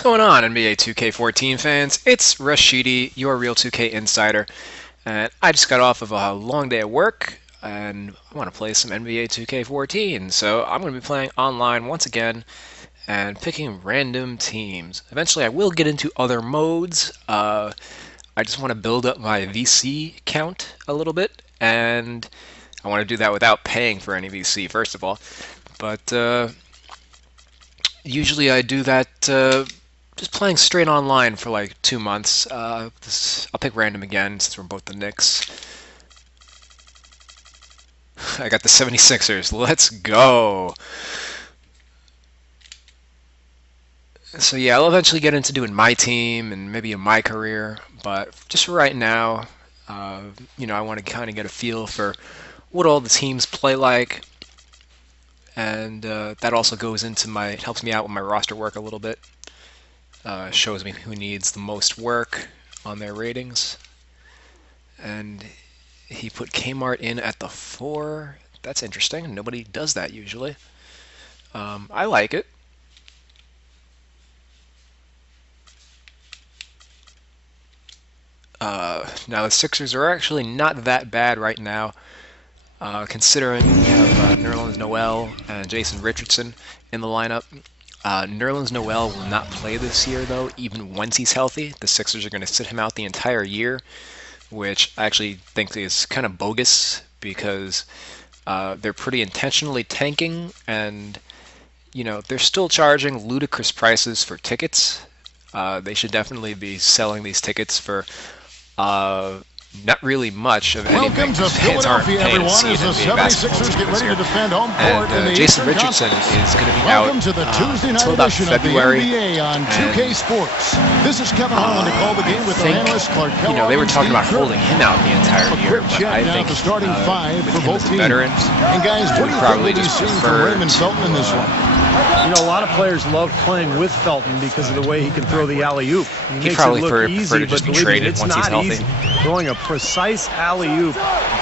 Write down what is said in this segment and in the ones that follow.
What's going on, NBA 2K14 fans? It's Rashidi, your real 2K insider, and I just got off of a long day at work, and I want to play some NBA 2K14, so I'm going to be playing online once again and picking random teams. Eventually, I will get into other modes. I just want to build up my VC count a little bit, and I want to do that without paying for any VC, first of all. But usually I do that just playing straight online for like 2 months. I'll pick random again since we're both the Knicks. I got the 76ers. Let's go. So yeah, I'll eventually get into doing my team and maybe in my career. But just for right now, I want to kind of get a feel for what all the teams play like. And that also goes into it helps me out with my roster work a little bit. Shows me who needs the most work on their ratings. And he put Kmart in at the 4. That's interesting. Nobody does that usually. I like it. Now the Sixers are actually not that bad right now. Considering we have Nerlens Noel and Jason Richardson in the lineup. Nerlens Noel will not play this year, though, even once he's healthy. The Sixers are going to sit him out the entire year, which I actually think is kind of bogus because they're pretty intentionally tanking, and they're still charging ludicrous prices for tickets. They should definitely be selling these tickets for not really much of anything. Welcome to Philadelphia, everyone, as the 76ers get ready to defend home court in the Jason Eastern Richardson Conference. is going to be Welcome out to the Tuesday night until about edition February. of the NBA on 2K Sports. This is Kevin Holland to call the game with our analyst Clark Kellogg. They were talking about holding him out the entire year, quick but check I now think the starting five for both teams. Veterans, and guys, what do you probably think we'll be just seeing from prefer Raymond Felton in this one? A lot of players love playing with Felton because of the way he can throw the alley-oop. He'd probably prefer to just be traded once he's healthy. Throwing a precise alley-oop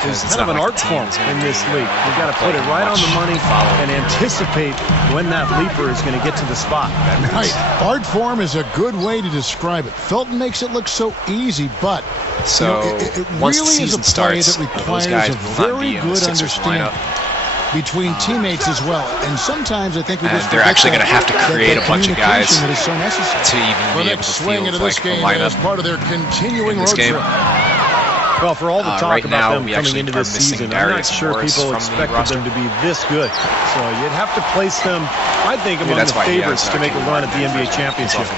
is kind of an art form in this league. You've got to put it right on the money and anticipate when that leaper is going to get to the spot. Right. Art form is a good way to describe it. Felton makes it look so easy, but it once really the is a season play starts, that requires those guys a will not very be in the good Sixers understanding lineup. Between teammates as well, and sometimes I think we just they're actually going to have to create that a bunch of guys that is so necessary. to even be able to swing into field this like game a lineup as part of their continuing in this road game. trip. Well, for all the talk right now, about them we coming actually into are this missing season, I'm not Darius sure Morris people from the expected roster. them to be this good. So you'd have to place them, I think, among that's the why he favorites has, to make a run at the NBA championship.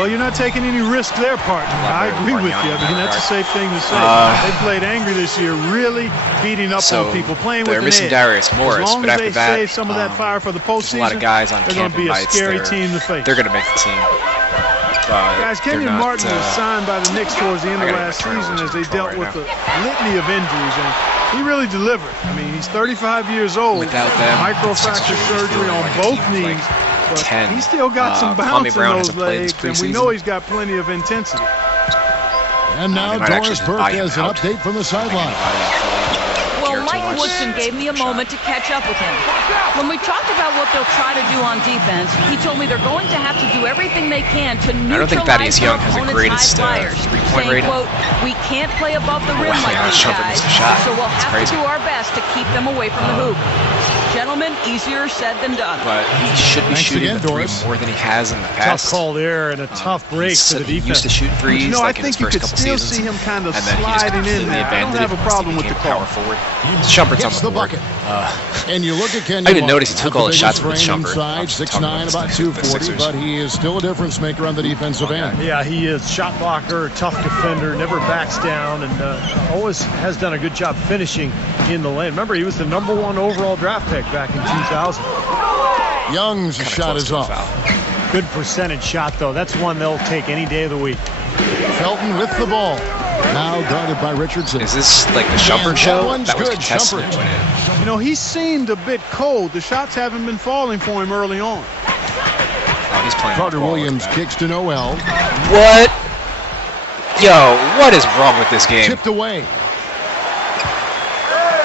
Well, you're not taking any risk there, partner. I agree with you. I mean, that's a safe thing to say. They played angry this year, really beating up on people, playing with they're an missing edge. Darius Morris, As long but as after they that, save some of that fire for the postseason, there's a lot of guys on they're going to be a Camp scary Invites. team to face. They're going to make the team. Guys, Kenyon Martin was signed by the Knicks towards the end of last season as they dealt with a litany of injuries, and he really delivered. I mean, he's 35 years old. Without them, microfracture surgery on both knees, but he's still got some bounce in those legs, and we know he's got plenty of intensity. And now Doris Burke has an update from the sideline. Well, Mike Woodson gave me a moment to catch up with him. When we talked about what they'll try to do on defense, he told me they're going to have to do everything they can to neutralize I don't think Thaddeus Young has the greatest three-point rating. Quote, we can't play above the rim like these guys, so we'll have to do our best to keep them away from the hoop. Gentlemen, easier said than done. But he should be shooting the three more than he has in the past. Tough call there and a tough break for the defense. He used to shoot threes I like in his think you first could couple still seasons, see him kind of and then he just sliding in completely there. I don't abandoned have it a problem with the power call. forward. Shumpert's on Gets the the board. bucket. And you look at Kenyon I didn't notice he took all his shots with Shumpert. Shumpert. 6'9", about 240, but he is still a difference maker on the defensive end. Yeah, he is shot blocker, tough defender, never backs down, and always has done a good job finishing in the lane. Remember, he was the #1 overall draft pick back in 2000. Young's shot is off. Good percentage shot, though. That's one they'll take any day of the week. Felton with the ball. Now guarded by Richardson. Is this like the Shumpert show? That was good. contested. You know, he seemed a bit cold. The shots haven't been falling for him early on. Oh, he's playing Carter Williams kicks to Noel. What? Yo, what is wrong with this game? Tipped away.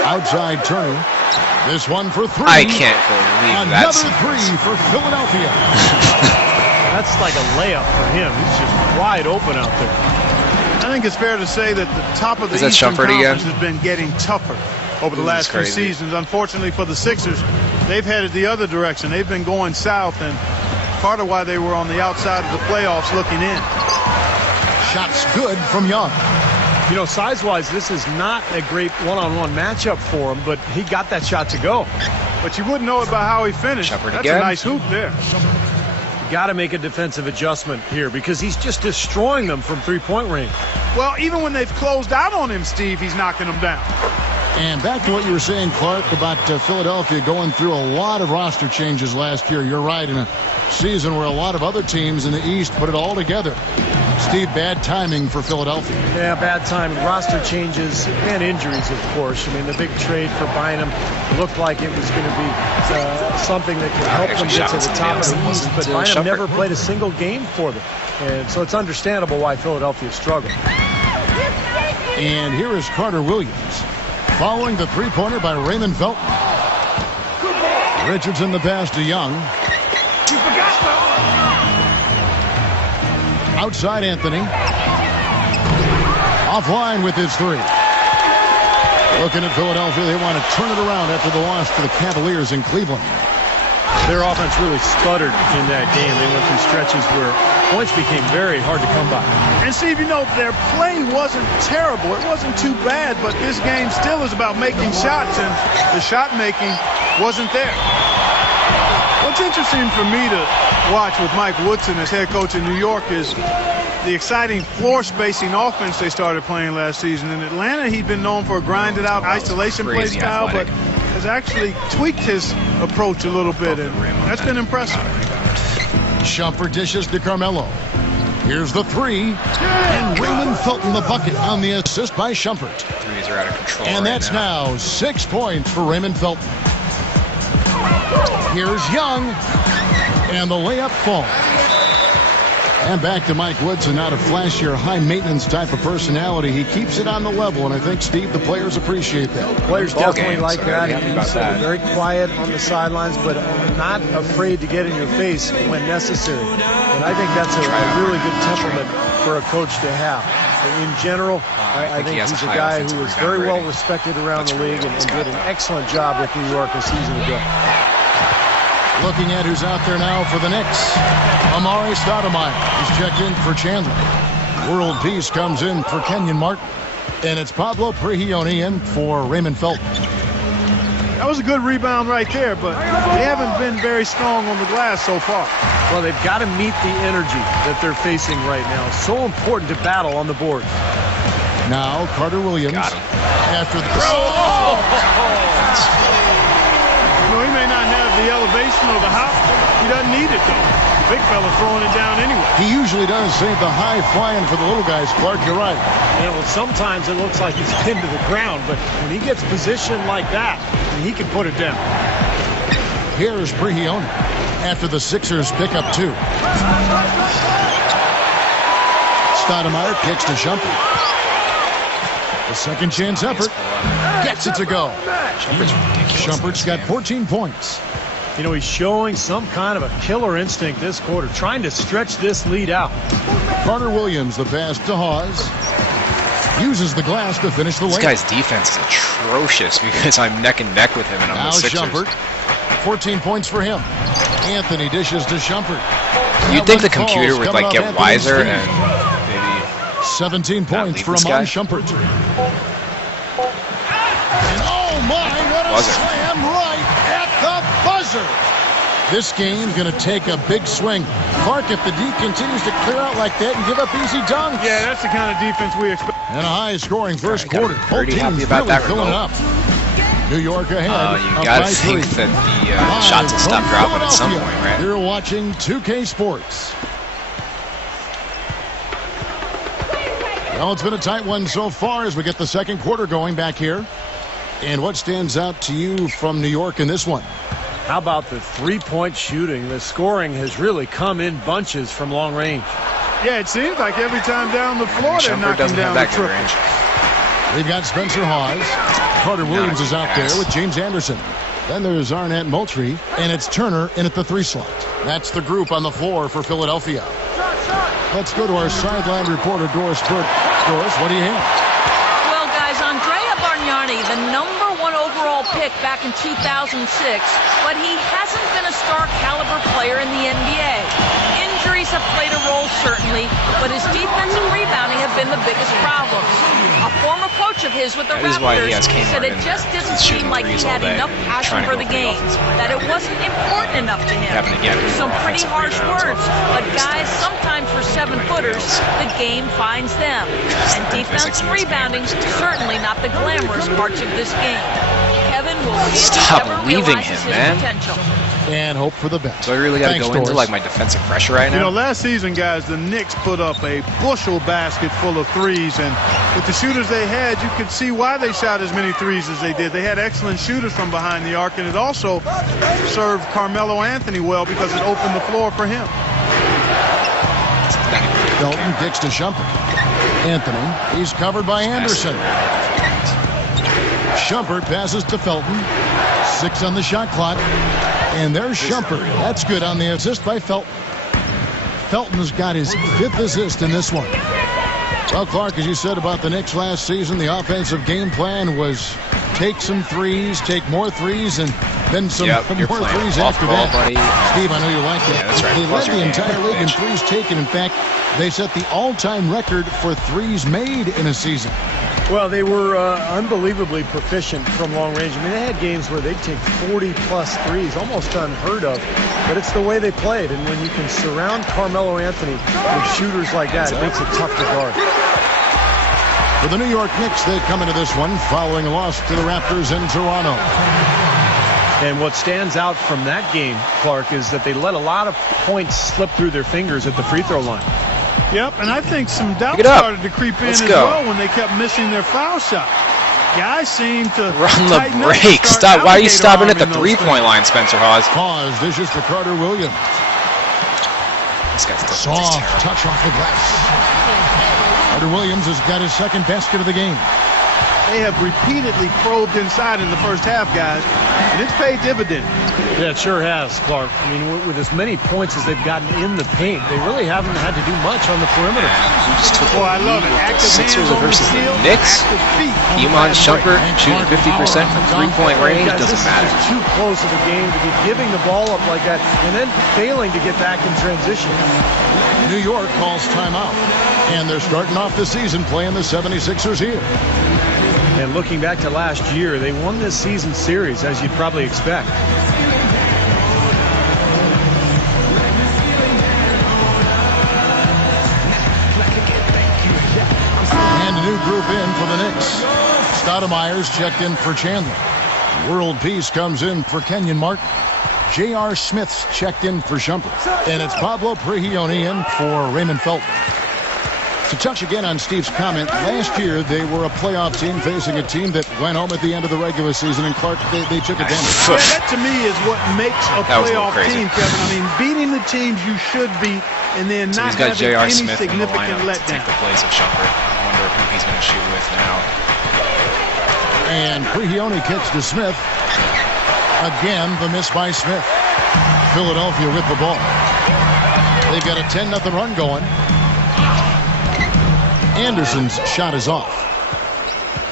Outside Turner. This one for three. I can't believe that. Another three for Philadelphia. That's like a layup for him. He's just wide open out there. I think it's fair to say that the top of the Eastern Conference has been getting tougher over the last few seasons. Unfortunately for the Sixers, they've headed the other direction. They've been going south, and part of why they were on the outside of the playoffs looking in. Shots good from Young. You know, size-wise, this is not a great one-on-one matchup for him, but he got that shot to go. But you wouldn't know it by how he finished. That's a nice hoop there. You got to make a defensive adjustment here because he's just destroying them from three-point range. Well, even when they've closed out on him, Steve, he's knocking them down. And back to what you were saying, Clark, about Philadelphia going through a lot of roster changes last year. You're right, in a season where a lot of other teams in the East put it all together. Steve, bad timing for Philadelphia. Yeah, bad timing. Roster changes and injuries, of course. I mean, the big trade for Bynum looked like it was going to be something that could help them get to the top of the East, but Bynum never played a single game for them. And so it's understandable why Philadelphia struggled. And here is Carter Williams, following the three-pointer by Raymond Felton. Richardson the pass to Young. Outside Anthony. Offline with his three. Looking at Philadelphia, they want to turn it around after the loss to the Cavaliers in Cleveland. Their offense really stuttered in that game. They went through stretches where points became very hard to come by. And Steve, you know, their play wasn't terrible. It wasn't too bad, but this game still is about making shots, and the shot making wasn't there. What's interesting for me to watch with Mike Woodson as head coach in New York is the exciting floor spacing offense they started playing last season. In Atlanta, he'd been known for a grinded out isolation play style, but has actually tweaked his approach a little bit, and that's been impressive. Shumpert dishes to Carmelo. Here's the three, and Raymond Felton the bucket on the assist by Shumpert. Threes are out of control. And that's now 6 points for Raymond Felton. Here's Young, and the layup falls. And back to Mike Woodson, not a flashier, high-maintenance type of personality. He keeps it on the level, and I think, Steve, the players appreciate that. Players definitely like that. He's very quiet on the sidelines, but not afraid to get in your face when necessary. And I think that's a really good temperament for a coach to have. In general, I think he's a guy who is very well respected around the league and did an excellent job with New York a season ago. Looking at who's out there now for the Knicks. Amari Stoudemire. He's checked in for Chandler. World Peace comes in for Kenyon Martin. And it's Pablo Prigioni in for Raymond Felton. That was a good rebound right there, but they haven't been very strong on the glass so far. Well, they've got to meet the energy that they're facing right now. So important to battle on the board. Now Carter Williams. After the... You know, he may not have the elevation or the hop. He doesn't need it, though. The big fella throwing it down anyway. He usually does save the high flying for the little guys. Clark, you're right. You know, sometimes it looks like he's pinned to the ground, but when he gets positioned like that, he can put it down. Here's Prigioni after the Sixers pick up two. Stoudemire kicks to Shumpert. The second chance effort. Gets it to go. Shumpert's got 14 points. You know, he's showing some kind of a killer instinct this quarter, trying to stretch this lead out. Carter Williams, the pass to Hawes. Uses the glass to finish the layup. This guy's defense is atrocious because I'm neck and neck with him and I'm the Sixers. Shumpert, 14 points for him. Anthony dishes to Shumpert. You'd think the computer would like get wiser and maybe 17 points for Amon Shumpert. And oh my, what a slam right at the buzzer. This game's going to take a big swing. Clark, if the D continues to clear out like that and give up easy dunks. Yeah, that's the kind of defense we expect. And a high-scoring first quarter. Pretty happy about that filling up. New York ahead. You got to think that the shots will stop dropping at some point, right? You're watching 2K Sports. Well, it's been a tight one so far as we get the second quarter going back here. And what stands out to you from New York in this one? How about the three-point shooting? The scoring has really come in bunches from long range. Yeah, it seems like every time down the floor they're knocking down the triple. We've got Spencer Hawes. Carter Williams is out there with James Anderson. Then there's Arnett Moultrie, and it's Turner in at the 3 slot. That's the group on the floor for Philadelphia. Let's go to our sideline reporter, Doris Burke. Doris, what do you have? Well, guys, Andrea Bargnani, the #1 overall pick back in 2006, but he hasn't been a star caliber player in the NBA. Injuries have played a role, certainly, but his defense and rebounding have been the biggest problems. A former coach of his with the Raptors said it just didn't seem like he had enough passion for the game, that it wasn't important enough to him. Some pretty harsh words, but guys, sometimes for 7-footers, the game finds them. And defense and rebounding, certainly not the glamorous parts of this game. Kevin will see if he ever realizes his potential. And hope for the best. So I really got to go into like my defensive pressure right now. You know, last season, guys, the Knicks put up a bushel basket full of threes, and with the shooters they had, you could see why they shot as many threes as they did. They had excellent shooters from behind the arc, and it also served Carmelo Anthony well because it opened the floor for him. Felton kicks to Shumpert. Anthony, he's covered by Anderson. Shumpert passes to Felton. 6 on the shot clock. And there's Shumpert. That's good on the assist by Felton. Felton's got his 5th assist in this one. Well, Clark, as you said about the Knicks last season, the offensive game plan was take some threes, take more threes, and then some more threes after that. Buddy. Steve, I know you like that. Yeah, that's right. They led the entire league in threes taken. In fact, they set the all-time record for threes made in a season. Well, they were unbelievably proficient from long range. I mean, they had games where they'd take 40-plus threes, almost unheard of. But it's the way they played. And when you can surround Carmelo Anthony with shooters like that, it makes it tough to guard. For the New York Knicks, they come into this one following a loss to the Raptors in Toronto. And what stands out from that game, Clark, is that they let a lot of points slip through their fingers at the free throw line. Yep, and I think some doubt started to creep in as well when they kept missing their foul shot. Guys seem to run the break. Stop. Why are you stopping at the three-point line, Spencer Hawes? Pause. Dishes to Carter Williams. This guy's soft touch off the glass. Carter Williams has got his 2nd basket of the game. They have repeatedly probed inside in the first half, guys, and it's paid dividends. Yeah, it sure has, Clark. I mean, with as many points as they've gotten in the paint, they really haven't had to do much on the perimeter. Boy, I love it. Active Sixers hands on versus the the field, Knicks. Iman Shumpert shooting 50% from 3-point range. Guys, Doesn't matter. This is too close of a game to be giving the ball up like that and then failing to get back in transition. New York calls timeout, and they're starting off the season playing the 76ers here. And looking back to last year, they won this season series, as you'd probably expect. And a new group in for the Knicks. Stoudemire's checked in for Chandler. World Peace comes in for Kenyon Martin. J.R. Smith's checked in for Shumpert. And it's Pablo Prigioni in for Raymond Felton. To touch again on Steve's comment, last year they were a playoff team facing a team that went home at the end of the regular season, and Clark, they took advantage. Yeah, that to me is what makes a playoff team, Kevin. I mean, beating the teams you should beat and then not having any Smith significant letdown. Take the place of Shumpert. I wonder who he's going to shoot with now. And Prigioni kicks to Smith. Again, the miss by Smith. Philadelphia with the ball. They've got a 10-0 run going. Anderson's shot is off.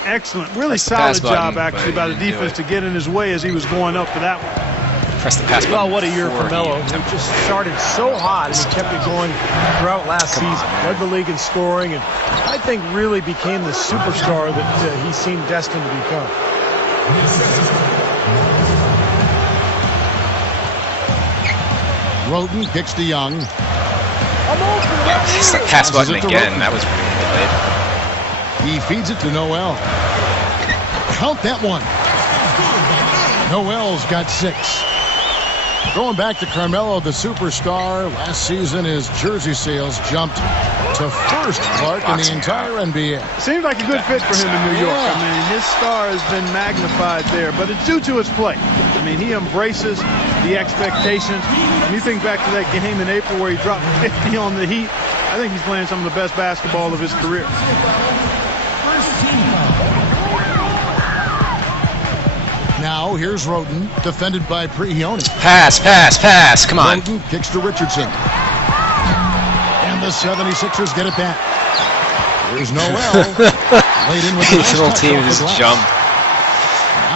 Excellent. Really solid job, actually, by the defense to get in his way as he was going up for that one. Press the pass button. Well, what a year for Melo. He just started so hot and he kept it going throughout last season. Led the league in scoring and I think really became the superstar that he seemed destined to become. Roten kicks to Young. It's the pass button again. That was pretty good. He feeds it to Noel. Count that one. Noel's got 6. Going back to Carmelo, the superstar. Last season, his jersey sales jumped to first, Clark, in the entire NBA. Seems like a good fit for him in New York. I mean, his star has been magnified there, but it's due to his play. I mean, he embraces the expectations. When you think back to that game in April where he dropped 50 on the Heat, I think he's playing some of the best basketball of his career. Now here's Roden, defended by Prigioni. Pass. Come on. Roden kicks to Richardson. And the 76ers get it back. Here's Noel. Laid in with the These little teams just jump.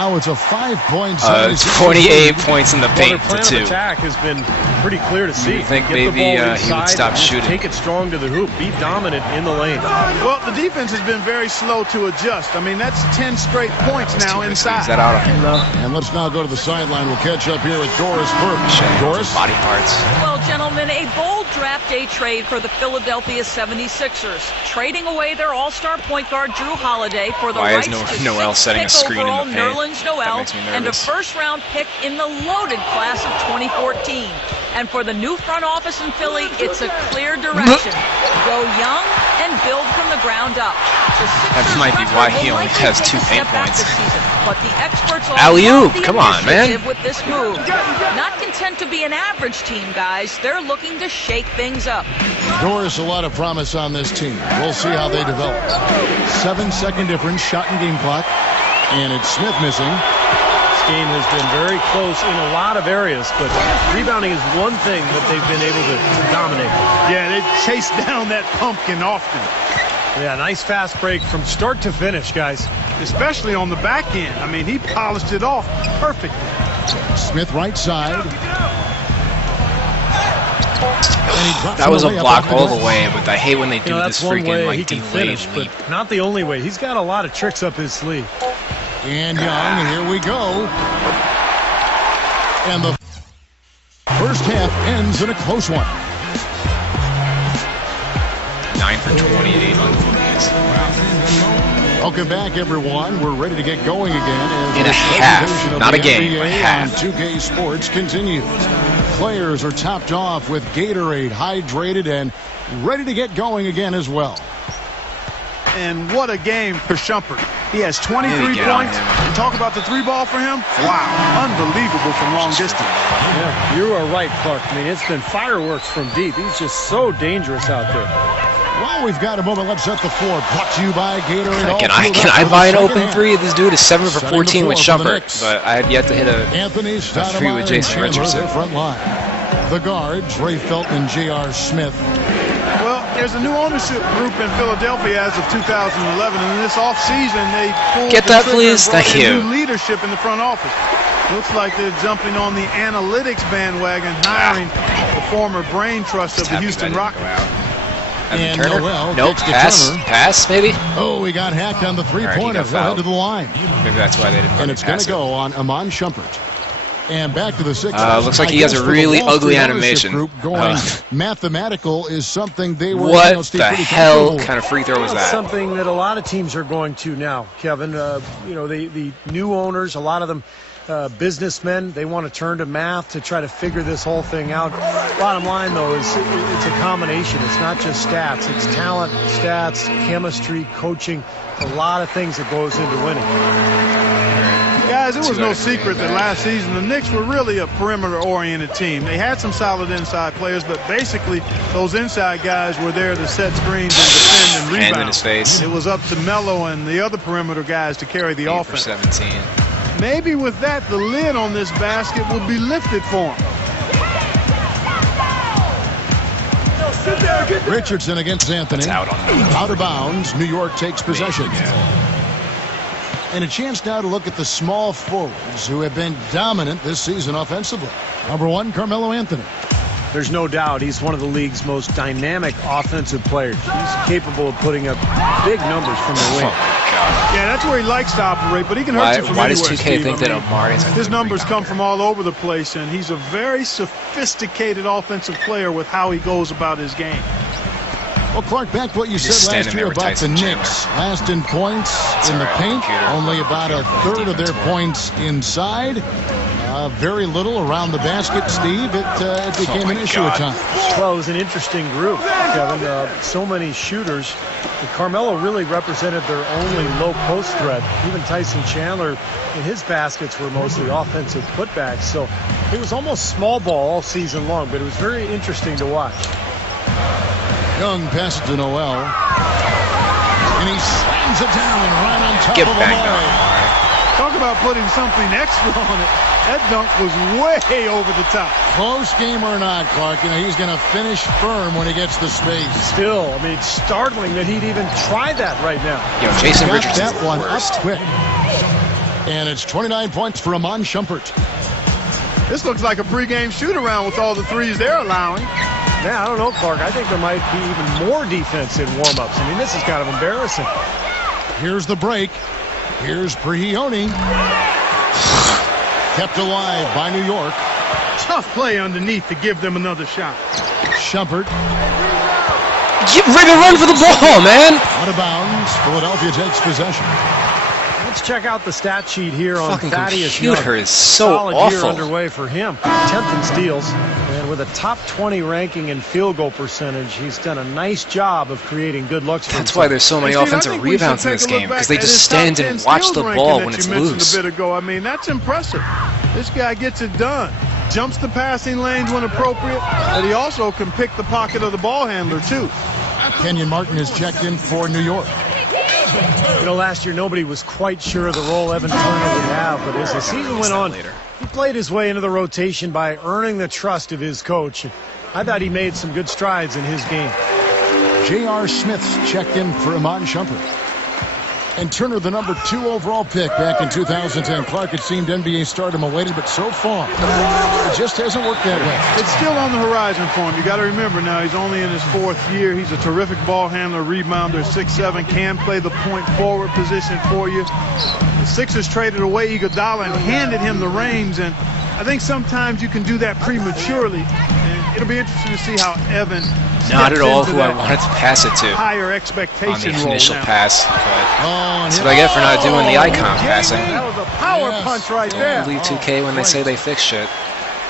Now it's a 5-point 28 points in the paint Well, to their plan 2. of attack has been pretty clear to see. You think Get the maybe ball he would inside stop and just shooting? Take it strong to the hoop. Be dominant in the lane. Well, the defense has been very slow to adjust. I mean, that's 10 straight points now Is inside. that out of him though? And let's now go to the sideline. We'll catch up here with Doris Burke. Doris? Body parts. Well, gentlemen, a bold draft day trade for the Philadelphia 76ers, trading away their all-star point guard Drew Holiday for the Why is rights to Noel setting a 6th screen in overall the paint? Nerlens That Noel makes me and a nervous. first-round pick in the loaded class of 2014. And for the new front office in Philly, it's a clear direction. Go young and build from the ground up. The Sixers might be record why will he only likely has take 2 a paint step back points. this season, but the experts all Alley-oop, love the come on, man. initiative with this move. Not content to be an average team, guys. They're looking to shake things up. Doris, a lot of promise on this team. We'll see how they develop. 7-second difference, shot and game clock. And it's Smith missing. This game has been very close in a lot of areas, but rebounding is one thing that they've been able to dominate. Yeah, they've chased down that pumpkin often, Yeah, nice fast break from start to finish, guys. especially on the back end. I mean, he polished it off perfectly. Smith right side. And he drops That him was a away up block off the all glass. the way, but I hate when they do That's this one freaking way he like can delayed finish, leap. but not the only way. He's got a lot of tricks up his sleeve. And Young, and here we go. And the first half ends in a close one. 9 for 28 on threes. Welcome back, everyone. We're ready to get going again. As In a this half, presentation of not the a game, NBA a half. on 2K Sports continues. Players are topped off with Gatorade, hydrated, and ready to get going again as well. And what a game for Shumpert. He has 23 Maybe get on points. him. And talk about the 3-ball for him. Wow, unbelievable from long distance. Yeah, you are right, Clark. I mean, it's been fireworks from deep. He's just so dangerous out there. Well, we've got a moment. Let's set the floor. Brought to you by Gatorade. Can All I fueled up for the buy an second open half. three? This dude is 7 for Setting the 14 with floor for the Shumpert, Knicks. but I have yet to hit a Anthony three Stoudemire with Jason and Chandler, Richardson. their front line. The guards, Ray Felton and J.R. Smith. Well, there's a new ownership group in Philadelphia as of 2011, and in this offseason, they pulled Get the that, trigger please? and brought Thank in you. new leadership in the front office. Looks like they're jumping on the analytics bandwagon, hiring the former brain trust of Just the happy Houston that didn't Rockets. go out. Evan And Turner? Noel Nope. gets to Pass. Turner. Pass, maybe? Oh, he got hacked on the three-pointer. Alright, he got He'll head fouled. to the line. Maybe that's why they didn't And fucking it's going pass to it. go on Amon Shumpert. And back to the Sixers. Looks like I he has guess a for the really Wall ugly Street ownership animation. Group going mathematical is something they were What Steve, the pretty hell comfortable with. kind of free throw was That's that? something that a lot of teams are going to now, Kevin. You know, the new owners, a lot of them businessmen, they want to turn to math to try to figure this whole thing out. Bottom line, though, is it's a combination. It's not just stats. It's talent, stats, chemistry, coaching, a lot of things that goes into winning. Guys, it was no secret that last season the Knicks were really a perimeter-oriented team. They had some solid inside players, but basically those inside guys were there to set screens and defend and Hand rebound. in his face. It was up to Melo and the other perimeter guys to carry the 8 for offense. 17. Maybe with that, the lid on this basket will be lifted for him. Richardson against Anthony. It's out on me. Out of bounds. New York takes possession. And a chance now to look at the small forwards who have been dominant this season offensively. Number 1, Carmelo Anthony. There's no doubt he's one of the league's most dynamic offensive players. He's capable of putting up big numbers from the wing. Yeah, that's where he likes to operate, but he can hurt you from Why anywhere, does 2K Steve. think that I mean, Amari's a his good numbers come rebounder? from all over the place, and he's a very sophisticated offensive player with how he goes about his game. Well, Clark, back to what you Just said last standing there year with about Tyson the Chandler. Knicks. Last in points in the all right, paint, computer. only about a third of their Defense. points inside. Very little around the basket, Steve. It became my an issue at God. times. Well, it was an interesting group, Kevin. So many shooters. Carmelo really represented their only low post threat. Even Tyson Chandler in his baskets were mostly offensive putbacks. So it was almost small ball all season long, but it was very interesting to watch. Young passes to Noel. And he slams it down right on top Get of banged Amari. on. Talk about putting something extra on it. That dunk was way over the top. Close game or not, Clark, he's going to finish firm when he gets the space. Still, I mean, it's startling that he'd even try that right now. Yo, Jason Got Richardson's that the one worst. up quick. And it's 29 points for Amon Shumpert. This looks like a pregame shoot-around with all the threes they're allowing. Yeah, I don't know, Clark. I think there might be even more defense in warm-ups. I mean, this is kind of embarrassing. Here's the break. Here's Prigioni. Kept alive by New York. Tough play underneath to give them another shot. Shumpert Run for the ball, man. out of bounds. Philadelphia takes possession. Let's check out the stat sheet here on Fucking Thaddeus Young. computer is so Solid year awful. underway for him. 10th in steals. And with a top 20 ranking in field goal percentage, he's done a nice job of creating good looks for That's himself. why there's so many Steve, I offensive think we should rebounds in take this a look game, back because they at just his stand top and 10 watch steals the ranking ball that when you it's mentioned loose. a bit ago. I mean, that's impressive. This guy gets it done. Jumps the passing lanes when appropriate, but he also can pick the pocket of the ball handler, too. Kenyon Martin is checked in for New York. You know, last year nobody was quite sure of the role Evan Turner would have, but as the season went on, he played his way into the rotation by earning the trust of his coach. I thought he made some good strides in his game. J.R. Smith's checked in for Amon Shumpert. And Turner, the number 2 overall pick back in 2010. Clark, it seemed NBA stardom awaited, but so far, it just hasn't worked that way. It's still on the horizon for him. You got to remember now, he's only in his 4th year. He's a terrific ball handler, rebounder, 6'7", can play the point forward position for you. The Sixers traded away Iguodala and handed him the reins, and I think sometimes you can do that prematurely. And it'll be interesting to see how Evan Not at steps all into who I that wanted to pass it to higher on expectation the role initial now. pass. But And that's what I get for not doing the icon passing. That was a power Yes. punch right there. Leave 2K when they say they fix shit.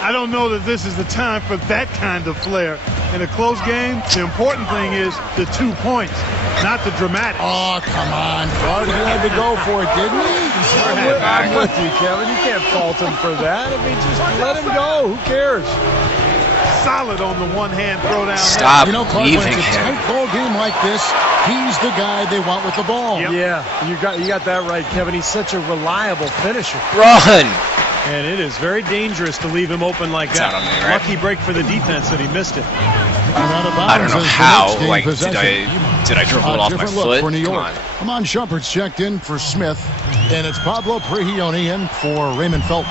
I don't know that this is the time for that kind of flair. In a close game, the important thing is the 2 points, not the dramatic. Oh, come on. Clark, he had to go for it, didn't he? I'm with you, Kevin. You can't fault him for that. I mean, just let him go. Who cares? Solid on the one-hand throwdown. Stop You know, Clark, when leaving it's a him. tight ball game like this, he's the guy they want with the ball. Yep. Yeah, you got that right, Kevin. He's such a reliable finisher. Run! And it is very dangerous to leave him open like It's that. out on me, right? Lucky break for the defense that he missed it. And out of I don't bounds know as the how. Knicks gain Like, possession. did I dribble it off my Different look foot? for New Come York. on. Amon Shumpert's checked in for Smith, and it's Pablo Prigioni in for Raymond Felton.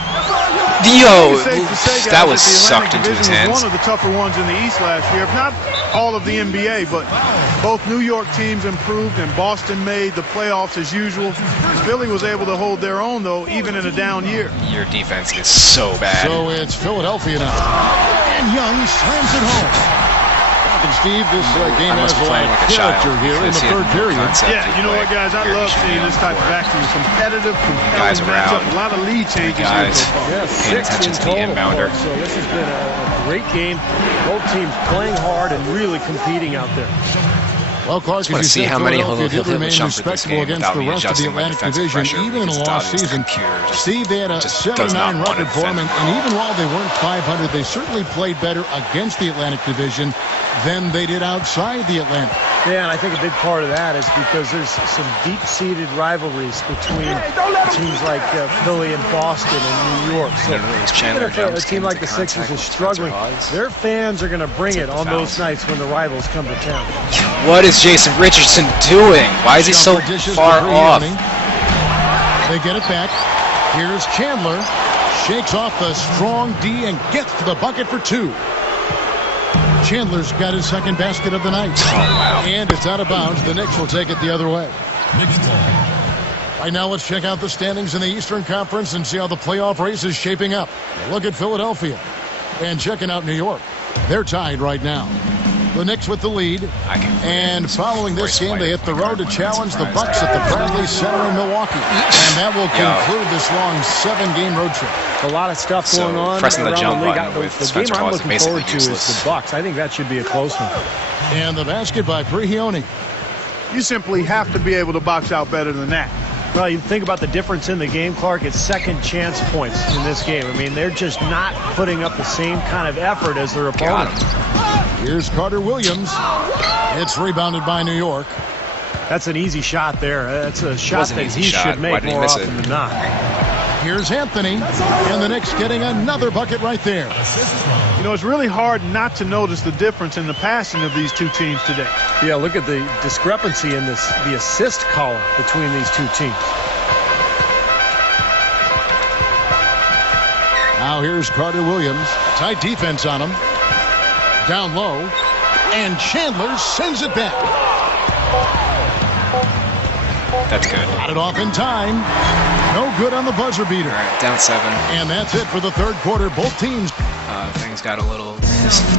Yo, It's safe to say, guys, that was the sucked Atlantic into his Division hands. was one of the tougher ones in the East last year, if not all of the NBA. But both New York teams improved, and Boston made the playoffs as usual. Philly was able to hold their own, though, even in a down year. Your defense is so bad. So it's Philadelphia now. And Young slams it home. And Steve, this game I has must be a lot playing of like a child. character here in the third period. Yeah, you know what, guys? I love seeing this type of action. Competitive, Guys compelling matchup. around. A lot of lead changes here Guys. so far. Yeah, Paying 6 attention in to the total. inbounder. So this has been a great game. Both teams playing hard and really competing out there. Well, Clark, Just want to see how many he'll hit with remain Shumpert this respectable game against without the me rest of the adjusting my Atlantic defensive Division, pressure. even in because a it's lost obvious the season. computer just Steve, they had a just does not 7-9 want record to for them, defend. and even while they weren't 500, they certainly played better against the Atlantic Division than they did outside the Atlantic. Yeah, and I think a big part of that is because there's some deep-seated rivalries between teams like Philly and Boston and New York. So I don't know, it's even Chandler if a Jones team came like into the Sixers contact is with struggling, Spencer Hawes. their fans are going to bring it Take the on those fouls. nights when the rivals come to town. What is Jason Richardson doing? Why is he so Shumpert dishes far to off? Prigioni. They get it back. Here's Chandler. Shakes off the strong D and gets to the bucket for 2. Chandler's got his second basket of the night. Oh, wow. And it's out of bounds. The Knicks will take it the other way. Right now, let's check out the standings in the Eastern Conference and see how the playoff race is shaping up. Look at Philadelphia and checking out New York. They're tied right now. The Knicks with the lead. And following this game, they hit the road to challenge the Bucks at the Bradley Center in Milwaukee. And that will conclude this long 7-game road trip. A lot of stuff So, going on pressing the around jump the league. button with The Spencer game I'm Hawes is looking basically forward to is useless. the Bucks. I think that should be a close one. And the basket by Prigioni. You simply have to be able to box out better than that. Well, you think about the difference in the game, Clark. It's second chance points in this game. I mean, they're just not putting up the same kind of effort as their Got opponent. him. Here's Carter Williams. It's rebounded by New York. That's an easy shot there. That's a shot was an that easy he shot. should Why make did he more miss often it? than not. Here's Anthony, and the Knicks getting another bucket right there. You know, it's really hard not to notice the difference in the passing of these two teams today. Yeah, look at the discrepancy in the assist column between these two teams. Now here's Carter Williams. Tight defense on him. Down low. And Chandler sends it back. That's good. Got it off in time. No good on the buzzer beater. All right, down 7. And that's it for the third quarter. Both teams. Things got a little...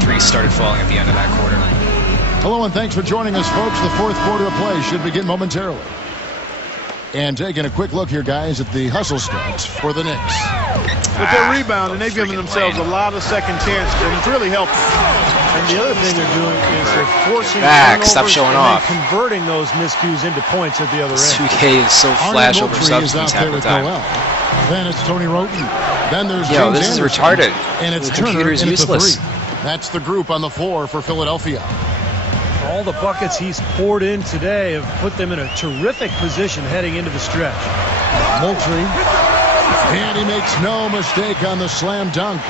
Threes started falling at the end of that quarter. Hello and thanks for joining us, folks. The fourth quarter of play should begin momentarily. And taking a quick look here, guys, at the hustle stats for the Knicks. With their rebound, and they've given themselves a lot of second chances, and it's really helped. And the other thing they're doing is they're forcing Back, stop turnovers showing and then off. converting those miscues into points at the other end. 2K is so flash over Moultrie is substance out there half the with time. Noel. Then it's Tony Roten. Then there's Yo, James this is Anderson. retarded. And it's The Turner, computer's and it's a useless. 3. That's the group on the floor for Philadelphia. All the buckets he's poured in today have put them in a terrific position heading into the stretch. Moultrie. And he makes no mistake on the slam dunk.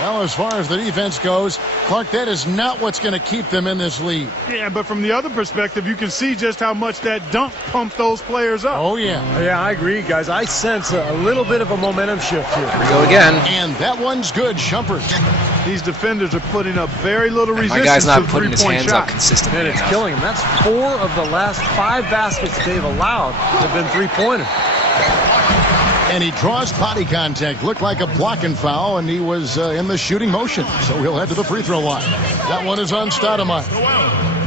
Well, as far as the defense goes, Clark, that is not what's going to keep them in this lead. Yeah, but from the other perspective, you can see just how much that dunk pumped those players up. Oh, yeah. Yeah, I agree, guys. I sense a little bit of a momentum shift here. Here we go again. And that one's good, Shumpert. These defenders are putting up very little resistance My guy's not to the putting his three-point hands shot. up consistently And it's enough. killing him. That's 4 of the last 5 baskets they've allowed have been three-pointers. And he draws body contact. Looked like a blocking foul, and he was in the shooting motion. So he'll head to the free throw line. That one is on Stoudemire.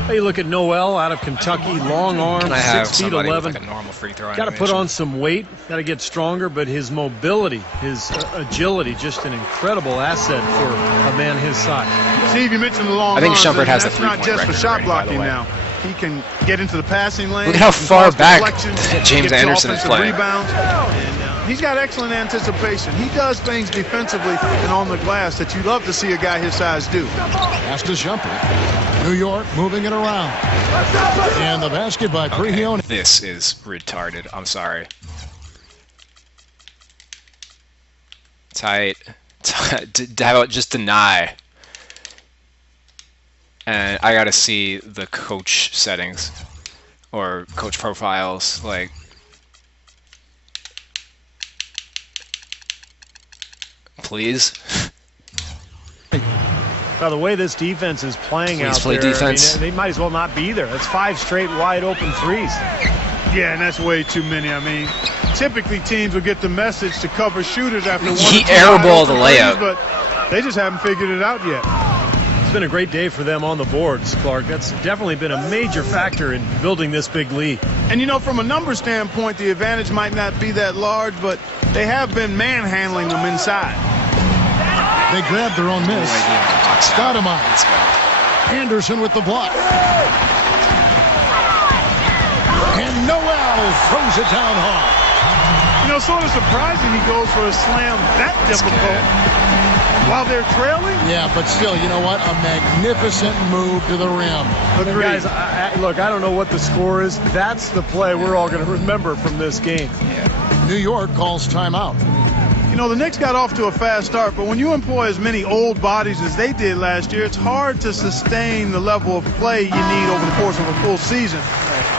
Hey, look at Noel out of Kentucky. Long arms, Can I have 6 feet somebody 11. with like a normal free throw Got to put animation? on some weight. Got to get stronger, but his mobility, his agility, just an incredible asset for a man his size. Steve, you mentioned the long I think arms, Shumpert and has the that's not three-point just for record shot already, by the blocking way. now. He can get into the passing lane. Look at how he can far cause back deflections, James get to Anderson is offensive playing. Rebounds, and he's got excellent anticipation. He does things defensively and on the glass that you love to see a guy his size do. Pass to Shumpert. New York moving it around. And the basket by Prigioni. This is retarded. I'm sorry. Tight. How about just deny? And I gotta see the coach settings or coach profiles. Like, please. Now, the way this defense is playing Please out play there, defense. I mean, they might as well not be there. That's 5 straight wide open threes. Yeah, and that's way too many. I mean, typically teams will get the message to cover shooters after one. He or two airballed the wide layup. open threes, but they just haven't figured it out yet. It's been a great day for them on the boards, Clark. That's definitely been a major factor in building this big lead. And you know, from a number standpoint, the advantage might not be that large, but they have been manhandling them inside. They grabbed their own miss. Stoudemire. Let's go. Anderson with the block. And Noel throws it down hard. You know, sort of surprising he goes for a slam that difficult while they're trailing. Yeah, but still, you know what? A magnificent move to the rim. Agreed. Guys, look, I don't know what the score is. That's the play we're all going to remember from this game. New York calls timeout. You know, the Knicks got off to a fast start, but when you employ as many old bodies as they did last year, it's hard to sustain the level of play you need over the course of a full season.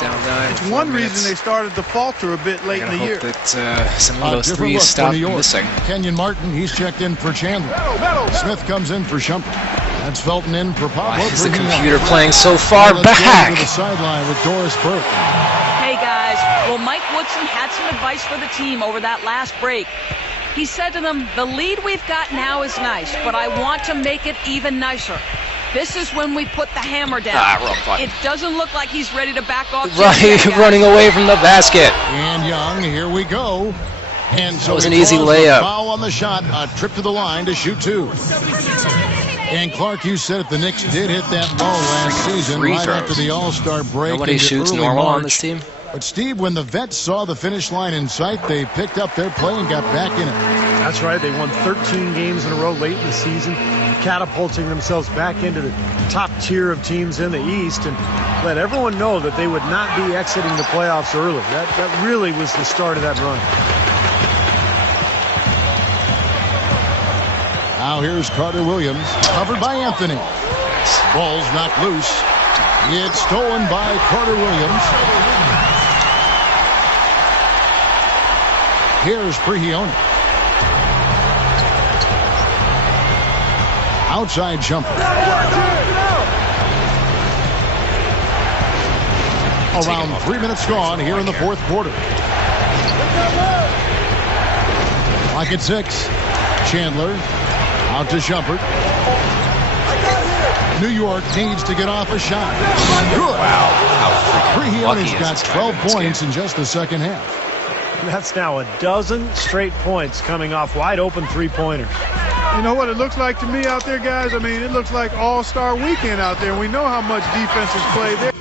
Down 9. It's one reason they started to falter a bit late in the year. Hope that some of A those different threes look for stop New York. missing. Kenyon Martin, he's checked in for Chandler. Smith comes in for Shumpert. That's Felton in for Pablo. Why is the Prigioni. computer playing so far Let's go back? to the sideline with Doris Burke. Hey guys, well, Mike Woodson had some advice for the team over that last break. He said to them, the lead we've got now is nice, but I want to make it even nicer. This is when we put the hammer down. Wrong button. It doesn't look like he's ready to back off. just yet, guys. Running away from the basket. And Young, here we go. And so That was he an easy draws a layup. Foul on the shot, a trip to the line to shoot 2. And Clark, you said it, the Knicks did hit that low last season free right throws. after the All-Star break. Nobody into shoots early normal on March. this team. But Steve, when the Vets saw the finish line in sight, they picked up their play and got back in it. That's right. They won 13 games in a row late in the season, catapulting themselves back into the top tier of teams in the East, and let everyone know that they would not be exiting the playoffs early. That really was the start of that run. Now here's Carter Williams, covered by Anthony. Ball's knocked loose. It's stolen by Carter Williams. Here's Prigioni. Outside jumper. Around 3 minutes gone here in the fourth quarter. Clock at 6. Chandler out to Shumpert. New York needs to get off a shot. Good. Wow. Prigioni's got 12 points in just the second half. That's now a dozen straight points coming off wide open three-pointers. You know what it looks like to me out there, guys? I mean, it looks like all-star weekend out there. We know how much defense is played there.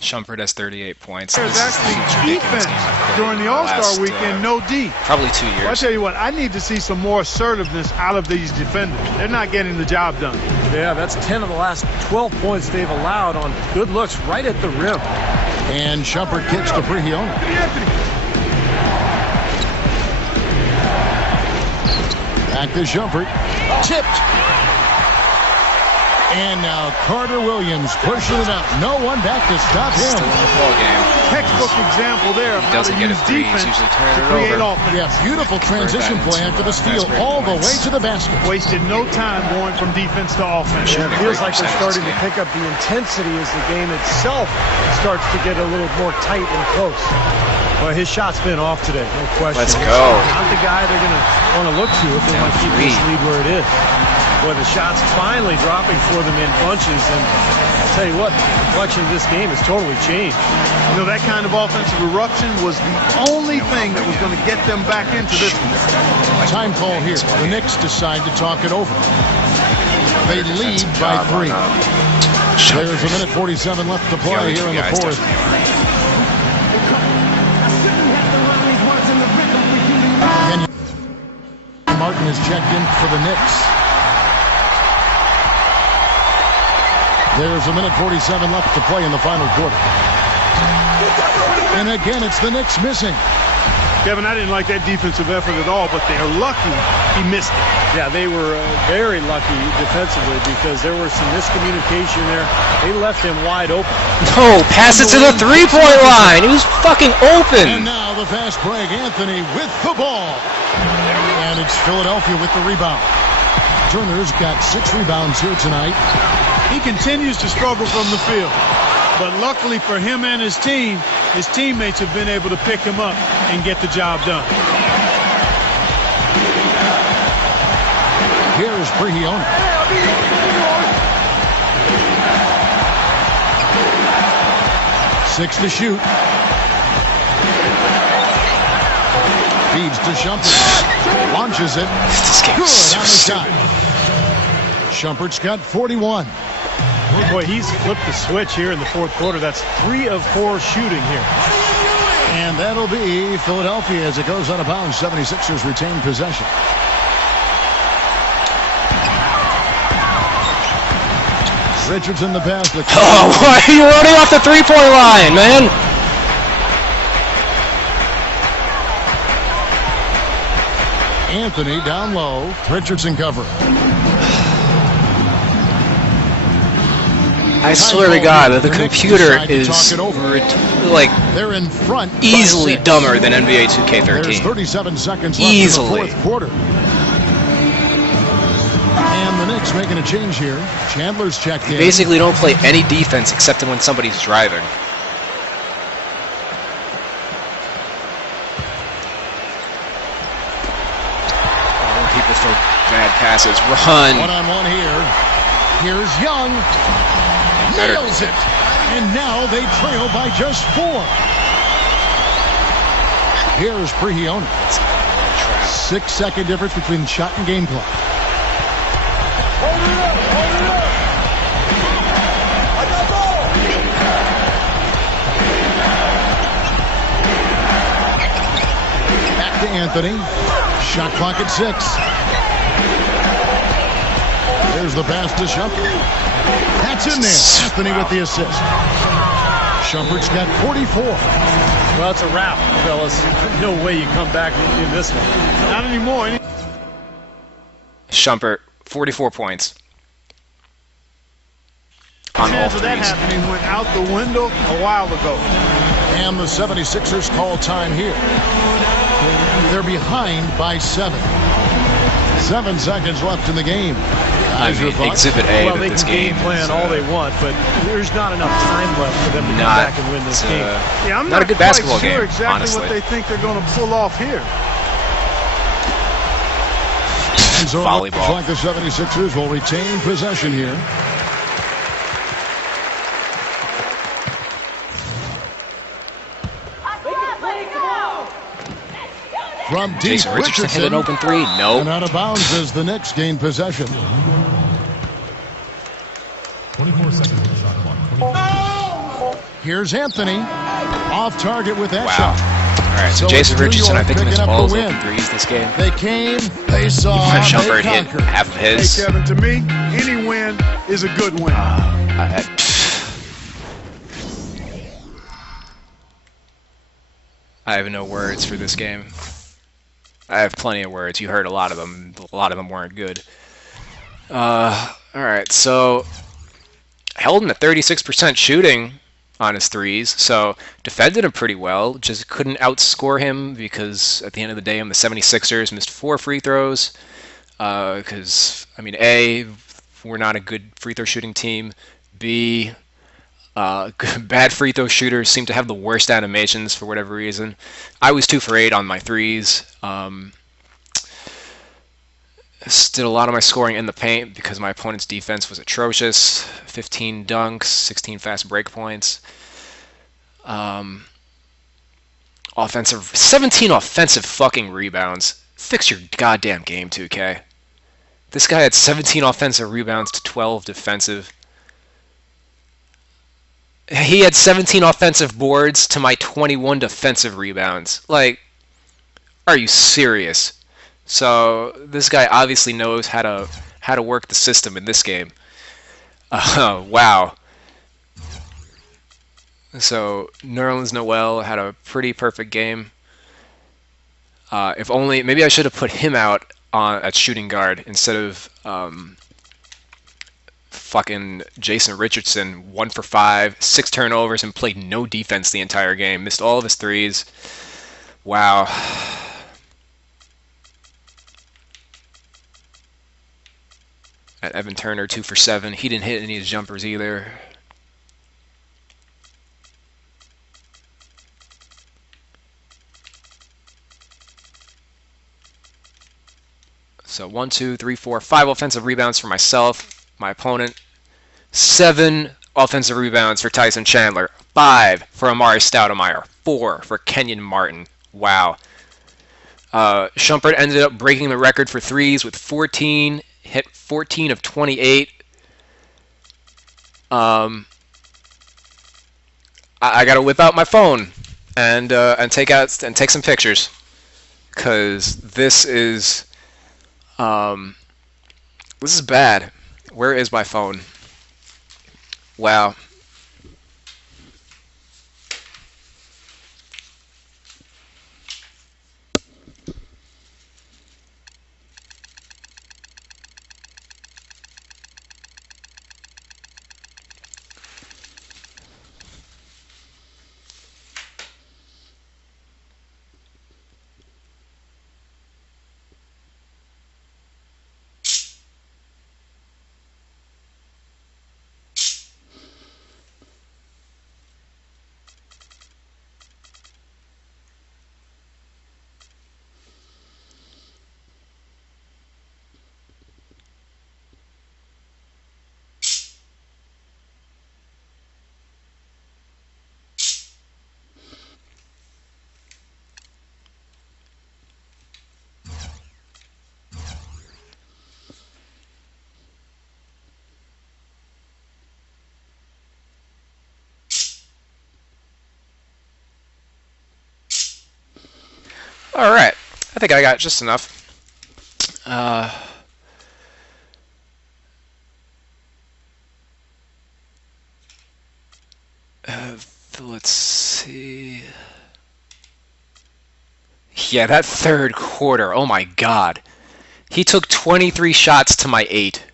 Shumpert has 38 points. There's This is the actually most ridiculous defense game I've played during the in All-Star last, weekend, no D. Probably 2 years. Well, I tell you what, I need to see some more assertiveness out of these defenders. They're not getting the job done. Yeah, that's 10 of the last 12 points they've allowed on good looks right at the rim. And Shumpert kicks to Prigioni. Back to Shumpert. Tipped. And now Carter Williams pushing it up. No one back to stop him. Still in the ball game. Textbook example there of how to Doesn't get a use three, he's defense usually to turning it create over. offense. Yeah, beautiful transition play after the steal all the way to the basket. Wasted no time going from defense to offense. Yeah, it feels like they're percentage starting to this game. pick up the intensity as the game itself starts to get a little more tight and close. Well, his shot's been off today, no question. Let's He's go. not the guy they're going to want to look to if they want to keep this lead where it is. Boy, the shot's finally dropping for them in bunches, and I'll tell you what, the complexion of this game has totally changed. You know, that kind of offensive eruption was the only thing that was going to get them back into this one. Time call here. The Knicks decide to talk it over. They lead by 3. There's a minute 47 left to play here in the fourth. Martin is checked in for the Knicks. There's a minute 47 left to play in the final quarter. And again, it's the Knicks missing. Kevin, I didn't like that defensive effort at all, but they're lucky he missed it. Yeah, they were very lucky defensively because there was some miscommunication there. They left him wide open. No, pass it to the three-point line. He was fucking And open. now the fast break. Anthony with the ball. And it's Philadelphia with the rebound. Turner's got 6 rebounds here tonight. He continues to struggle from the field. But luckily for him and his team, his teammates have been able to pick him up and get the job done. Here's Prigioni. Six to shoot. Feeds to Shumpert. Launches it. This game Good is so on the stupid. shot. Shumpert's got 41. Boy, he's flipped the switch here in the fourth quarter. That's 3 of 4 shooting here. And that'll be Philadelphia as it goes out of bounds. 76ers retain possession. Richardson the pass. Oh, why are you running off the three-point line, man? Anthony down low. Richardson cover. I swear to God that the The Knicks computer decide to is talk it over. like They're in front. by easily 6. dumber than NBA There's 2K13. 37 seconds left Easily. in the fourth quarter. And the Knicks making a change here. Chandler's checked in. Basically don't play any defense except when somebody's driving. Oh, people throw bad passes. Run. One-on-one here. Here's Young. Nails it. And now they trail by just 4. Here's Prigioni. 6-second difference between shot and game clock. Back to Anthony. Shot clock at 6. There's the pass to Shumpert. That's in there. Anthony with the assist. Shumpert's got 44. Well, it's a wrap, fellas. No way you come back in this one. Not anymore. Shumpert, 44 points. On all Chance of that threes. happening went out the window a while ago. And the 76ers call time here. They're behind by 7. 7 seconds left in the game. I mean, Exhibit A Well, that they this can game game plan is, all they want, but there's not enough time left for them to come back and win this game. Yeah, I'm not a good quite basketball sure game, exactly honestly. what they think they're going to pull off here. So it looks Volleyball. like the 76ers will retain possession here. From deep, Jason Richardson hit an open three. and Nope. out of bounds as the Knicks gain possession. 24 seconds on the shot clock. Here's Anthony. Off target with that Wow. shot. All right, so So Jason it's New Richardson, I York think, missed picking up all the his win. open threes this game. They came, they saw, Shumpert they hit conquered. half of Hey, his. Kevin, to me, any win is a good win. I have no words for this game. I have plenty of words. You heard a lot of them. A lot of them weren't good. All right, so held him at 36% shooting on his threes, so defended him pretty well. Just couldn't outscore him because at the end of the day, the 76ers missed 4 free throws. Because, I mean, A, we're not a good free throw shooting team. B, bad free throw shooters seem to have the worst animations for whatever reason. I was 2 for 8 on my threes. Did a lot of my scoring in the paint because my opponent's defense was atrocious. 15 dunks, 16 fast break points. 17 offensive fucking rebounds. Fix your goddamn game, 2K. This guy had 17 offensive rebounds to 12 defensive. He had 17 offensive boards to my 21 defensive rebounds. Like, are you serious? So this guy obviously knows how to work the system in this game. Wow. So Nerlens Noel had a pretty perfect game. If only maybe I should have put him out at shooting guard instead of fucking Jason Richardson. 1 for 5, 6 turnovers, and played no defense the entire game. Missed all of his threes. Wow. At Evan Turner, 2 for 7. He didn't hit any of his jumpers either. So 1, 2, 3, 4, 5 offensive rebounds for myself, my opponent. 7 offensive rebounds for Tyson Chandler. 5 for Amari Stoudemire. 4 for Kenyon Martin. Wow. Shumpert ended up breaking the record for threes with 14. Hit 14 of 28. I gotta whip out my phone and take some pictures, cause this is bad. Where is my phone? Wow. All right, I think I got just enough. let's see. Yeah, that third quarter. Oh my God. He took 23 shots to my 8.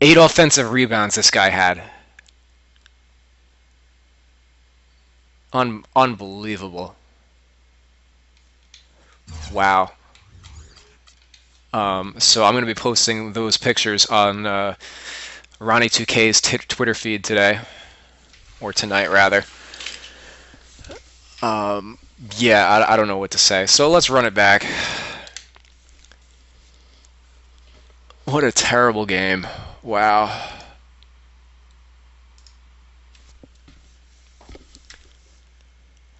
8 offensive rebounds this guy had. Unbelievable. Wow. So I'm going to be posting those pictures on Ronnie2K's Twitter feed today. Or tonight, rather. Yeah, I don't know what to say. So let's run it back. What a terrible game. Wow.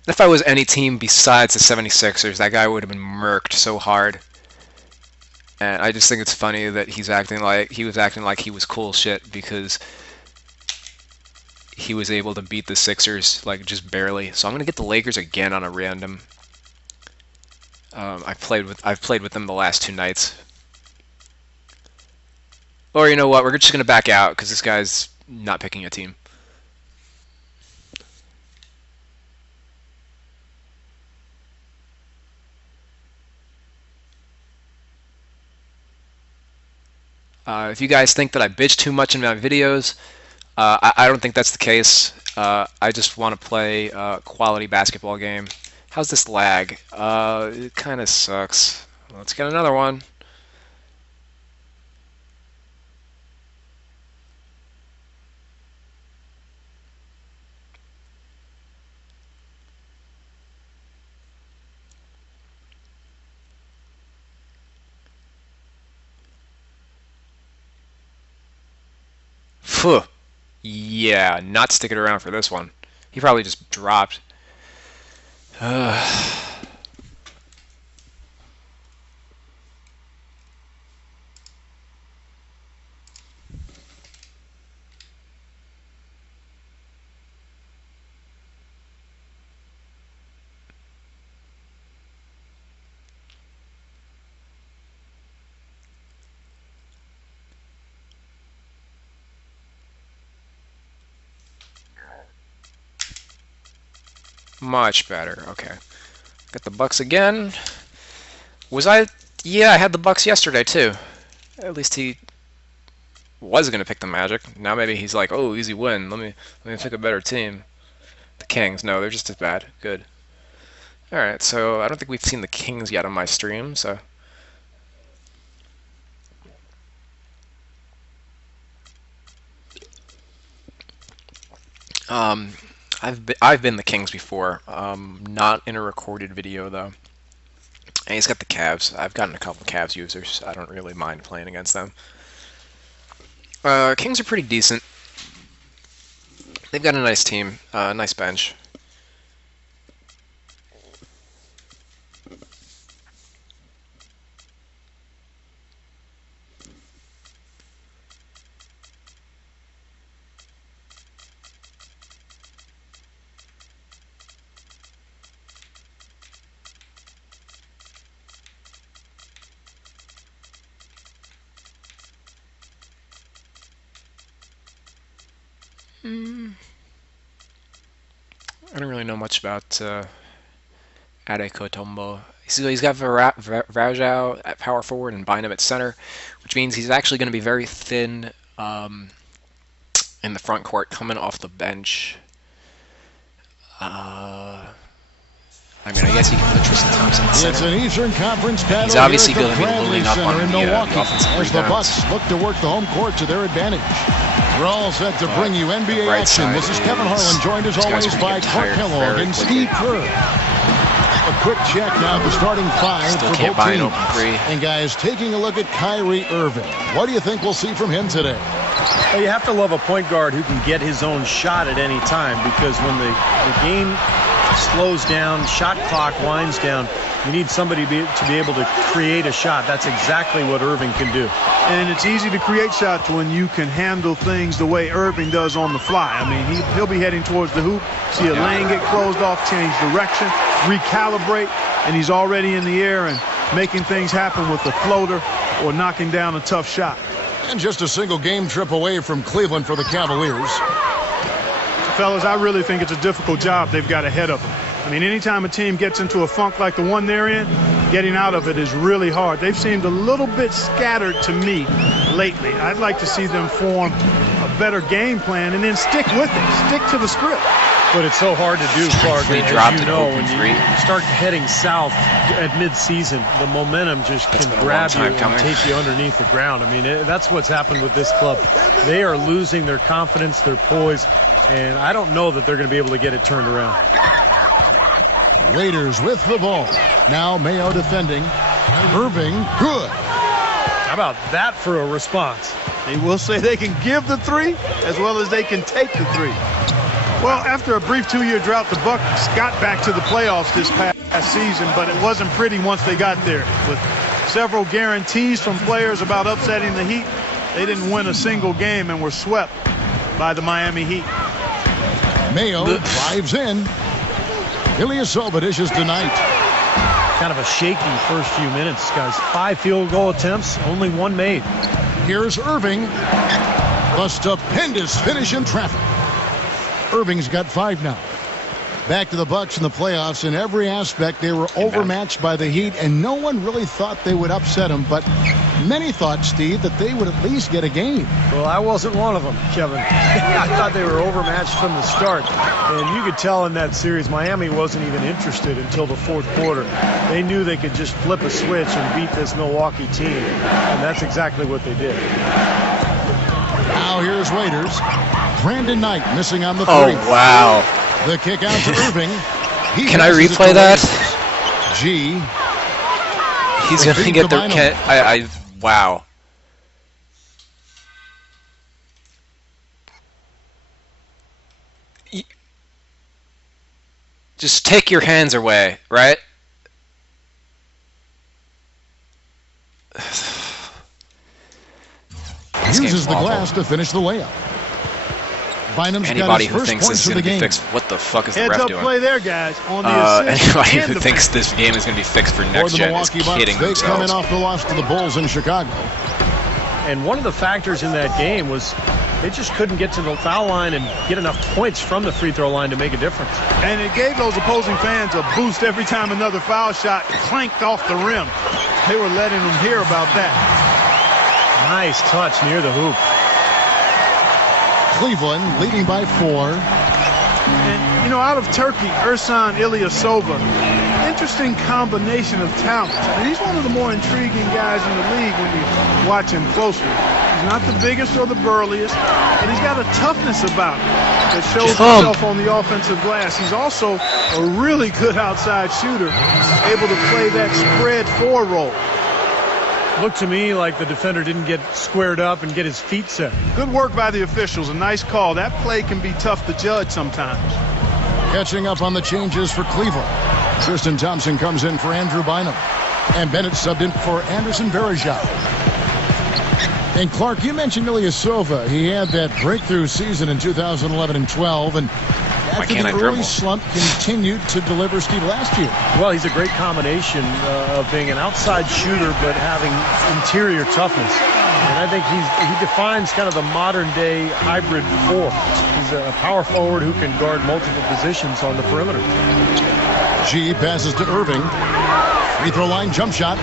If I was any team besides the 76ers, that guy would have been murked so hard. And I just think it's funny that he was acting like he was cool shit because he was able to beat the Sixers like just barely. So I'm gonna get the Lakers again on a random. I've played with them the last 2 nights. Or you know what? We're just gonna back out because this guy's not picking a team. If you guys think that I bitch too much in my videos, I don't think that's the case. I just want to play a quality basketball game. How's this lag? It kind of sucks. Let's get another one. Phew. Yeah, not sticking around for this one. He probably just dropped. Much better. Okay. Got the Bucks again. Was I? Yeah, I had the Bucks yesterday too. At least he was gonna pick the Magic. Now maybe he's like, oh, easy win. Let me pick a better team. The Kings. No, they're just as bad. Good. All right. So I don't think we've seen the Kings yet on my stream. So. I've been the Kings before, not in a recorded video though. And he's got the Cavs. I've gotten a couple Cavs users. I don't really mind playing against them. Kings are pretty decent. They've got a nice team, nice bench. I don't really know much about Adekotombo. He's got Varejao at power forward and Bynum at center, which means he's actually going to be very thin in the front court coming off the bench. I mean, I guess he can put Tristan Thompson at center. It's an Eastern Conference battle. He's obviously here going to be loading up on the offensive as the rebounds. Bucks look to work the home court to their advantage. We're all set to bring you NBA right action. This is Kevin Harlan, joined as always by Clark Kellogg and Steve Kerr. A quick check now of the starting 5 Still for can't both buy an teams. open 3. And guys, taking a look at Kyrie Irving. What do you think we'll see from him today? Well, you have to love a point guard who can get his own shot at any time, because when the game slows down, shot clock winds down, you need somebody to be able to create a shot. That's exactly what Irving can do. And it's easy to create shots when you can handle things the way Irving does on the fly. I mean, he'll be heading towards the hoop, see a lane get closed off, change direction, recalibrate, and he's already in the air and making things happen with a floater or knocking down a tough shot. And just a single game trip away from Cleveland for the Cavaliers. fellas, I really think it's a difficult job they've got ahead of them. I mean, anytime a team gets into a funk like the one they're in, getting out of it is really hard. They've seemed a little bit scattered to me lately. I'd like to see them form a better game plan and then stick with it, stick to the script. But it's so hard to do, Clark. He As dropped you an know, open when three. you start heading south at mid-season, the momentum just That's can been a grab long you time and coming. take you underneath the ground. I mean, that's what's happened with this club. They are losing their confidence, their poise, and I don't know that they're going to be able to get it turned around. Raiders with the ball. Now Mayo defending. Irving, good. How about that for a response? They will say they can give the three as well as they can take the three. Well, after a brief 2-year drought, the Bucks got back to the playoffs this past season, but it wasn't pretty once they got there. With several guarantees from players about upsetting the Heat, they didn't win a single game and were swept by the Miami Heat. Mayo drives in. Ilyasova dishes tonight. Kind of a shaky first few minutes, guys. 5 field goal attempts, only 1 made. Here's Irving. The stupendous finish in traffic. Irving's got 5 now. Back to the Bucks in the playoffs. In every aspect, they were overmatched by the Heat, and no one really thought they would upset them. But many thought, Steve, that they would at least get a game. Well, I wasn't one of them, Kevin. I thought they were overmatched from the start. And you could tell in that series, Miami wasn't even interested until the 4th quarter. They knew they could just flip a switch and beat this Milwaukee team. And that's exactly what they did. Now here's Raiders. Brandon Knight missing on the 3. Oh, wow. The kick out to Irving. Can I replay that? G. He's going to get their... Wow. Just take your hands away, right? Uses the glass to finish the layup. Bynum's Anybody got who his thinks first this is points of going the to be game. fixed, what the fuck is the Heads ref up doing? play there, guys, on the assist Anybody and who the thinks finish. this game is going to be fixed for For next the gen is Milwaukee Bucks, kidding they come in themselves. off the loss to the Bulls in Chicago. And one of the factors in that game was they just couldn't get to the foul line and get enough points from the free throw line to make a difference. And it gave those opposing fans a boost every time another foul shot clanked off the rim. They were letting them hear about that. Nice touch near the hoop. Cleveland leading by 4. And, you know, out of Turkey, Ersan Ilyasova, interesting combination of talent. And he's one of the more intriguing guys in the league when you watch him closely. He's not the biggest or the burliest, but he's got a toughness about him that shows himself on the offensive glass. He's also a really good outside shooter, able to play that spread 4 role. Looked to me like the defender didn't get squared up and get his feet set. Good work by the officials. A nice call. That play can be tough to judge sometimes. Catching up on the changes for Cleveland. Tristan Thompson comes in for Andrew Bynum. And Bennett subbed in for Anderson Varejao. And Clark, you mentioned Ilyasova. He had that breakthrough season in 2011 and 12. And after the early slump, continued to deliver, Steve, last year. Well, he's a great combination of being an outside shooter but having interior toughness. And I think he defines kind of the modern-day hybrid 4. He's a power forward who can guard multiple positions on the perimeter. G passes to Irving. Free throw line jump shot.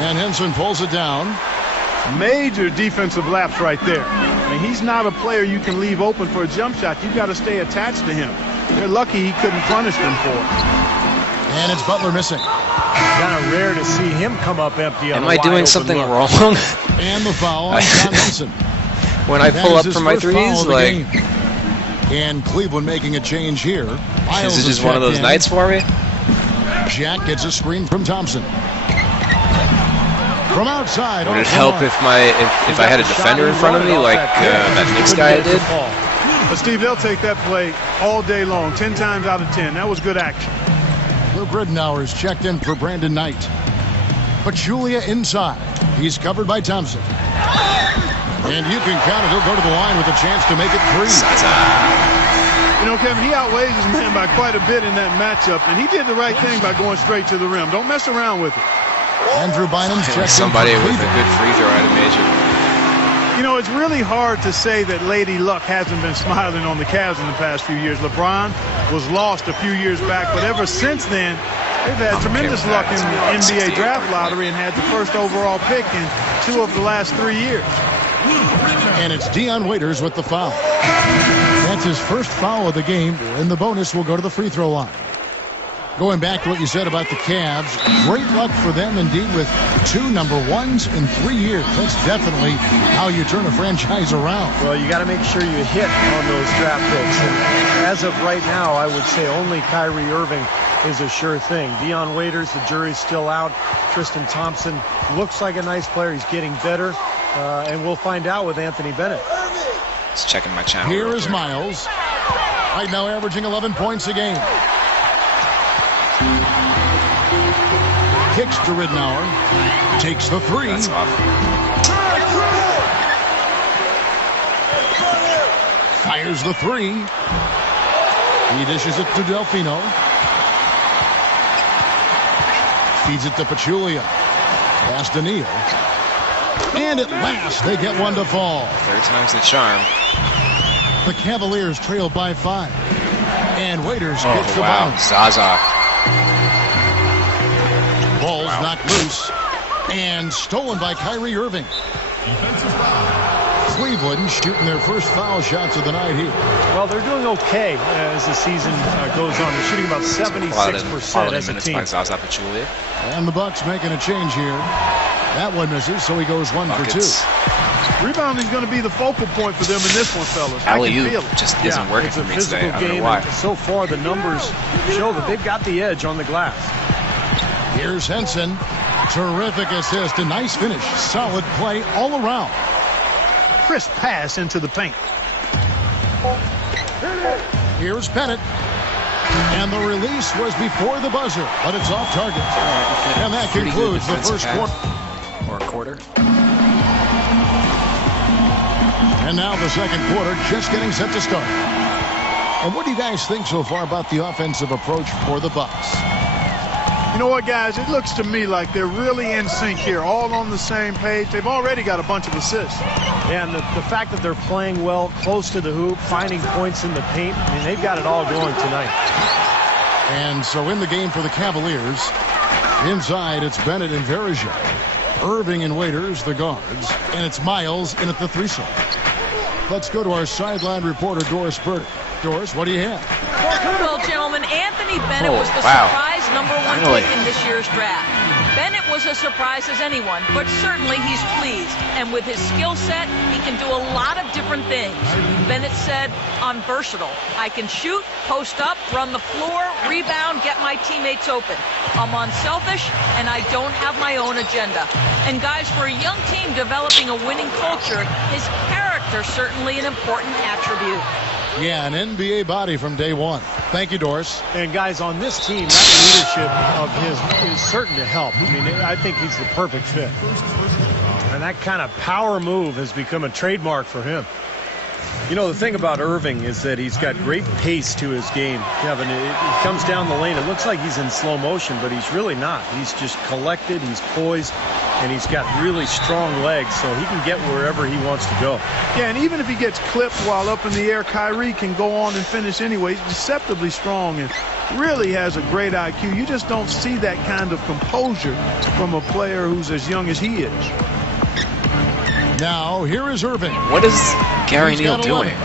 And Henson pulls it down. Major defensive lapse right there. I mean, he's not a player you can leave open for a jump shot. You've got to stay attached to him. They're lucky he couldn't punish them for it. And it's Butler missing. Kind of rare to see him come up empty. Am I doing something wrong? And the foul on John Henson. When I pull up for my threes, like... And Cleveland making a change here. Is it just one of those nights for me? Jack gets a screen from Thompson. From outside. Would it help if I had a defender in front of me like that Knicks guy did? But Steve, they'll take that play all day long, 10 times out of 10. That was good action. Luke Ridenour's checked in for Brandon Knight. Pachulia inside. He's covered by Thompson. And you can count it. He'll go to the line with a chance to make it 3. You know, Kevin, he outweighs his man by quite a bit in that matchup, and he did the right thing by going straight to the rim. Don't mess around with it. Andrew Bynum's checked somebody in for with a good free throw, I'd imagine. You know, it's really hard to say that Lady Luck hasn't been smiling on the Cavs in the past few years. LeBron was lost a few years back, but ever since then, they've had tremendous luck in the NBA draft lottery and had the first overall pick in 2 of the last 3 years. And it's Dion Waiters with the foul. That's his first foul of the game, and the bonus will go to the free throw line. Going back to what you said about the Cavs, great luck for them indeed with 2 number 1s in 3 years. That's definitely how you turn a franchise around. Well, you got to make sure you hit on those draft picks. And as of right now, I would say only Kyrie Irving is a sure thing. Dion Waiters, the jury's still out. Tristan Thompson looks like a nice player. He's getting better, and we'll find out with Anthony Bennett. Just checking my channel. Here is Miles, right now averaging 11 points a game. Kicks to Ridnour, takes the 3. That's off. Fires the 3. He dishes it to Delfino. Feeds it to Pachulia. Pass to Neal. And at last, they get one to fall. 3rd time's the charm. The Cavaliers trail by 5. And Waiters Oh, gets the wow. bounce. Zaza. Ball's knocked loose. And stolen by Kyrie Irving. Defensive foul. Cleveland shooting their first foul shots of the night here. Well, they're doing okay as the season goes on. They're shooting about 76% as a minutes team. by Zaza Pachulia. And the Bucks making a change here. That one misses, so he goes 1 for 2. Buckets. Rebounding is going to be the focal point for them in this one, fellas. I can Alley-oop feel it. just isn't working It's for a me physical today. I don't game, know why. and so far the numbers show that they've got the edge on the glass. Here's Henson. Terrific assist. A nice finish. Solid play all around. Crisp pass into the paint. Here's Bennett. And the release was before the buzzer, but it's off target. And that Pretty concludes good the first defensive quarter. half. Or a quarter. And now the second quarter just getting set to start. And what do you guys think so far about the offensive approach for the Bucks? You know what, guys? It looks to me like they're really in sync here, all on the same page. They've already got a bunch of assists. Yeah, and the fact that they're playing well, close to the hoop, finding points in the paint, I mean, they've got it all going tonight. And so in the game for the Cavaliers, inside it's Bennett and Verija. Irving and Waiters, the guards. And it's Miles in at the 3 slot. Let's go to our sideline reporter, Doris Burdick. Doris, what do you have? Well, gentlemen, Anthony Bennett Oh, was the wow. surprise #1 Really? pick in this year's draft. Bennett was as surprised as anyone, but certainly he's pleased. And with his skill set, he can do a lot of different things. Bennett said, I'm versatile. I can shoot, post up, run the floor, rebound, get my teammates open. I'm unselfish, and I don't have my own agenda. And guys, for a young team developing a winning culture, his character certainly an important attribute. Yeah, an NBA body from day one. Thank you, Doris. And guys, on this team, that leadership of his is certain to help. I mean, I think he's the perfect fit. And that kind of power move has become a trademark for him. You know, the thing about Irving is that he's got great pace to his game, Kevin. It comes down the lane. It looks like he's in slow motion, but he's really not. He's just collected, he's poised, and he's got really strong legs, so he can get wherever he wants to go. Yeah, and even if he gets clipped while up in the air, Kyrie can go on and finish anyway. He's deceptively strong and really has a great IQ. You just don't see that kind of composure from a player who's as young as he is. Now, here is Irving. What is Gary He's Neal got 11. doing?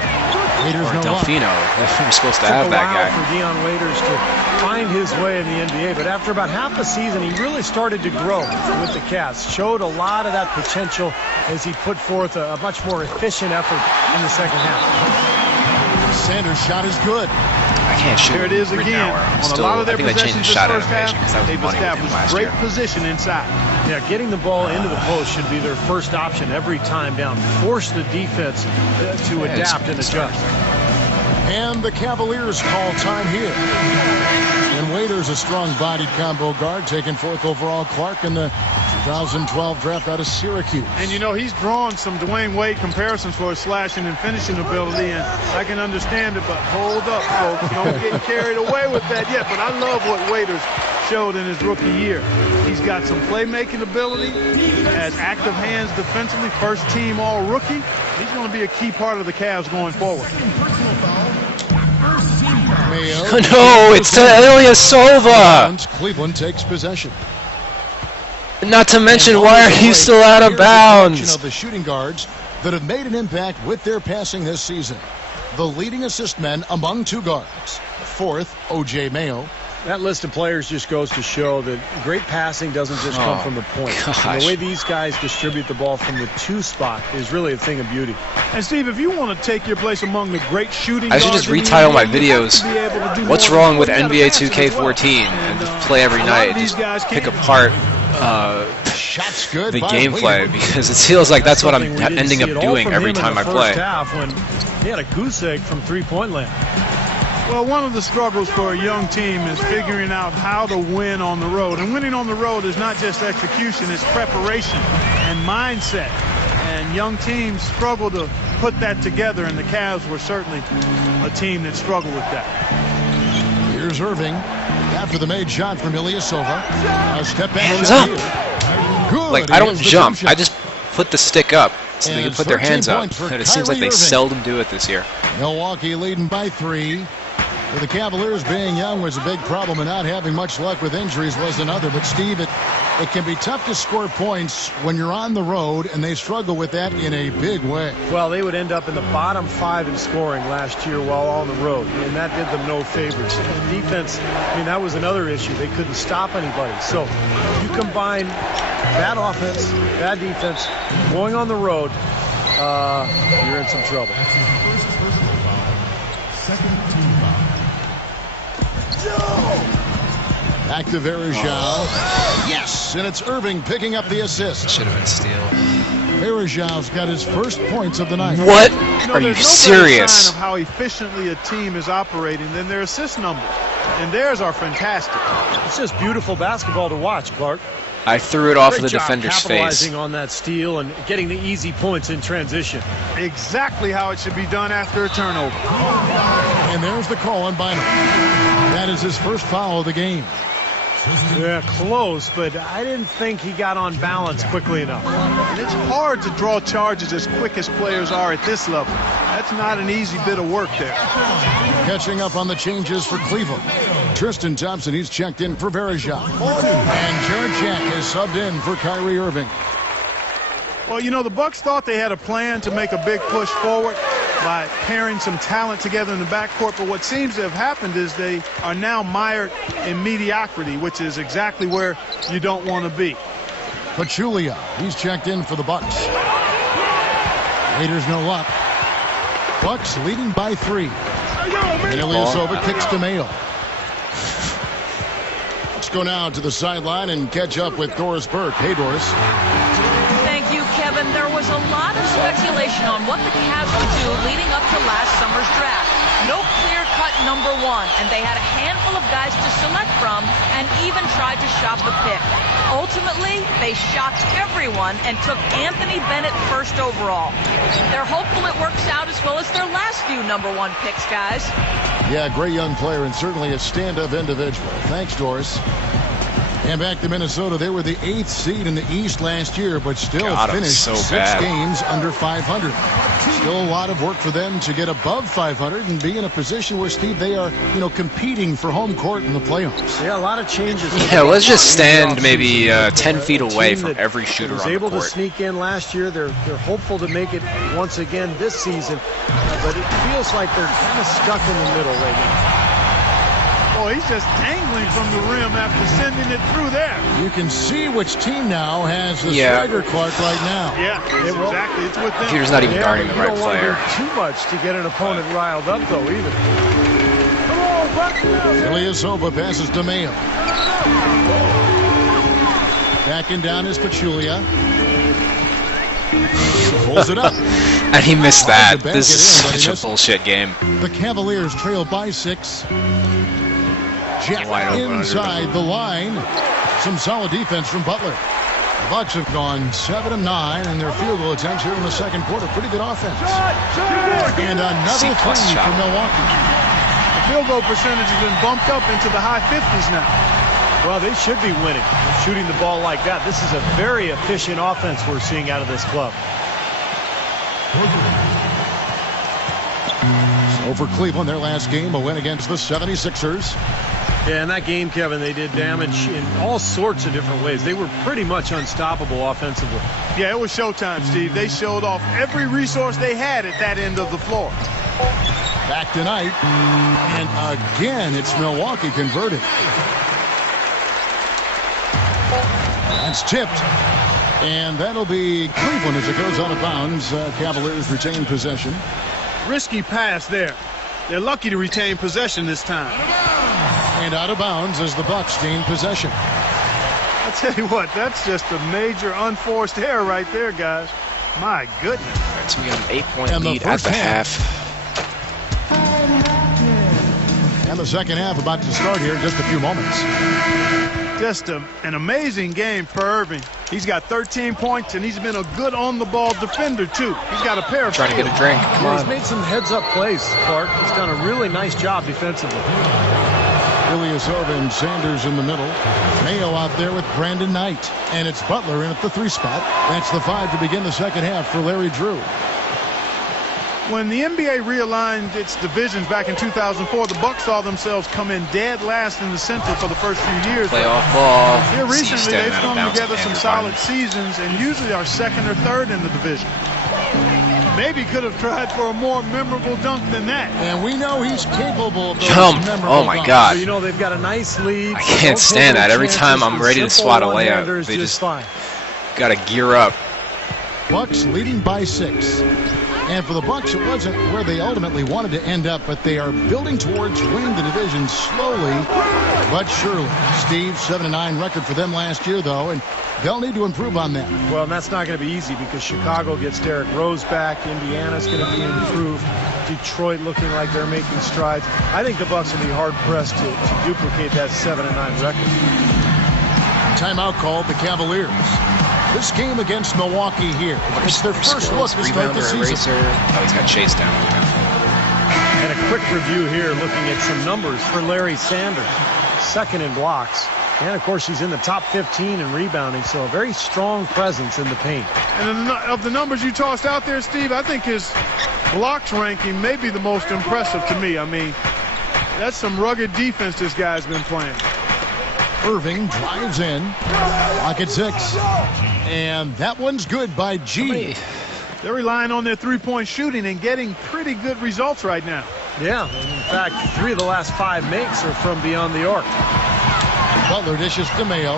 Waiters Or no luck. Delfino. We're supposed to Took have a that while guy. for Dion Waiters to find his way in the NBA, but after about half the season, he really started to grow with the Cavs. Showed a lot of that potential as he put forth a much more efficient effort in the second half. Sanders' shot is good. I can't shoot. Here it is again. Ridnour. On Still, a lot of their I think they changed possessions the this shot first half, animation because that was they've money with him established last great year. position inside. Yeah, getting the ball into the post should be their first option every time down. Force the defense to adapt and adjust. And the Cavaliers call time here. And Waiters, a strong-bodied combo guard, taking 4th overall. Clark in the 2012 draft out of Syracuse. And you know, he's drawn some Dwayne Wade comparisons for his slashing and finishing ability, and I can understand it, but hold up, folks. Don't get carried away with that yet. But I love what Waiters showed in his rookie year. He's got some playmaking ability, has active hands defensively, first team all-rookie. He's going to be a key part of the Cavs going forward. No, it's to Ilyasova. Cleveland takes possession. Not to mention, why are you still out of bounds? Of the shooting guards that have made an impact with their passing this season. The leading assist men among two guards. Fourth, O.J. Mayo. That list of players just goes to show that great passing doesn't just come from the point. The way these guys distribute the ball from the two spot is really a thing of beauty. And Steve, if you want to take your place among the great shooting I should just retitle my videos, What's Wrong with NBA 2K14, and just play every night, just pick apart Shots good the gameplay, because it feels like that's what I'm ending up doing every time I play. When he had a goose egg from three-point land. Well, one of the struggles for a young team is figuring out how to win on the road. And winning on the road is not just execution, it's preparation and mindset. And young teams struggle to put that together, and the Cavs were certainly a team that struggled with that. Here's Irving after the made shot from Ilyasova. A step back. Hands shot up. here. Good. Like, I don't jump, I just put the stick up so they can put their hands up. And it seems like they seldom do it this year. Milwaukee leading by 3. For the Cavaliers, being young was a big problem, and not having much luck with injuries was another. But, Steve, it can be tough to score points when you're on the road, and they struggle with that in a big way. Well, they would end up in the bottom 5 in scoring last year while on the road, and that did them no favors. And defense, I mean, that was another issue. They couldn't stop anybody. So you combine bad offense, bad defense, going on the road, you're in some trouble. Back to Varejao. Yes, and it's Irving picking up the assist. Should have been steal. Varejao's got his first points of the night. What? Are you there's no serious? sign of how efficiently a team is operating than their assist numbers. And theirs are fantastic. It's just beautiful basketball to watch, Clark. I threw it off of Great the job defender's face. capitalizing on that steal and getting the easy points in transition. Exactly how it should be done after a turnover. And there's the call on Bynum. That is his first foul of the game. Yeah, close, but I didn't think he got on balance quickly enough. And it's hard to draw charges as quick as players are at this level. That's not an easy bit of work there. Catching up on the changes for Cleveland. Tristan Thompson, he's checked in for Varejao. And Jared Jack is subbed in for Kyrie Irving. Well, you know, the Bucks thought they had a plan to make a big push forward by pairing some talent together in the backcourt, but what seems to have happened is they are now mired in mediocrity, which is exactly where you don't want to be. Pachulia, he's checked in for the Bucks. Raiders no luck. Bucks leading by 3. And Ilyasova kicks to Mayo. Let's go now to the sideline and catch up with Doris Burke. Hey, Doris. Thank you, Kevin. There was a lot of speculation on what the Cavs would do leading up to last summer's draft. No clear-cut number 1, and they had a handful of guys to select from and even tried to shop the pick. Ultimately, they shocked everyone and took Anthony Bennett first overall. They're hopeful it works out as well as their last few number 1 picks, guys. Yeah, great young player and certainly a stand-up individual. Thanks, Doris. And back to Minnesota, they were the 8th seed in the East last year, but still finished so 6 bad. games under 500. Still a lot of work for them to get above 500 and be in a position where, Steve, they are, competing for home court in the playoffs. Yeah, a lot of changes. Yeah, let's just stand maybe 10 feet away from every shooter on the able court. to sneak in last year. They're hopeful to make it once again this season, but it feels like they're kind of stuck in the middle right now. Boy, he's just dangling from the rim after sending it through there. You can see which team now has the swagger, Clark, right now. Yeah, exactly. It's with them. Peter's not even guarding the right player. You don't want to do too much to get an opponent riled up, though, either. Come on, Ilyasova passes to Mayo. Backing down is Pachulia. Pulls it up. And he missed that. Tried to This is bank it in, but he such a missed. bullshit game. The Cavaliers trail by 6. Jack Wide open inside the line. Some solid defense from Butler. The Bucks have gone 7 of 9 in their field goal attempts here in the second quarter. Pretty good offense. And another C-plus three shot. from Milwaukee. The field goal percentage has been bumped up into the high 50s now. Well, they should be winning, shooting the ball like that. This is a very efficient offense we're seeing out of this club. So for Cleveland, their last game, a win against the 76ers. Yeah, in that game, Kevin, they did damage in all sorts of different ways. They were pretty much unstoppable offensively. Yeah, it was showtime, Steve. They showed off every resource they had at that end of the floor. Back tonight, and again, it's Milwaukee converted. That's tipped, and that'll be Cleveland as it goes out of bounds. Cavaliers retain possession. Risky pass there. They're lucky to retain possession this time. And out of bounds as the Bucks gain possession. I tell you what, that's just a major unforced error right there, guys. My goodness. All right, so we got an 8-point And the lead at first the half. And the second half about to start here in just a few moments. Just an amazing game for Irving. He's got 13 points, and he's been a good on-the-ball defender, too. He's got a pair of Trying to get a drink. Come Yeah, he's on. made some heads-up plays, Clark. He's done a really nice job defensively. Ilyasova and Sanders in the middle. Mayo out there with Brandon Knight. And it's Butler in at the 3 spot. That's the 5 to begin the second half for Larry Drew. When the NBA realigned its divisions back in 2004, the Bucks saw themselves come in dead last in the Central for the first few years. Playoff ball. Here See recently, Stanton they've out of come bounds together with some Andrew solid Bynum. seasons and usually are second or third in the division. Maybe could have tried for a more memorable dunk than that. And we know he's capable of those Jump. memorable Oh, my dunks. God. So, you know, they've got a nice lead. I can't stand that. Every time I'm ready to swat a layup, they just fine. got to gear up. Bucks leading by 6. And for the Bucks, it wasn't where they ultimately wanted to end up, but they are building towards winning the division slowly but surely. Steve, 7-9 record for them last year, though, and they'll need to improve on that. Well, and that's not going to be easy because Chicago gets Derrick Rose back. Indiana's going to be improved. Detroit looking like they're making strides. I think the Bucks will be hard-pressed to duplicate that 7-9 record. Timeout called the Cavaliers. This game against Milwaukee here. It's their first look to start the season. Oh, he's got chased down. And a quick review here looking at some numbers for Larry Sanders. Second in blocks. And, of course, he's in the top 15 in rebounding, so a very strong presence in the paint. And of the numbers you tossed out there, Steve, I think his blocks ranking may be the most impressive to me. I mean, that's some rugged defense this guy's been playing. Irving drives in. Clock at 6. And that one's good by G. They're relying on their three-point shooting and getting pretty good results right now. Yeah, in fact, 3 of the last 5 makes are from beyond the arc. Butler dishes to Mayo.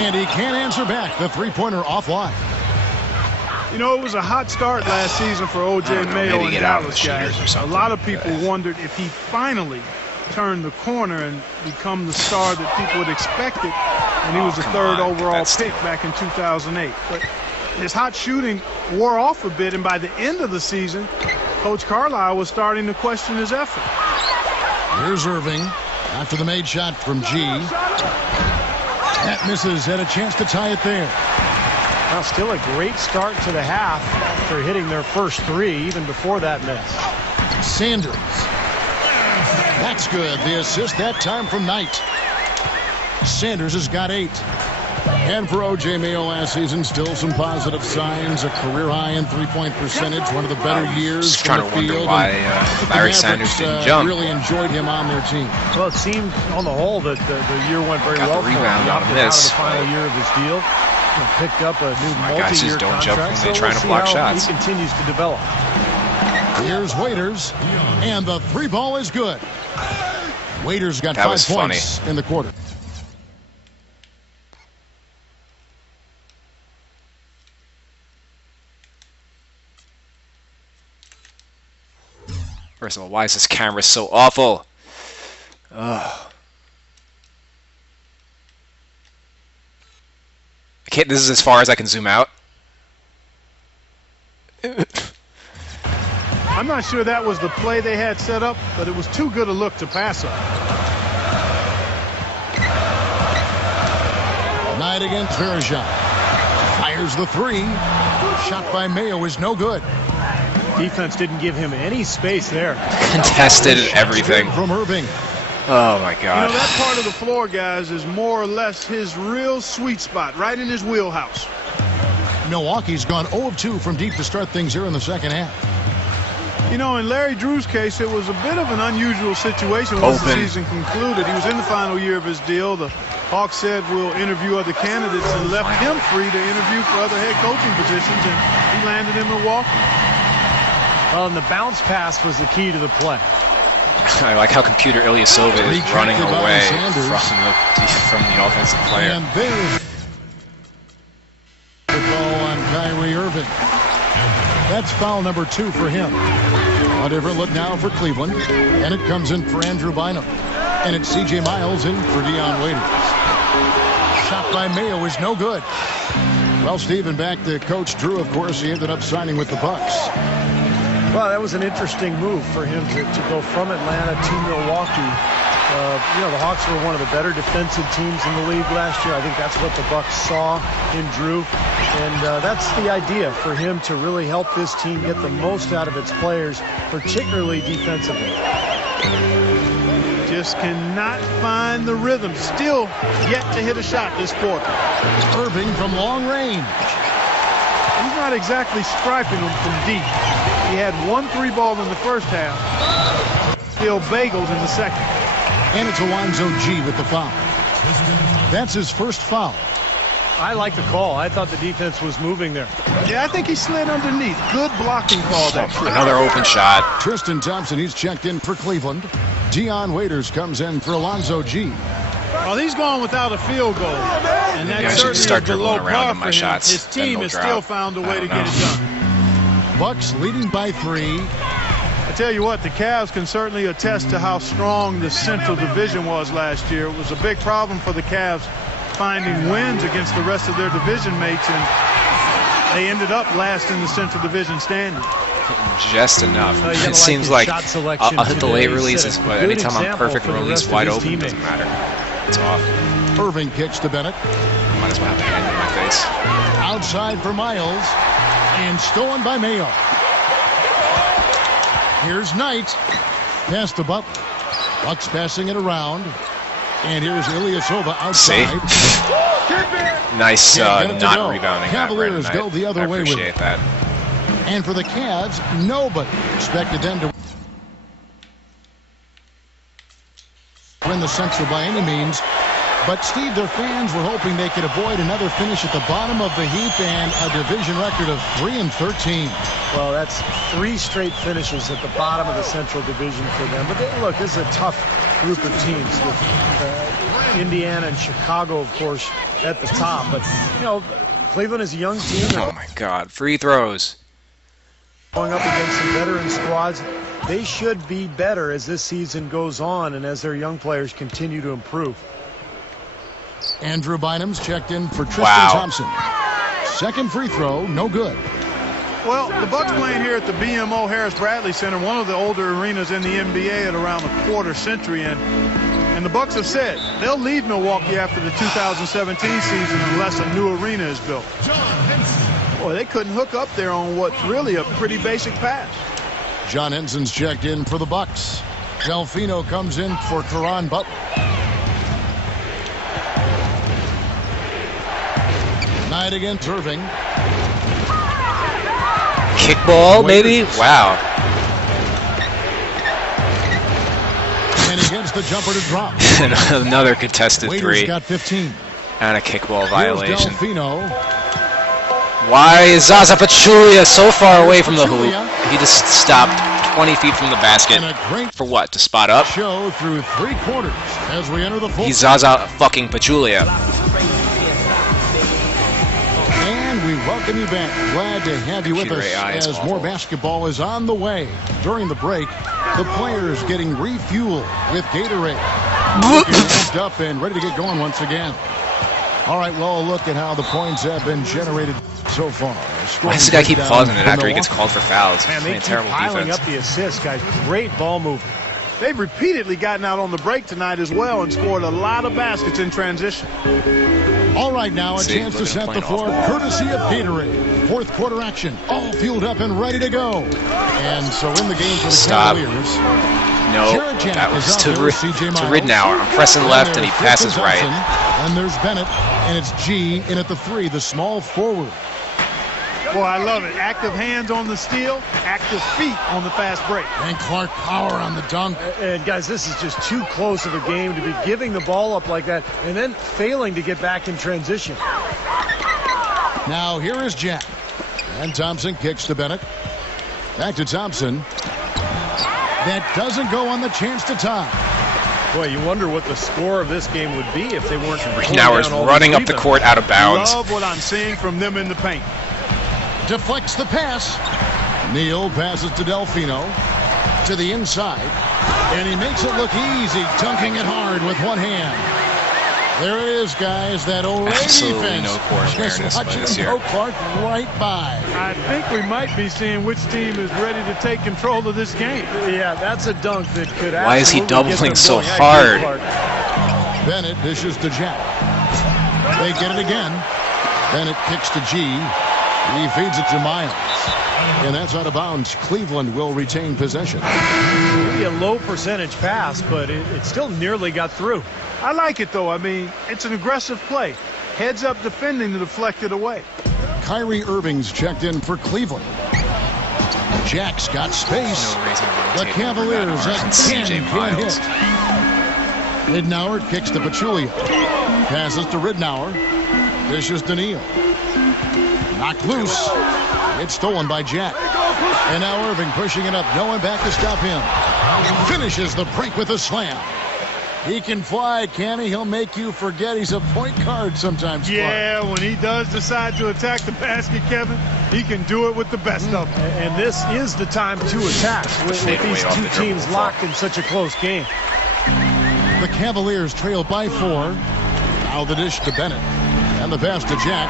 And he can't answer back. The three-pointer offline. You know, it was a hot start last season for O.J. Mayo maybe and get out of Dallas, the guys. shooters or A something. lot of people wondered if he finally turned the corner and become the star that people had expected when he was the come third on. overall That's- pick back in 2008. But his hot shooting wore off a bit, and by the end of the season, Coach Carlisle was starting to question his effort. Here's Irving after the made shot from G. That misses. Had a chance to tie it there. Well, still a great start to the half after hitting their first 3 even before that miss. Sanders. That's good. The assist that time from Knight. Sanders has got 8. And for O.J. Mayo last season, still some positive signs. A career high in three-point percentage. One of the better years Just trying from to the wonder field. why And Larry the Sanders Mavericks, didn't jump. really enjoyed him on their team. Well, it seemed on the whole that the year went very Got well the for him. rebound He on a opted out of miss. the final year of his deal. And picked up a new guys just multi-year don't contract. jump when they So trying we'll to see block how shots. He continues to develop. Here's Waiters. And the 3 ball is good. Waiters got That 5 was funny. points in the quarter. First of all, why is this camera so awful? Ugh. I can't. This is as far as I can zoom out. I'm not sure that was the play they had set up, but it was too good a look to pass up. Knight against Verja. Fires the 3. Shot by Mayo is no good. Defense didn't give him any space there. Contested everything. From Irving. Oh my You God. know, that part of the floor, guys, is more or less his real sweet spot, right in his wheelhouse. Milwaukee's gone 0 of 2 from deep to start things here in the second half. You know, in Larry Drew's case, it was a bit of an unusual situation once the season concluded. He was in the final year of his deal. The Hawks said we'll interview other candidates and left him free to interview for other head coaching positions, and he landed in Milwaukee. Well, and the bounce pass was the key to the play. I like how computer Ilyasova is running away from the offensive player. And there's the call on Kyrie Irving. That's foul number 2 for him. A different look now for Cleveland. And it comes in for Andrew Bynum. And it's C.J. Miles in for Dion Waiters. Shot by Mayo is no good. Well, Stephen, back to Coach Drew, of course. He ended up signing with the Bucks. Well, that was an interesting move for him to go from Atlanta to Milwaukee. You know, the Hawks were one of the better defensive teams in the league last year. I think that's what the Bucks saw in Drew. And that's the idea for him to really help this team get the most out of its players, particularly defensively. Just cannot find the rhythm. Still yet to hit a shot this quarter. Irving from long range. He's not exactly striping them from deep. He had 1 3-ball in the first half. Still bagels in the second. And it's Alonzo G with the foul. That's his first foul. I like the call. I thought the defense was moving there. Yeah, I think he slid underneath. Good blocking call that trip. Another open shot. Tristan Thompson, he's checked in for Cleveland. Dion Waiters comes in for Alonzo G. Well, he's gone without a field goal. And that Maybe I should certainly start is below dribbling around par on my for him. shots. His Then team they'll has drop. still found a way to get it done. Bucks leading by 3. I tell you what, the Cavs can certainly attest to how strong the Central Division was last year. It was a big problem for the Cavs finding wins against the rest of their division mates, and they ended up last in the Central Division standing. Just enough. It seems like I'll hit the late releases, but anytime I'm perfect and release wide open, it doesn't matter. It's off. Irving kicks to Bennett. Might as well have a hand in my face. Outside for Miles. And stolen by Mayo. Here's Knight. Pass to Buck. Buck's passing it around. And here's Ilyasova outside. See? Nice not rebounding. Cavaliers go the other way with it. I appreciate that. And for the Cavs, nobody expected them to win the Central by any means. But, Steve, their fans were hoping they could avoid another finish at the bottom of the heap and a division record of 3-13. Well, that's 3 straight finishes at the bottom of the Central Division for them. But look, this is a tough group of teams with Indiana and Chicago, of course, at the top. But, you know, Cleveland is a young team. Oh, my God. Free throws. Going up against some veteran squads. They should be better as this season goes on and as their young players continue to improve. Andrew Bynum's checked in for Tristan Thompson. Second free throw, no good. Well, the Bucks playing here at the BMO Harris Bradley Center, one of the older arenas in the NBA at around a quarter century. And the Bucks have said they'll leave Milwaukee after the 2017 season unless a new arena is built. Boy, they couldn't hook up there on what's really a pretty basic pass. John Henson's checked in for the Bucks. Delfino comes in for Caron Butler. Knight against Irving. Kickball, maybe? Wow. And against the jumper to drop. Another contested Waiters 3. got 15. And a kickball violation. Delfino. Why is Zaza Pachulia so far away from the hoop? He just stopped 20 feet from the basket. For what? To spot up? Show through 3 quarters as we enter the fourth. He's Zaza fucking Pachulia. And we welcome you back. Glad to have you with us as more basketball is on the way. During the break, the players getting refueled with Gatorade. Looking ramped up and ready to get going once again. All right, well, a look at how the points have been generated so far. Why does the guy keep pausing it after he gets called for fouls? Man, they keep terrible piling defense. up the assists, guys. Great ball movement. They've repeatedly gotten out on the break tonight as well and scored a lot of baskets in transition. All right, now a chance to set the floor courtesy of Gatorade. Fourth quarter action, all fueled up and ready to go. And so in the game for the Cavaliers, No, Jared Jack that is was out to, there with C.J. Miles. Ridnour. I'm pressing left, and he passes right. And there's Bennett, and it's G in at the 3, the small forward. Boy, I love it. Active hands on the steal, active feet on the fast break. And Clark power on the dunk. And guys, this is just too close of a game to be giving the ball up like that and then failing to get back in transition. Now here is Jack. And Thompson kicks to Bennett. Back to Thompson. That doesn't go on the chance to tie. Boy, you wonder what the score of this game would be if they weren't. Now is running up the court out of bounds. Love what I'm seeing from them in the paint. Deflects the pass. Neal passes to Delfino. To the inside. And he makes it look easy, dunking it hard with one hand. There it is, guys. That old Absolutely defense. no court awareness by this year. Clark right by. I think we might be seeing which team is ready to take control of this game. Yeah, that's a dunk that could. Why is he absolutely get doubling them so going. hard? Bennett dishes to Jack. They get it again. Bennett kicks to G. He feeds it to Miles. And that's out of bounds. Cleveland will retain possession. Maybe a low percentage pass, but it still nearly got through. I like it, though. I mean, it's an aggressive play. Heads up defending to deflect it away. Kyrie Irving's checked in for Cleveland. Jack's got space. No reason to The rotate Cavaliers Ridnour at and 10 CJ can't Miles. hit. Ridnour kicks to Pachulia. Passes to Ridnour. Dishes to Neal. Knocked loose. It's stolen by Jack. And now Irving pushing it up. No one back to stop him. Finishes the break with a slam. He can fly, can he? He'll make you forget he's a point guard sometimes. Yeah, when he does decide to attack the basket, Kevin, he can do it with the best of them. And this is the time to attack with Fade these away off two the dribble teams before. locked in such a close game. The Cavaliers trail by 4. Now the dish to Bennett. And the pass to Jack.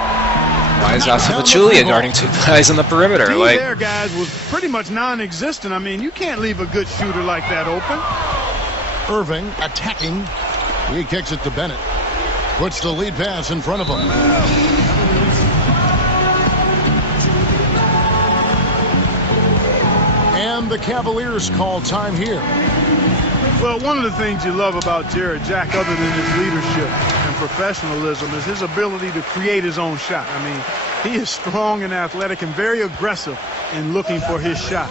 Why is Asa Pachulia guarding two guys on the perimeter? He Like, there, guys, was pretty much non-existent. I mean, you can't leave a good shooter like that open. Irving attacking. He kicks it to Bennett. Puts the lead pass in front of him. And the Cavaliers call time here. Well, one of the things you love about Jared Jack, other than his leadership and professionalism, is his ability to create his own shot. I mean, he is strong and athletic and very aggressive in looking for his shot.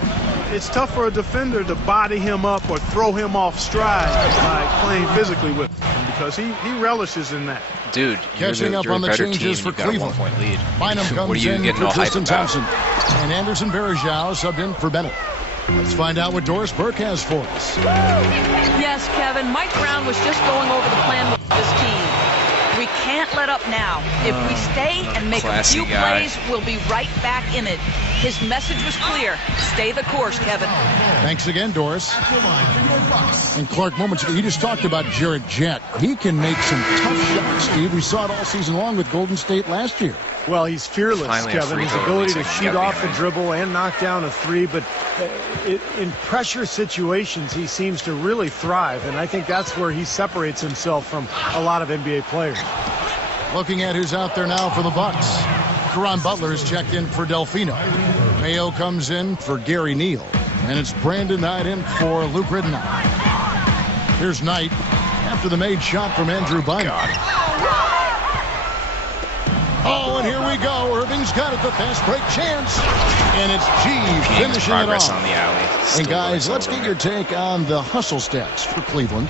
It's tough for a defender to body him up or throw him off stride by playing physically with him because he relishes in that. dude, Catching up you're on a the better changes team. for You've got a Cleveland. 1-point lead. Bynum What are comes you in getting for all hyped Tristan about? Thompson. And Anderson Varejao subbed in for Bennett. Let's find out what Doris Burke has for us. Yes, Kevin, Mike Brown was just going over the plan with this team. We can't let up now. If we stay and make a Classy few guy. plays, we'll be right back in it. His message was clear. Stay the course, Kevin. Thanks again, Doris. At the line for your Bucks. And Clark, moments ago, you just talked about Jared Jack. He can make some tough shots, Steve. We saw it all season long with Golden State last year. Well, he's fearless, Finally a Kevin. free His throw ability to release. shoot Gotta be off the amazing. dribble and knock down a three, but in pressure situations, he seems to really thrive, and I think that's where he separates himself from a lot of NBA players. Looking at who's out there now for the Bucks. Caron Butler is checked in for Delfino. Mayo comes in for Gary Neal. And it's Brandon Knight in for Luke Ridnour. Here's Knight after the made shot from Andrew Bynum. Oh, and here we go. Irving's got it, the fast break chance. And it's G King's finishing it progress off. on the alley. And Still guys, going let's over get it. your take on the hustle stats for Cleveland.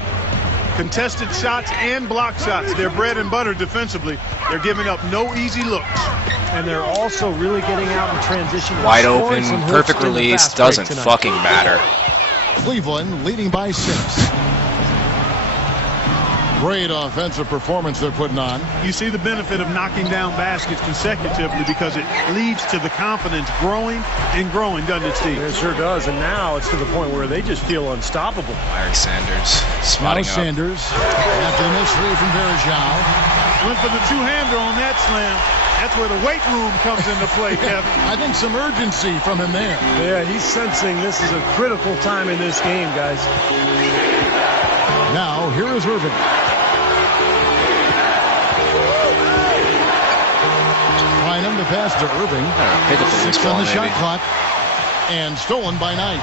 Contested shots and block shots. They're bread and butter defensively. They're giving up no easy looks. And they're also really getting out in transition. Wide scoring open, some hooks perfect in the release, fast break doesn't tonight. fucking matter. Cleveland leading by 6. Great offensive performance they're putting on. You see the benefit of knocking down baskets consecutively because it leads to the confidence growing and growing, doesn't it, Steve? It sure does, and now it's to the point where they just feel unstoppable. Larry Sanders Now spotting up. Sanders after the miss three from Varejao. Went for the two-hander on that slam. That's where the weight room comes into play, Kevin. I think some urgency from him there. Yeah, he's sensing this is a critical time in this game, guys. Now here is Irving. Bynum to pass to Irving. Pick up the 6 loose on ball, the shot maybe. clock. And stolen by Knight.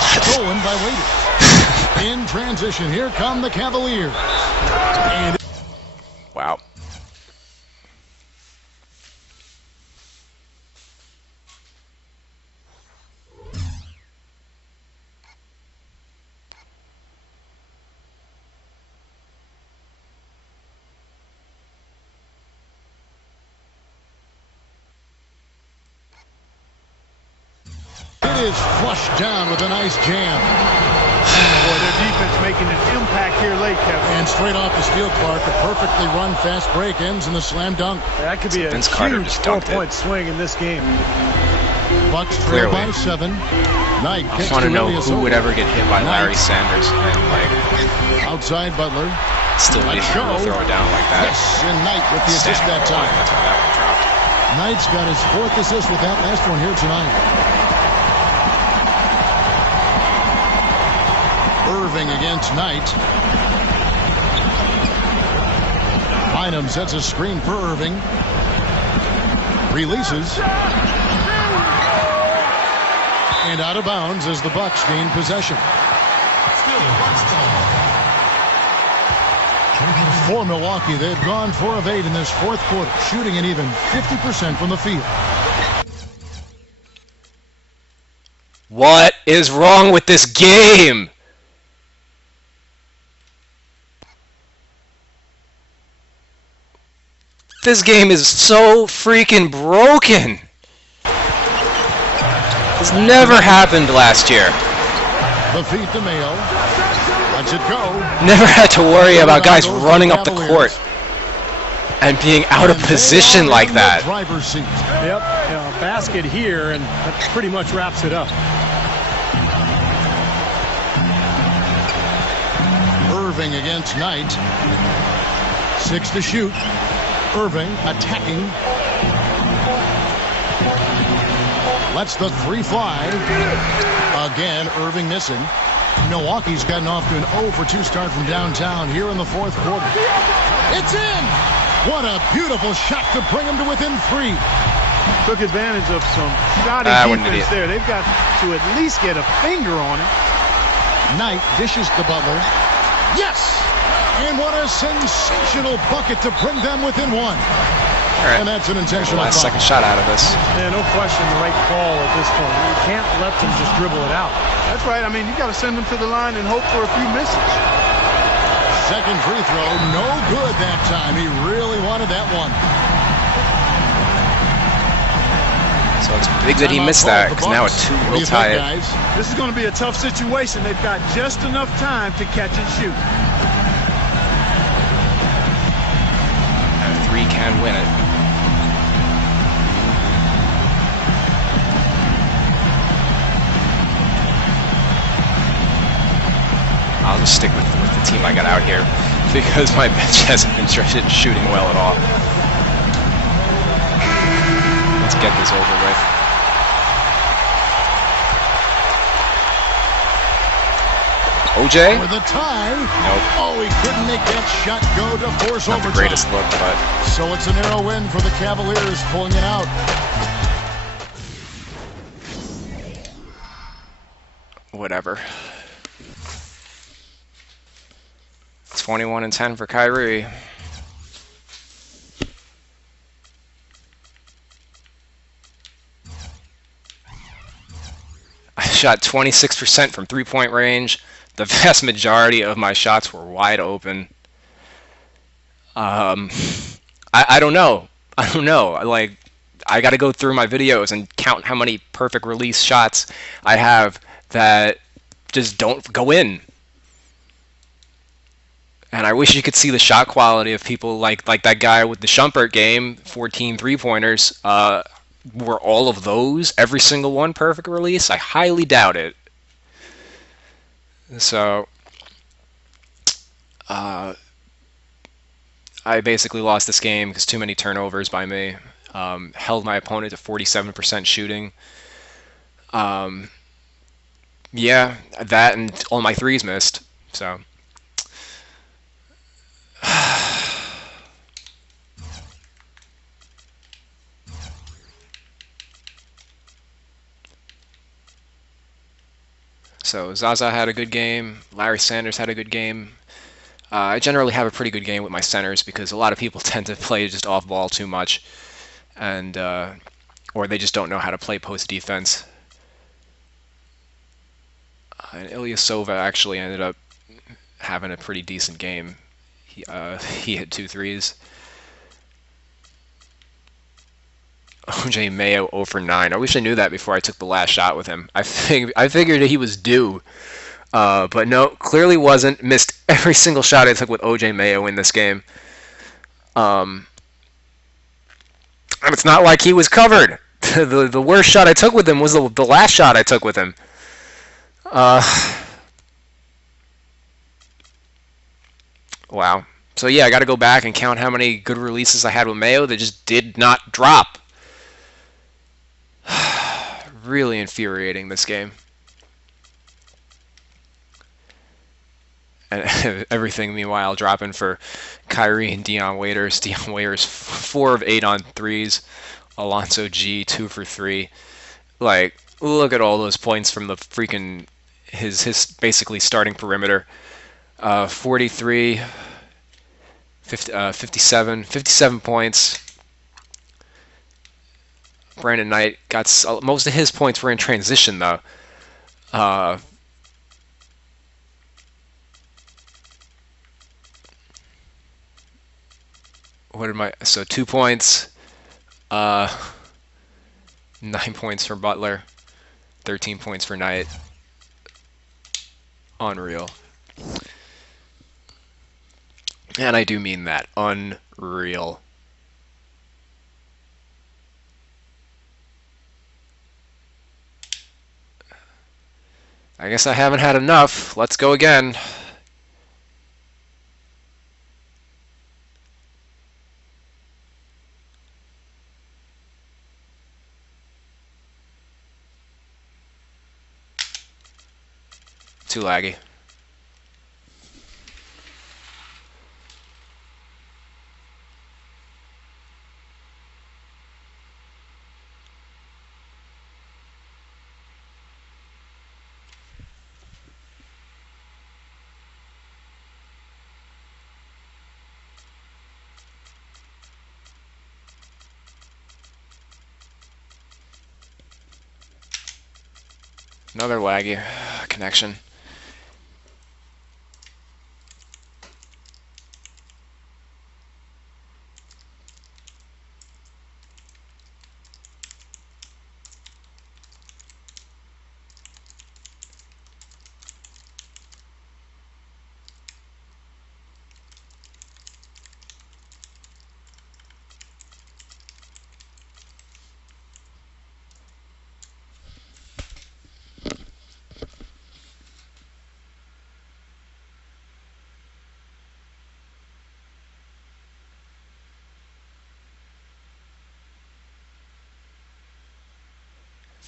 stolen by Waiters. In transition, here come the Cavaliers. And Wow. it is flushed down with a nice jam. Boy, their defense making an impact here late, Kevin. And straight off the steal, Clark, a perfectly run fast break ends in the slam dunk. That could be a Vince Carter huge just dunked it. 4-point swing in this game. Bucks trail Clearly. by 7. Knight I kicks want to to know Ilias who would over. ever get hit by Larry Knight. Sanders and like Outside Butler. still be Let's able to go. throw it down like that. Yes, and Knight with the assist Standing that on the line, time. that's why that one dropped. Knight's got his 4th assist with that last one here tonight. Irving against Knight. Bynum sets a screen for Irving. Releases. And out of bounds as the Bucks gain possession. For Milwaukee, they've gone 4 of 8 in this 4th quarter, shooting an even 50% from the field. What is wrong with this game? This game is so freaking broken. This never happened last year. The feed to Mayo. Lets it go. Never had to worry about guys running up the court and being out of position like that. Driver's seat. Yep, basket here, and that pretty much wraps it up. Irving against Knight. 6 to shoot. Irving attacking. Lets the 3 fly. Again, Irving missing. Milwaukee's gotten off to an 0 for 2 start from downtown here in the 4th quarter. It's in! What a beautiful shot to bring him to within 3. Took advantage of some shoddy what an defense idiot. there. They've got to at least get a finger on it. Knight dishes to Butler. Yes! And what a sensational bucket to bring them within 1. All right. And that's an intentional Last foul. second shot out of this. Yeah, no question, the right call at this point. You can't let them just dribble it out. That's right. I mean, you got to send them to the line and hope for a few misses. Second free throw, no good that time. He really wanted that one. So it's big that he missed that because now a 2 What do will you tie think, it. guys? This is going to be a tough situation. They've got just enough time to catch and shoot. 3 can win it. I'll just stick with the team I got out here because my bench hasn't been shooting well at all. Let's get this over with. OJ? For the tie. Nope. Oh, he couldn't make that shot go to force Not the overtime. greatest look, but So it's a narrow win for the Cavaliers, pulling it out. whatever. 21-10 for Kyrie. I shot 26% from three-point range. The vast majority of my shots were wide open. I don't know. I don't know. Like, I got to go through my videos and count how many perfect release shots I have that just don't go in. And I wish you could see the shot quality of people like that guy with the Shumpert game, 14 three-pointers. Were all of those, every single one, perfect release? I highly doubt it. So, I basically lost this game because too many turnovers by me. Held my opponent to 47% shooting. Yeah, that and all my threes missed. So. So Zaza had a good game. Larry Sanders had a good game. I generally have a pretty good game with my centers because a lot of people tend to play just off ball too much, and or they just don't know how to play post defense. And Ilyasova actually ended up having a pretty decent game. He hit 2 threes. OJ Mayo 0 for 9. I wish I knew that before I took the last shot with him. I figured he was due, but no, clearly wasn't. Missed every single shot I took with OJ Mayo in this game. And it's not like he was covered. The worst shot I took with him was the last shot I took with him. Wow. So yeah, I got to go back and count how many good releases I had with Mayo that just did not drop. Really infuriating, this game. And everything, meanwhile, dropping for Kyrie and Dion Waiters. Dion Waiters 4 of 8 on threes. Alonzo G 2 for 3. Like, look at all those points from the freaking his basically starting perimeter. 43, 50, 57 points. Brandon Knight got most of his points were in transition though. What am I? So 2 points, 9 points for Butler, 13 points for Knight. Unreal. And I do mean that. Unreal. I guess I haven't had enough. Let's go again. Too laggy. Another laggy connection.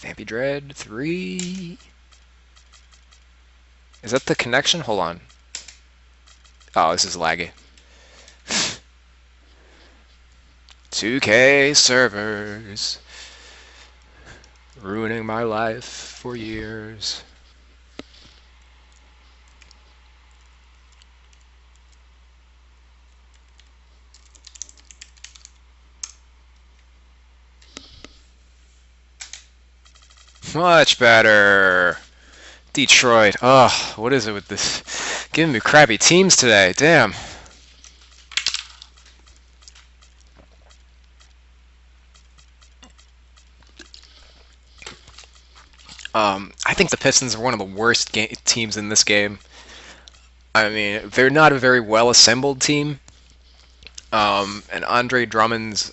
Vampy Dread 3. Is that the connection? Hold on. Oh, this is laggy. 2K servers. Ruining my life for years. Much better. Detroit. Oh, what is it with this? Giving me crappy teams today. Damn. I think the Pistons are one of the worst teams in this game. I mean, they're not a very well-assembled team. And Andre Drummond's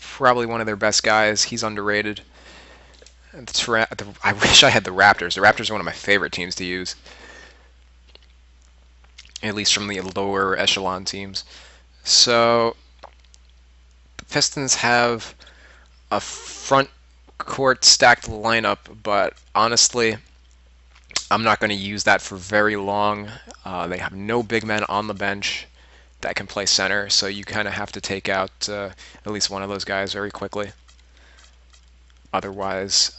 probably one of their best guys. He's underrated. I wish I had the Raptors. The Raptors are one of my favorite teams to use. At least from the lower echelon teams. So, the Pistons have a front court stacked lineup, but honestly, I'm not going to use that for very long. They have no big men on the bench that can play center, so you kind of have to take out at least one of those guys very quickly. Otherwise,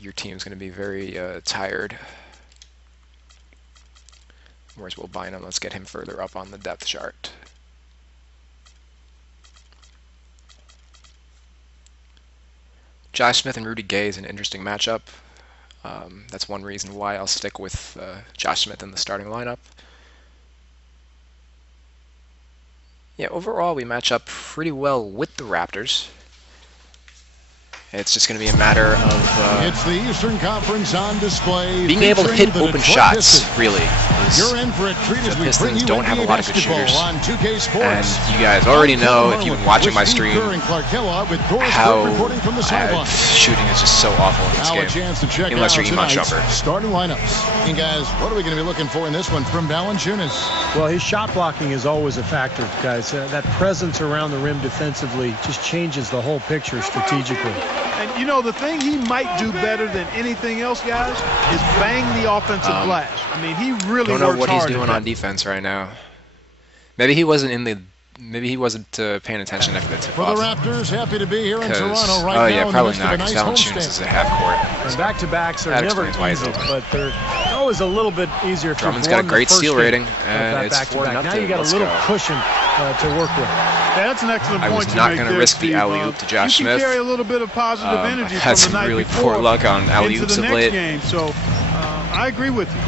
your team's going to be very tired. Where's Will Bynum? Let's get him further up on the depth chart. Josh Smith and Rudy Gay is an interesting matchup. That's one reason why I'll stick with Josh Smith in the starting lineup. Yeah, overall we match up pretty well with the Raptors. It's just going to be a matter of it's the Eastern Conference on display, being able to hit open shots, really. You're in for a treat as The we bring Pistons you don't have a NBA lot of good basketball shooters. on 2K Sports. And you guys already know, if you've been watching my stream, how shooting is just so awful in this now game. A chance to check Unless out you're Iman tonight's Shumpert. starting lineups. And guys, what are we going to be looking for in this one from Valanciunas? Well, his shot blocking is always a factor, guys. That presence around the rim defensively just changes the whole picture strategically. And, you know, the thing he might do better than anything else, guys, is bang the offensive glass. I mean, he really Don't know works what he's hard doing on defense right now. Maybe he wasn't in the. Maybe he wasn't paying attention after the tip For the off. Raptors, happy to be here in Toronto right Oh now. yeah, in the probably midst of a not. Because nice Valanciunas is homestand. a half court. And back-to-backs are That never explains why he's easy, open. but they're always a little bit easier if Drummond's you've got a won the great first steal game rating, of and that it's back-to-back. 4-0. Now you got Let's a little go. cushion to work with. Yeah, that's an excellent I point was you not make going to there, risk the Steve. alley-oop to Josh you Smith. can carry a little bit of positive energy I've from had the some night really before poor luck on into alley-oops the of next late. game. So I agree with you.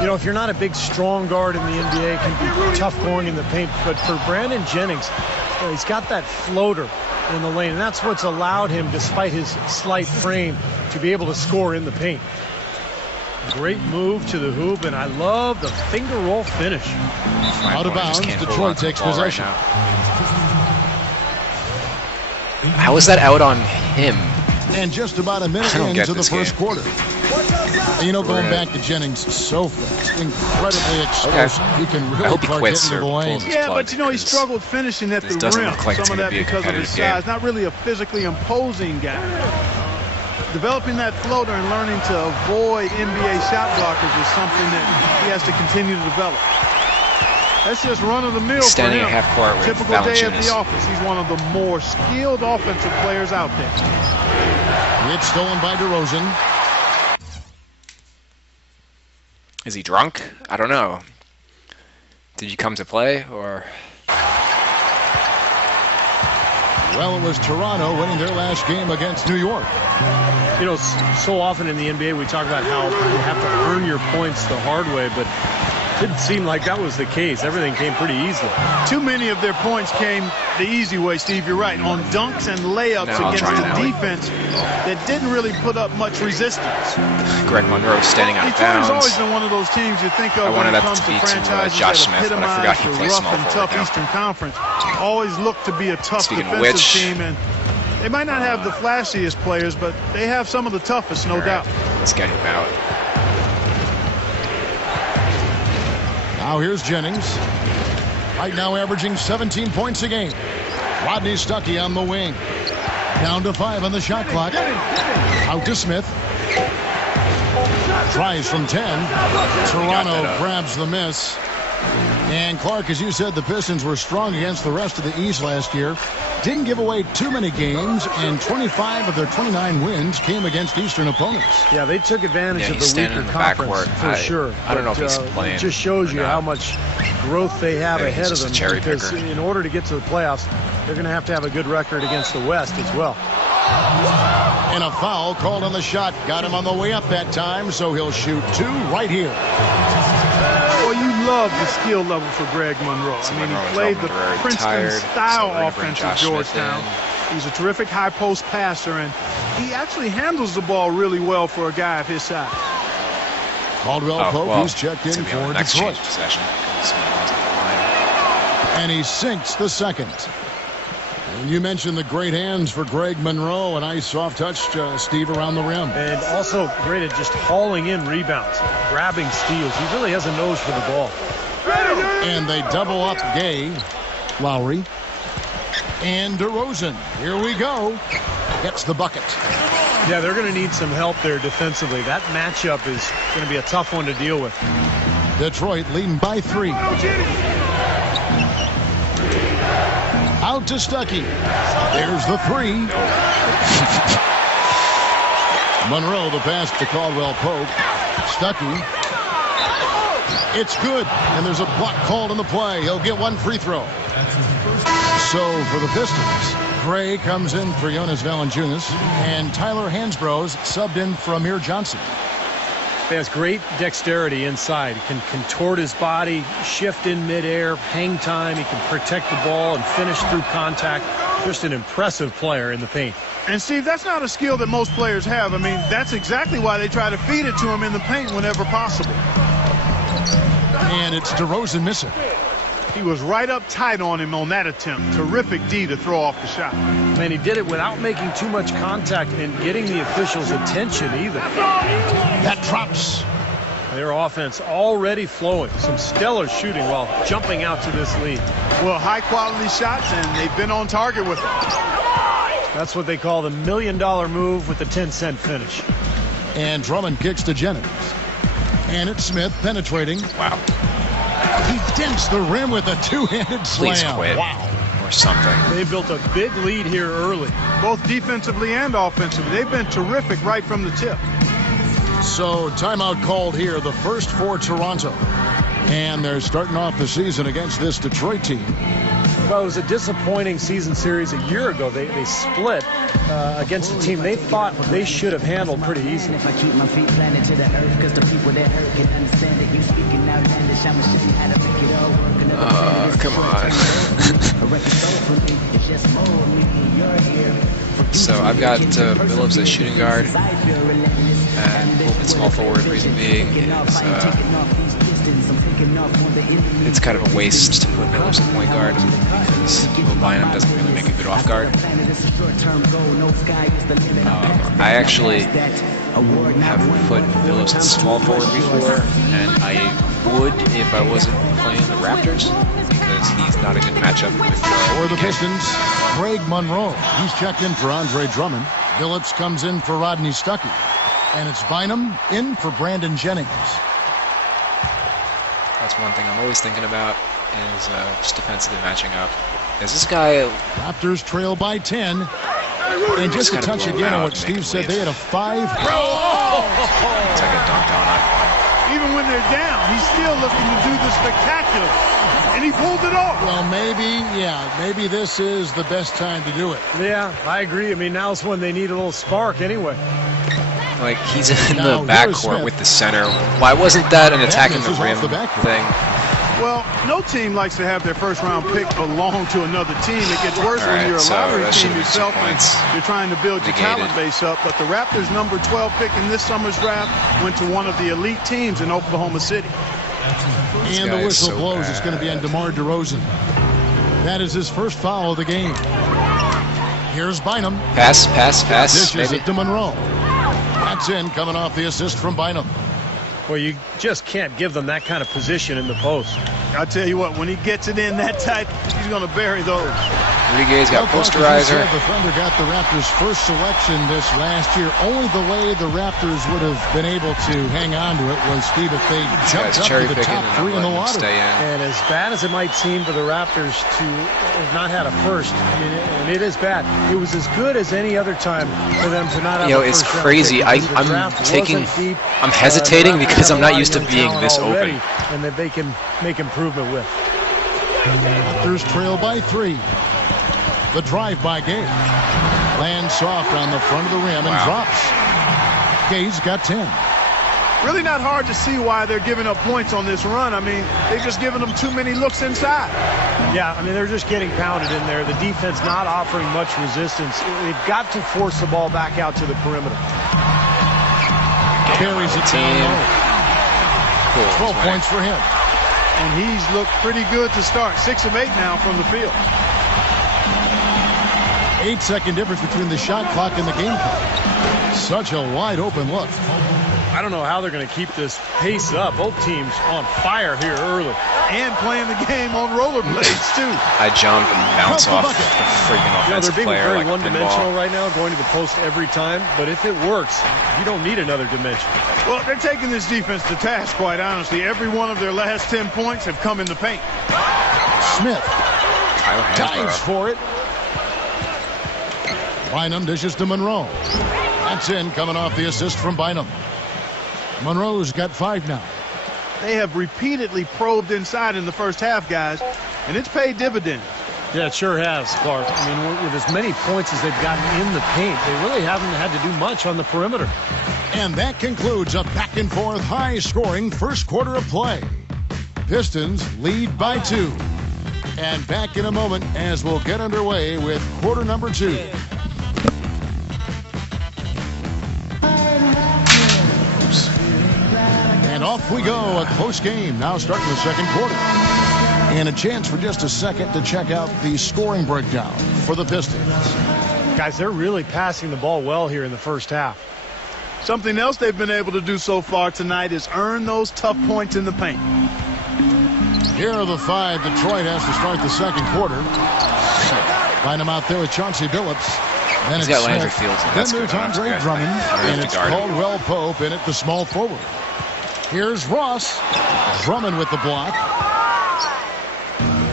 You know, if you're not a big, strong guard in the NBA, it can be tough going in the paint. But for Brandon Jennings, he's got that floater in the lane, and that's what's allowed him, despite his slight frame, to be able to score in the paint. Great move to the hoop, and I love the finger roll finish. Out of bounds, Detroit takes possession. How is that out on him? And just about a minute I don't get into the this first game. quarter. And you know, going back to Jennings, so fast, incredibly explosive. You can I really hope he park quits it into or the lane. pulls his Yeah, plug, but you know, he because struggled finishing at this the doesn't rim. look like it's Some of gonna that be a because of his competitive game. size. Not really a physically imposing guy. Developing that floater and learning to avoid NBA shot blockers is something that he has to continue to develop. That's just run-of-the-mill for Standing him. at half court with Typical day at Valanciunas. the office. He's one of the more skilled offensive players out there. It's stolen by DeRozan. Is he drunk? I don't know. Did you come to play, or? Well, it was Toronto winning their last game against New York. You know, so often in the NBA we talk about how you have to earn your points the hard way, but it didn't seem like that was the case. Everything came pretty easily. Too many of their points came the easy way, Steve. You're right. On dunks and layups Now I'll against try the an alley. defense that didn't really put up much resistance. Greg Monroe standing out of Detroit has always bounds. been one of those teams you think I of when wanted it that comes to to be to, franchises Josh that Smith, but I epitomize forgot he the plays rough small and forward tough now. Eastern Conference. Always look to be a tough Speaking of defensive which, team, and they might not have the flashiest players, but they have some of the toughest, no All right, doubt. let's get him out. Now here's Jennings. Right now averaging 17 points a game. Rodney Stuckey on the wing. Down to 5 on the shot clock. Out to Smith. Tries from 10. Toronto grabs the miss. And Clark, as you said, the Pistons were strong against the rest of the East last year. Didn't give away too many games, and 25 of their 29 wins came against Eastern opponents. Yeah, they took advantage Yeah, of he's the standing weaker in the backcourt. conference for sure. I don't know if he's But, playing It just shows or you not. how much growth they have I think he's ahead of just a them. cherry Because picker. in order to get to the playoffs, they're going to have a good record against the West as well. And a foul called on the shot. Got him on the way up that time, so he'll shoot 2 right here. Well, you love the skill level for Greg Monroe. I mean, Monroe he and played the Drummond are very Princeton tired, so style we're gonna offense bring at Josh Smith Georgetown. in. He's a terrific high post passer, and he actually handles the ball really well for a guy of his size. Caldwell Pope, well, who's checked it's in gonna be on for the next Detroit. change possession. Smith on the line. And he sinks the second. And you mentioned the great hands for Greg Monroe. A nice soft touch, Steve, around the rim. And also great at just hauling in rebounds, grabbing steals. He really has a nose for the ball. And they double up Gay, Lowry, and DeRozan. Here we go. Gets the bucket. Yeah, they're going to need some help there defensively. That matchup is going to be a tough one to deal with. Detroit leading by 3. Out to Stuckey. There's the 3. Monroe, the pass to Caldwell Pope. Stuckey It's good, and there's a block called in the play. He'll get one free throw. So for the Pistons, Gray comes in for Jonas Valanciunas, and Tyler Hansbrough subbed in for Amir Johnson. He has great dexterity inside. He can contort his body, shift in midair, hang time. He can protect the ball and finish through contact. Just an impressive player in the paint. And, Steve, that's not a skill that most players have. I mean, that's exactly why they try to feed it to him in the paint whenever possible. And it's DeRozan missing. He was right up tight on him on that attempt. Terrific D to throw off the shot. And he did it without making too much contact and getting the officials' attention either. That drops. Their offense already flowing. Some stellar shooting while jumping out to this lead. Well, high-quality shots, and they've been on target with them. That's what they call the $1 million move with the 10-cent finish. And Drummond kicks to Jennings. And it's Smith penetrating. Wow. He dents the rim with a two-handed slam. Please quit. Wow. Or something. They built a big lead here early. Both defensively and offensively. They've been terrific right from the tip. So timeout called here, the first for Toronto. And they're starting off the season against this Detroit team. Well, it was a disappointing season series a year ago. They split against a team they thought they should have handled pretty easily. If I keep my feet planted to the earth, because the people that hurt can understand it. You speaking outlandish, I'ma show you how to make it all work. Come on. So I've got Billups at shooting guard and Pope at small forward. Reason being is it's kind of a waste to put Billups at point guard because Will Bynum doesn't really make a good off guard. I actually have put Billups at small forward before, and I would if I wasn't playing the Raptors because he's not a good matchup with For the Pistons, Greg Monroe. He's checked in for Andre Drummond. Billups comes in for Rodney Stuckey. And it's Bynum in for Brandon Jennings. That's one thing I'm always thinking about is just defensively matching up. Is this guy... Raptors trail by 10. And just a touch again on what Steve said, they had a 5. It's like a dunk down on one. Even when they're down, he's still looking to do the spectacular. And he pulled it off. Well, maybe this is the best time to do it. Yeah, I agree. I mean, now's when they need a little spark anyway. Like, he's in Now, the here's backcourt Smith. with the center. Why wasn't that an attacking the misses off rim the backcourt. thing? Well, no team likes to have their first-round pick belong to another team. It gets worse All when right, you're a so lottery that team should be 2 yourself and points. you're trying to build your Negated. talent base up. But the Raptors' number 12 pick in this summer's draft went to one of the elite teams in Oklahoma City. And the guy is whistle so blows. bad. It's going to be on DeMar DeRozan. That is his first foul of the game. Here's Bynum. Pass, Dishes maybe. it to Monroe. That's in, coming off the assist from Bynum. Well, you just can't give them that kind of position in the post. I'll tell you what, when he gets it in that tight, he's going to bury those. Rudy Gay's got Well, Clark, as you posterizer. said, the Thunder got the Raptors' first selection this last year. Only the way the Raptors would have been able to hang on to it was, Steve, if they jumped Guy's up cherry to the picking top and 3 in the letting him lottery. stay in. And as bad as it might seem for the Raptors to have not had a first, I mean, and it is bad, it was as good as any other time for them to not have a It's first round crazy. pick because the I'm draft taking... wasn't deep. I'm hesitating The Raptors because have I'm a not lot used of to young being talent this already, open. and that they can make improvement with. Raptors trail by 3. The drive by Gay. Lands soft on the front of the rim and drops. Gay's got 10. Really not hard to see why they're giving up points on this run. I mean, they've just given them too many looks inside. Yeah, I mean, they're just getting pounded in there. The defense not offering much resistance. They've got to force the ball back out to the perimeter. Carries it down low. Cool. 12 points for him. And he's looked pretty good to start. 6 of 8 now from the field. 8-second difference between the shot clock and the game clock. Such a wide open look. I don't know how they're going to keep this pace up. Both teams on fire here early. And playing the game on rollerblades, too. I jump and bounce off the freaking You know, they're offensive being player very like a one-dimensional pinball. right now, going to the post every time. But if it works, you don't need another dimension. Well, they're taking this defense to task, quite honestly. Every one of their last 10 points have come in the paint. Smith Tyler dives Hansbrough. for it. Bynum dishes to Monroe. That's in, coming off the assist from Bynum. Monroe's got 5 now. they have repeatedly probed inside in the first half, guys, and it's paid dividends. Yeah, it sure has, Clark. I mean, with as many points as they've gotten in the paint, they really haven't had to do much on the perimeter. And that concludes a back-and-forth, high-scoring first quarter of play. Pistons lead by 2. And back in a moment as we'll get underway with quarter number 2. And off we go at post game, now starting the second quarter. And a chance for just a second to check out the scoring breakdown for the Pistons. Guys, they're really passing the ball well here in the first half. Something else they've been able to do so far tonight is earn those tough points in the paint. Here are the 5 Detroit has to start the second quarter. Find him out there with Chauncey Billups. Then He's it's got Landry Smith. Fields. Then That's there's good. Andre Drummond. And it's Caldwell Pope in at the small forward. Here's Ross. Drummond with the block.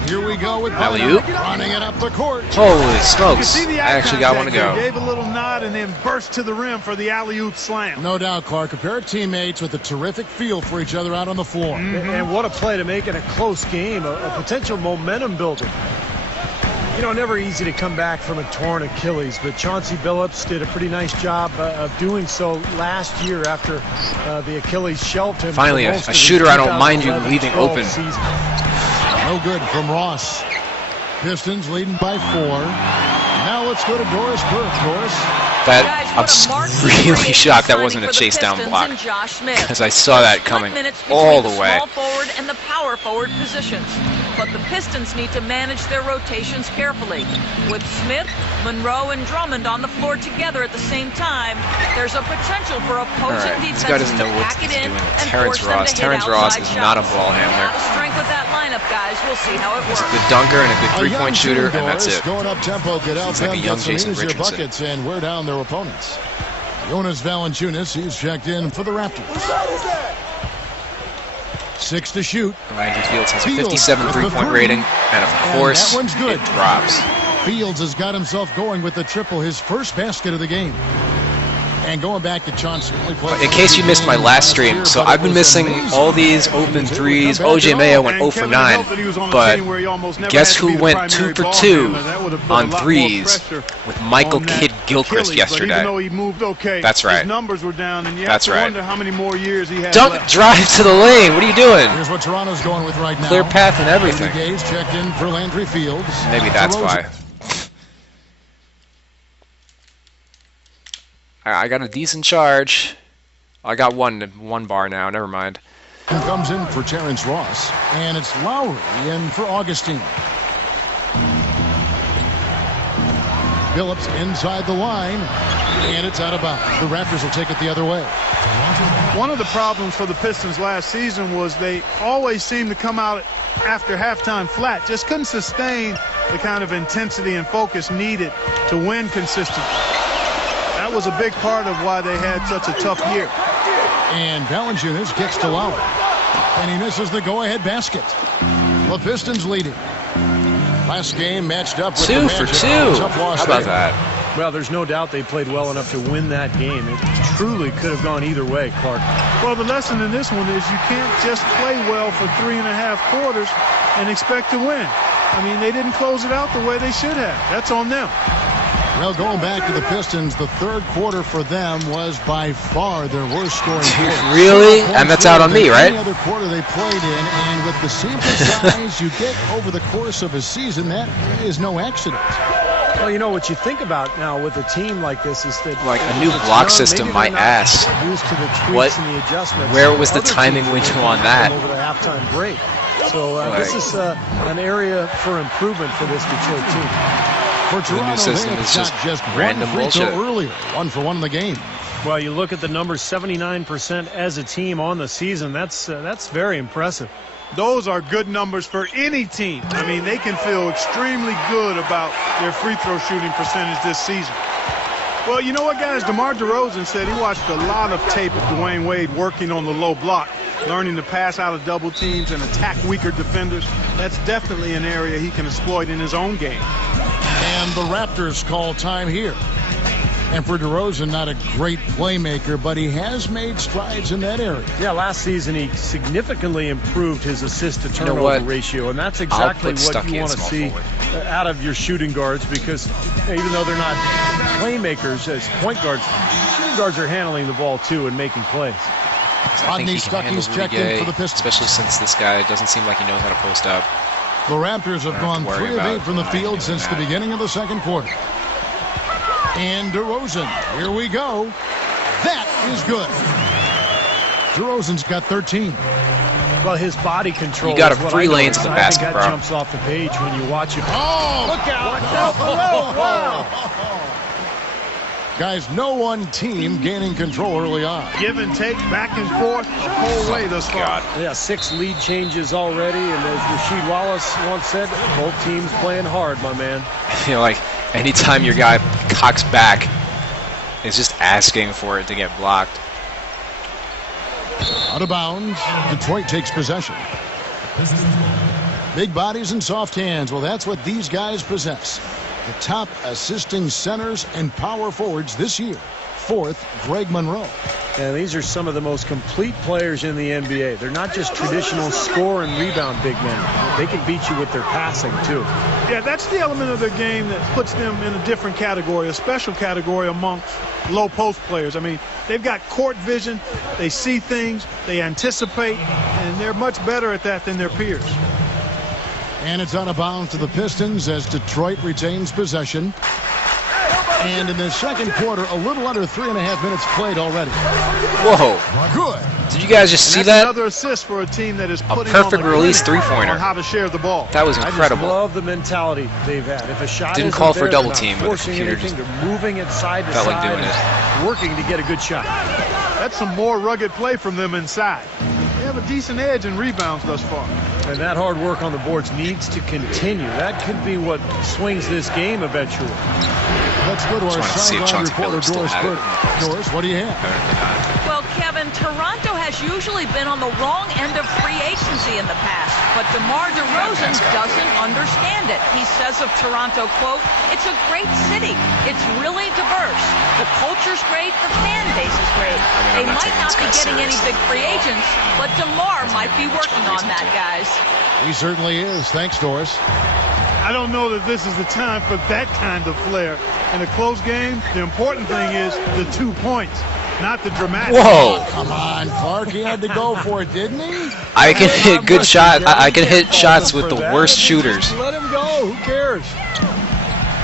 Here we go with Alley-oop. running it up the court. Holy You can smokes. see the I actually got one to go. Gave a little nod and then burst to the rim for the alley-oop slam. No doubt, Clark. A pair of teammates with a terrific feel for each other out on the floor. And what a play to make in a close game, a potential momentum builder. You know, never easy to come back from a torn Achilles, but Chauncey Billups did a pretty nice job of doing so last year after the Achilles shelved him. Finally, a shooter I don't mind you leaving open. Season. No good from Ross. Pistons leading by 4. Now let's go to Doris Burke. Doris. I'm really shocked that wasn't a chase down block, because I saw that coming all the way. Small forward and the power forward positions. But the Pistons need to manage their rotations carefully. With Smith, Monroe, and Drummond on the floor together at the same time, there's a potential for opposing This guy defenses doesn't to know what pack he's it in doing. and Terrence force them Ross. to hit Terrence Ross outside is not a shots. ball handler. The strength of that lineup, guys. We'll see how it He's works. a good dunker and a good A three-point young shooter, team, and that's Doris, it. Going up tempo, get out He's like a young get some Jason easier Richardson. buckets and wear down their opponents. Jonas Valanciunas, he's checked in for the Raptors. 6 to shoot. Landry Fields has a Fields 57 with the three-point three. rating, and of course, that one's good. it drops. Fields has got himself going with the triple, his first basket of the game. And going back to Chauncey. In case you missed my last stream, so I've been missing all these open threes. OJ Mayo went 0 for 9, but guess who went 2 for 2 on threes with Michael Kidd Gilchrist yesterday? That's right. His numbers were down, and you That's have to right. wonder how many more years he has Dunk left. drive to the lane. What are you doing? Here's what Toronto's going with right now. Clear path and everything. Andy Gage checked in for Landry Fields. Maybe that's DeRozan. why. I got a decent charge. I got one bar now. Never mind. Comes in for Terrence Ross. And it's Lowry in for Augustine. Billups inside the line. And it's out of bounds. The Raptors will take it the other way. One of the problems for the Pistons last season was they always seemed to come out after halftime flat. Just couldn't sustain the kind of intensity and focus needed to win consistently. That was a big part of why they had such a tough year. And Valanciunas gets to Lowry. And he misses the go-ahead basket. The Pistons leading. Last game matched up with 2 the for Magic. 2. Tough loss How about there. that? Well, there's no doubt they played well enough to win that game. It truly could have gone either way, Clark. Well, the lesson in this one is you can't just play well for 3.5 quarters and expect to win. I mean, they didn't close it out the way they should have. That's on them. Well, going back to the Pistons, the third quarter for them was by far their worst scoring quarter. Really? And that's out on me, right? Any other quarter they played in, and with the sample size you get over the course of a season, that is no accident. Well, you know what you think about now with a team like this is that Like a new block system, my ass. Used to the tweaks What? and the adjustments. Where was the Other timing teams window have on that? Over the halftime break. So this is an area for improvement for this Detroit team. For The new Toronto, system they have is shot just just random one free throw bullshit. earlier, 1 for 1 in the game. Well, you look at the numbers, 79% as a team on the season. That's very impressive. Those are good numbers for any team. I mean, they can feel extremely good about their free throw shooting percentage this season. Well, you know what, guys? DeMar DeRozan said he watched a lot of tape of Dwayne Wade working on the low block, learning to pass out of double teams and attack weaker defenders. That's definitely an area he can exploit in his own game. And the Raptors call time here. And for DeRozan, not a great playmaker, but he has made strides in that area. Yeah, last season he significantly improved his assist-to-turnover what? ratio, and that's I'll exactly put what Stuckey you in want to small see forward. out of your shooting guards, because even though they're not playmakers as point guards, shooting guards are handling the ball too and making plays. I think Rodney he can handle Stuckey's checked in Rudy for the Gay, Pistons. especially since this guy doesn't seem like he knows how to post up. The Raptors have Don't have gone to worry 3 of 8 about from the not field doing since the that. beginning of the second quarter. And DeRozan, here we go. That is good. DeRozan's got 13. Well, his body control. You got is a what free I lanes noticed. at the I think basket, that bro. jumps off the page when you watch it. Oh! Look out! Watch out below! Wow! Guys, no one team gaining control early on. Give and take, back and forth, the whole way thus far. God. Yeah, 6 lead changes already, and as Rasheed Wallace once said, both teams playing hard, my man. You know, like anytime your guy cocks back, is just asking for it to get blocked. Out of bounds. Detroit takes possession. Big bodies and soft hands. Well, that's what these guys possess. The top assisting centers and power forwards this year. 4th, Greg Monroe. And these are some of the most complete players in the NBA. They're not just traditional score and rebound big men. They can beat you with their passing, too. Yeah, that's the element of their game that puts them in a different category, a special category amongst low post players. I mean, they've got court vision, they see things, they anticipate, and they're much better at that than their peers. And it's out of bounds to the Pistons as Detroit retains possession. And in the second quarter, a little under 3.5 minutes played already. Whoa. Good. Did you guys just see And that's that? another assist for a team that is A putting on perfect the release clinic three-pointer. on how to share the ball. That was I just incredible. love the mentality they've had. If a shot Didn't isn't call for there, double they're not team, but the forcing computer anything. just They're moving it side to felt like side doing and working to get a good shot. That's some more rugged play from them inside. They have a decent edge in rebounds thus far. And that hard work on the boards needs to continue. That could be what swings this game eventually. Let's go to our wanted to see if sideline Chauncey reporter, Billups still Doris had it. Burke. Doris, what do you have? Well, Kevin, Toronto has usually been on the wrong end of free agency in the past, but DeMar DeRozan doesn't understand it. He says of Toronto, quote, "It's a great city. It's really diverse. The culture's great. The fan base is great. They I'm not might taking not this be guy getting any seriously. big free agents, but DeMar might be working on that, guys." He certainly is. Thanks, Doris. I don't know that this is the time for that kind of flair. In a close game, the important thing is the 2 points, not the dramatic. Whoa. Come on, Clark. He had to go for it, didn't he? I can hit good shots. I can hit Called shots up with for the that. worst shooters. Let him go. Who cares?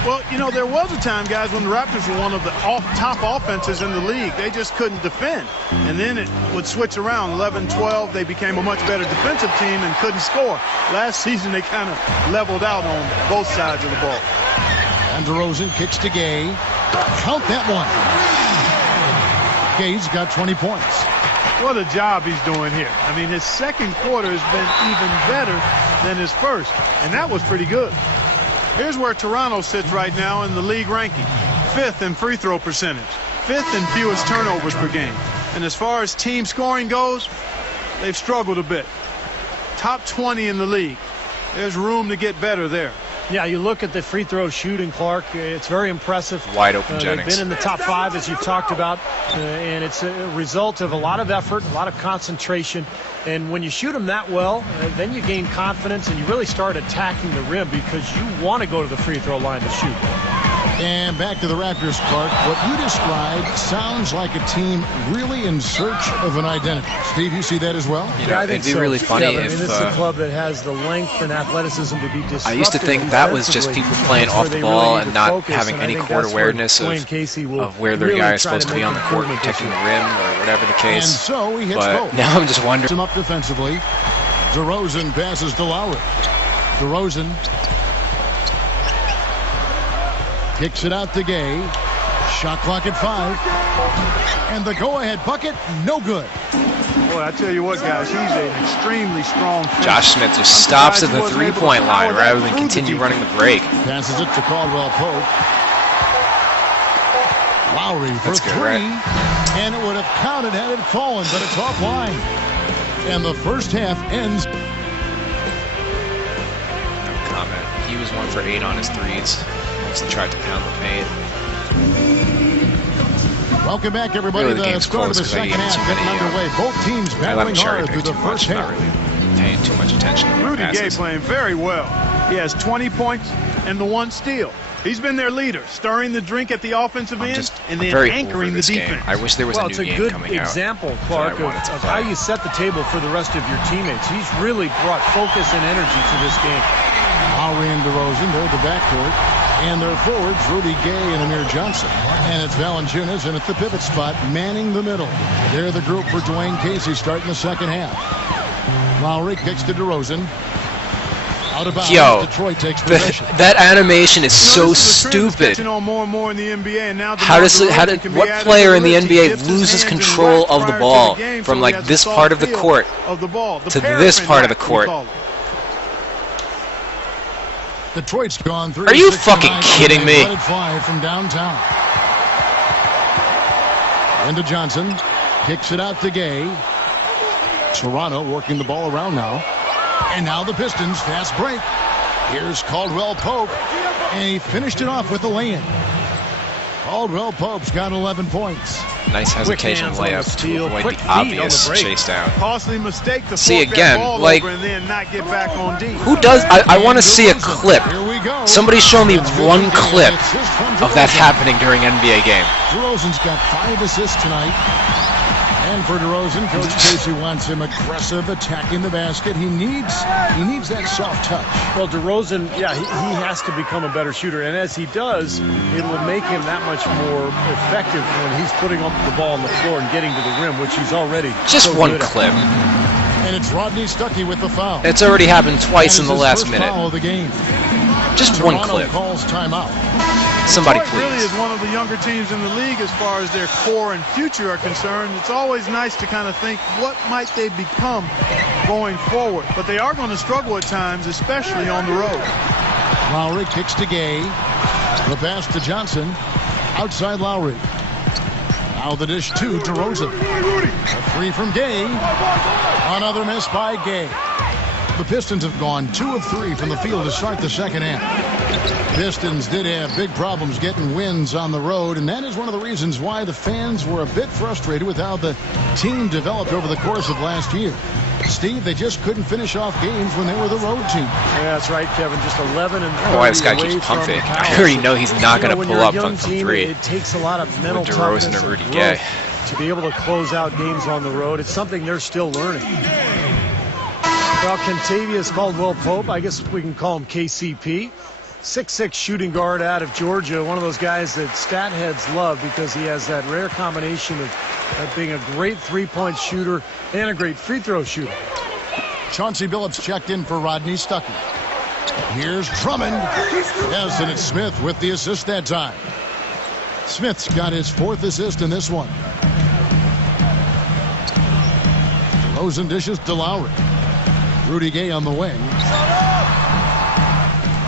Well, you know, there was a time, guys, when the Raptors were one of the top offenses in the league. They just couldn't defend. And then it would switch around. 11-12, they became a much better defensive team and couldn't score. Last season, they kind of leveled out on both sides of the ball. And DeRozan kicks to Gay. Count that one. Gay's got 20 points. What a job he's doing here. I mean, his second quarter has been even better than his first, and that was pretty good. Here's where Toronto sits right now in the league ranking. 5th in free throw percentage. 5th in fewest turnovers per game. And as far as team scoring goes, they've struggled a bit. Top 20 in the league. There's room to get better there. Yeah, you look at the free throw shooting, Clark. It's very impressive. Wide open They've Jennings. been in the top 5, as you've talked about, and it's a result of a lot of effort, a lot of concentration. And when you shoot them that well, then you gain confidence and you really start attacking the rim because you want to go to the free throw line to shoot. And back to the Raptors, Clark. What you described sounds like a team really in search of an identity. Steve, you see that as well? You know, I it'd think be so. really funny Yeah, I mean, if this is a club that has the length and athleticism to be disruptive. I used to think that was just defensively. people playing That's off where the they ball really and need to not focus, having and I any think court that's where awareness Dwayne Casey will of where their really guy is try to supposed to be make on the court improvement this protecting the year. rim or whatever the And case. so he hits But both. now I'm just wondering. Him up defensively. DeRozan passes to Lowry. DeRozan kicks it out to Gay. Shot clock at 5. And the go-ahead bucket, no good. Boy, I tell you what, guys, he's an extremely strong finisher. Josh Smith just I'm stops surprised at he the wasn't able to three-point power line that rather than through the continue defense. running the break. Passes it to Caldwell Pope. Lowry for That's good, 3. right? And it would have counted had it fallen, but it's offline. And the first half ends. No comment. He was 1 for 8 on his threes. Mostly tried to pound the paint. Welcome back, everybody. Really, the The game's start of close the 'cause I second gave half too getting many, underway. Both teams I let him battling cherry hard pick through the too much, first not half. really paying too much attention to Rudy Gay passes. playing very well. He has 20 points and the 1 steal. He's been their leader, stirring the drink at the offensive end and then very anchoring over the this game. defense. I wish there was Well, a it's new a game good coming out. example, that Clark, I wanted to of play. how you set the table for the rest of your teammates. He's really brought focus and energy to this game. Lowry and DeRozan, they're the backcourt. And their forwards, Rudy Gay and Amir Johnson. And it's Valanciunas in at the pivot spot, manning the middle. They're the group for Dwayne Casey starting the second half. Lowry kicks to DeRozan. Out of bounds, Yo, Detroit takes possession. that animation is so This is a trend that's stupid. catching on more and more in the NBA, and now How does DeMar how DeRozan did can be what added player to in the list. He NBA dips his loses hands in control wax of the prior to ball game, from so he like has a this soft part of the feel court of the ball. The to this paraffin part of the wax, we court? call it. Detroit's gone 3. Are you fucking kidding me? Let it fly from downtown. Into Johnson. Kicks it out to Gay. Toronto working the ball around now. And now the Pistons. Fast break. Here's Caldwell Pope. And he finished it off with a lay-in. Caldwell Pope's got 11 points. Nice hesitation hands on the layup steal, to avoid quick the feet on the obvious break. chase down. Costly mistake to See, fork that again, ball like, over and then not get back on D. Who does? I want to see a clip. Here we go. Somebody show me It's good one again. clip It's just from of that DeRozan. happening during NBA game. DeRozan's got 5 assists tonight. And for DeRozan, Coach Casey wants him aggressive, attacking the basket. He needs that soft touch. Well, DeRozan, yeah, he has to become a better shooter. And as he does, it will make him that much more effective when he's putting up the ball on the floor and getting to the rim, which he's already Just so one good at. clip. And it's Rodney Stuckey with the foul. It's already happened twice in the That is his last first minute. foul of the game. Just one Toronto clip. calls timeout. Somebody Detroit really please. is one of the younger teams in the league as far as their core and future are concerned. It's always nice to kind of think what might they become going forward. But they are going to struggle at times, especially on the road. Lowry kicks to Gay. The pass to Johnson. Outside Lowry. Now the dish to DeRozan. A 3 from Gay. Another miss by Gay. The Pistons have gone 2 of 3 from the field to start the second half. Pistons did have big problems getting wins on the road, and that is one of the reasons why the fans were a bit frustrated with how the team developed over the course of last year. Steve, they just couldn't finish off games when they were the road team. Yeah, that's right, Kevin. Just 11 and 30 Why this guy away keeps from pump faking. the I Palace. already know he's not going to when pull you're a up young from team, 3. It takes a lot of mental DeRozan toughness and and Rudy growth Gay. to be able to close out games on the road. It's something they're still learning. Well, Kentavious Caldwell-Pope, I guess we can call him KCP. 6'6" shooting guard out of Georgia, one of those guys that stat heads love because he has that rare combination of being a great three-point shooter and a great free throw shooter. Chauncey Billups checked in for Rodney Stuckey. Here's Drummond. Yes, and it's Smith with the assist that time. Smith's got his 4th assist in this one. DeRozan dishes to Lowry. Rudy Gay on the wing.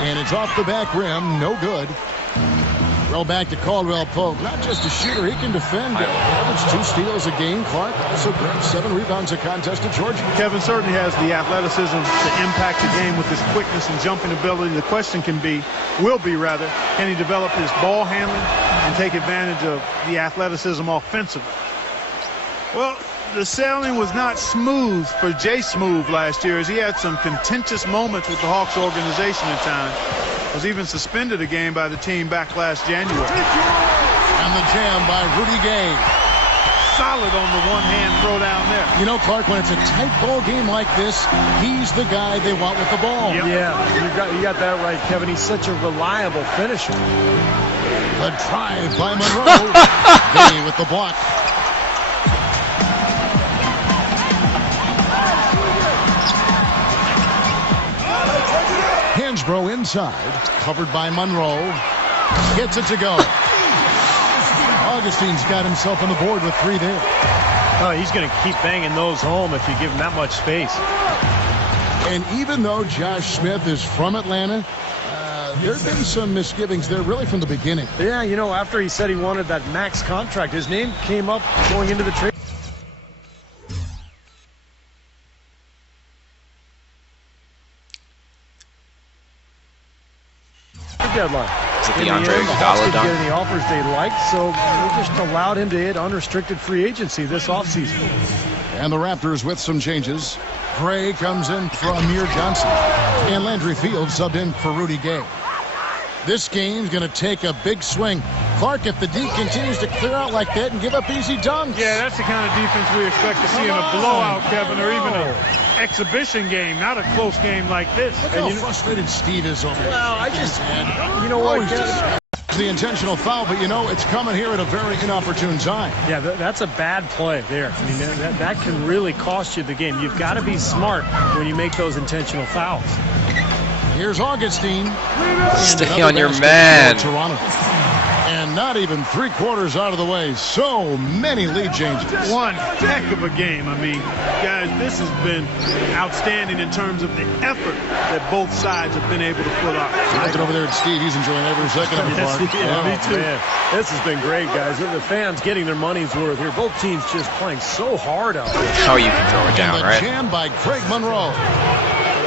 And it's off the back rim. No good. Throw back to Caldwell Pope. Not just a shooter, he can defend. Average 2 steals a game. Clark also grabbed 7 rebounds a contest at Georgia. Kevin certainly has the athleticism to impact the game with his quickness and jumping ability. The question will be, can he develop his ball handling and take advantage of the athleticism offensively? Well, the sailing was not smooth for Jay Smooth last year as he had some contentious moments with the Hawks organization at times. Was even suspended a game by the team back last January. And the jam by Rudy Gay. Solid on the one-hand throw down there. You know, Clark, when it's a tight ball game like this, he's the guy they want with the ball. Yep. Yeah, you got that right, Kevin. He's such a reliable finisher. The drive by Monroe. Gay with the block. Hansbrough inside, covered by Monroe. Gets it to go. Augustine's got himself on the board with 3 there. Oh, he's going to keep banging those home if you give him that much space. And even though Josh Smith is from Atlanta, there have been some misgivings there really from the beginning. Yeah, you know, after he said he wanted that max contract, his name came up going into the trade deadline. Is it In the the Andre end, the Hawks Iguodala didn't dunk? get any offers they liked, so they just allowed him to hit unrestricted free agency this offseason. And the Raptors with some changes. Gray comes in for Amir Johnson. And Landry Fields subbed in for Rudy Gay. This game's going to take a big swing. Clark, if the D continues to clear out like that and give up easy dunks. Yeah, that's the kind of defense we expect to see in a blowout, Kevin, or even an exhibition game, not a close game like this. Look how frustrated Steve is over here. Well, I just, you know what, Kevin? The intentional foul, but you know it's coming here at a very inopportune time. Yeah, that's a bad play there. I mean, that can really cost you the game. You've got to be smart when you make those intentional fouls. Here's Augustine. Stay on your man. Toronto. And not even 3/4 out of the way. So many lead changes. One heck of a game. I mean, guys, this has been outstanding in terms of the effort that both sides have been able to put up. Looking over there at Steve, he's enjoying every second of it, Mark. Me too. Man, this has been great, guys. The fans getting their money's worth here. Both teams just playing so hard out there. How you can throw it down, And the right? jam by Craig Monroe.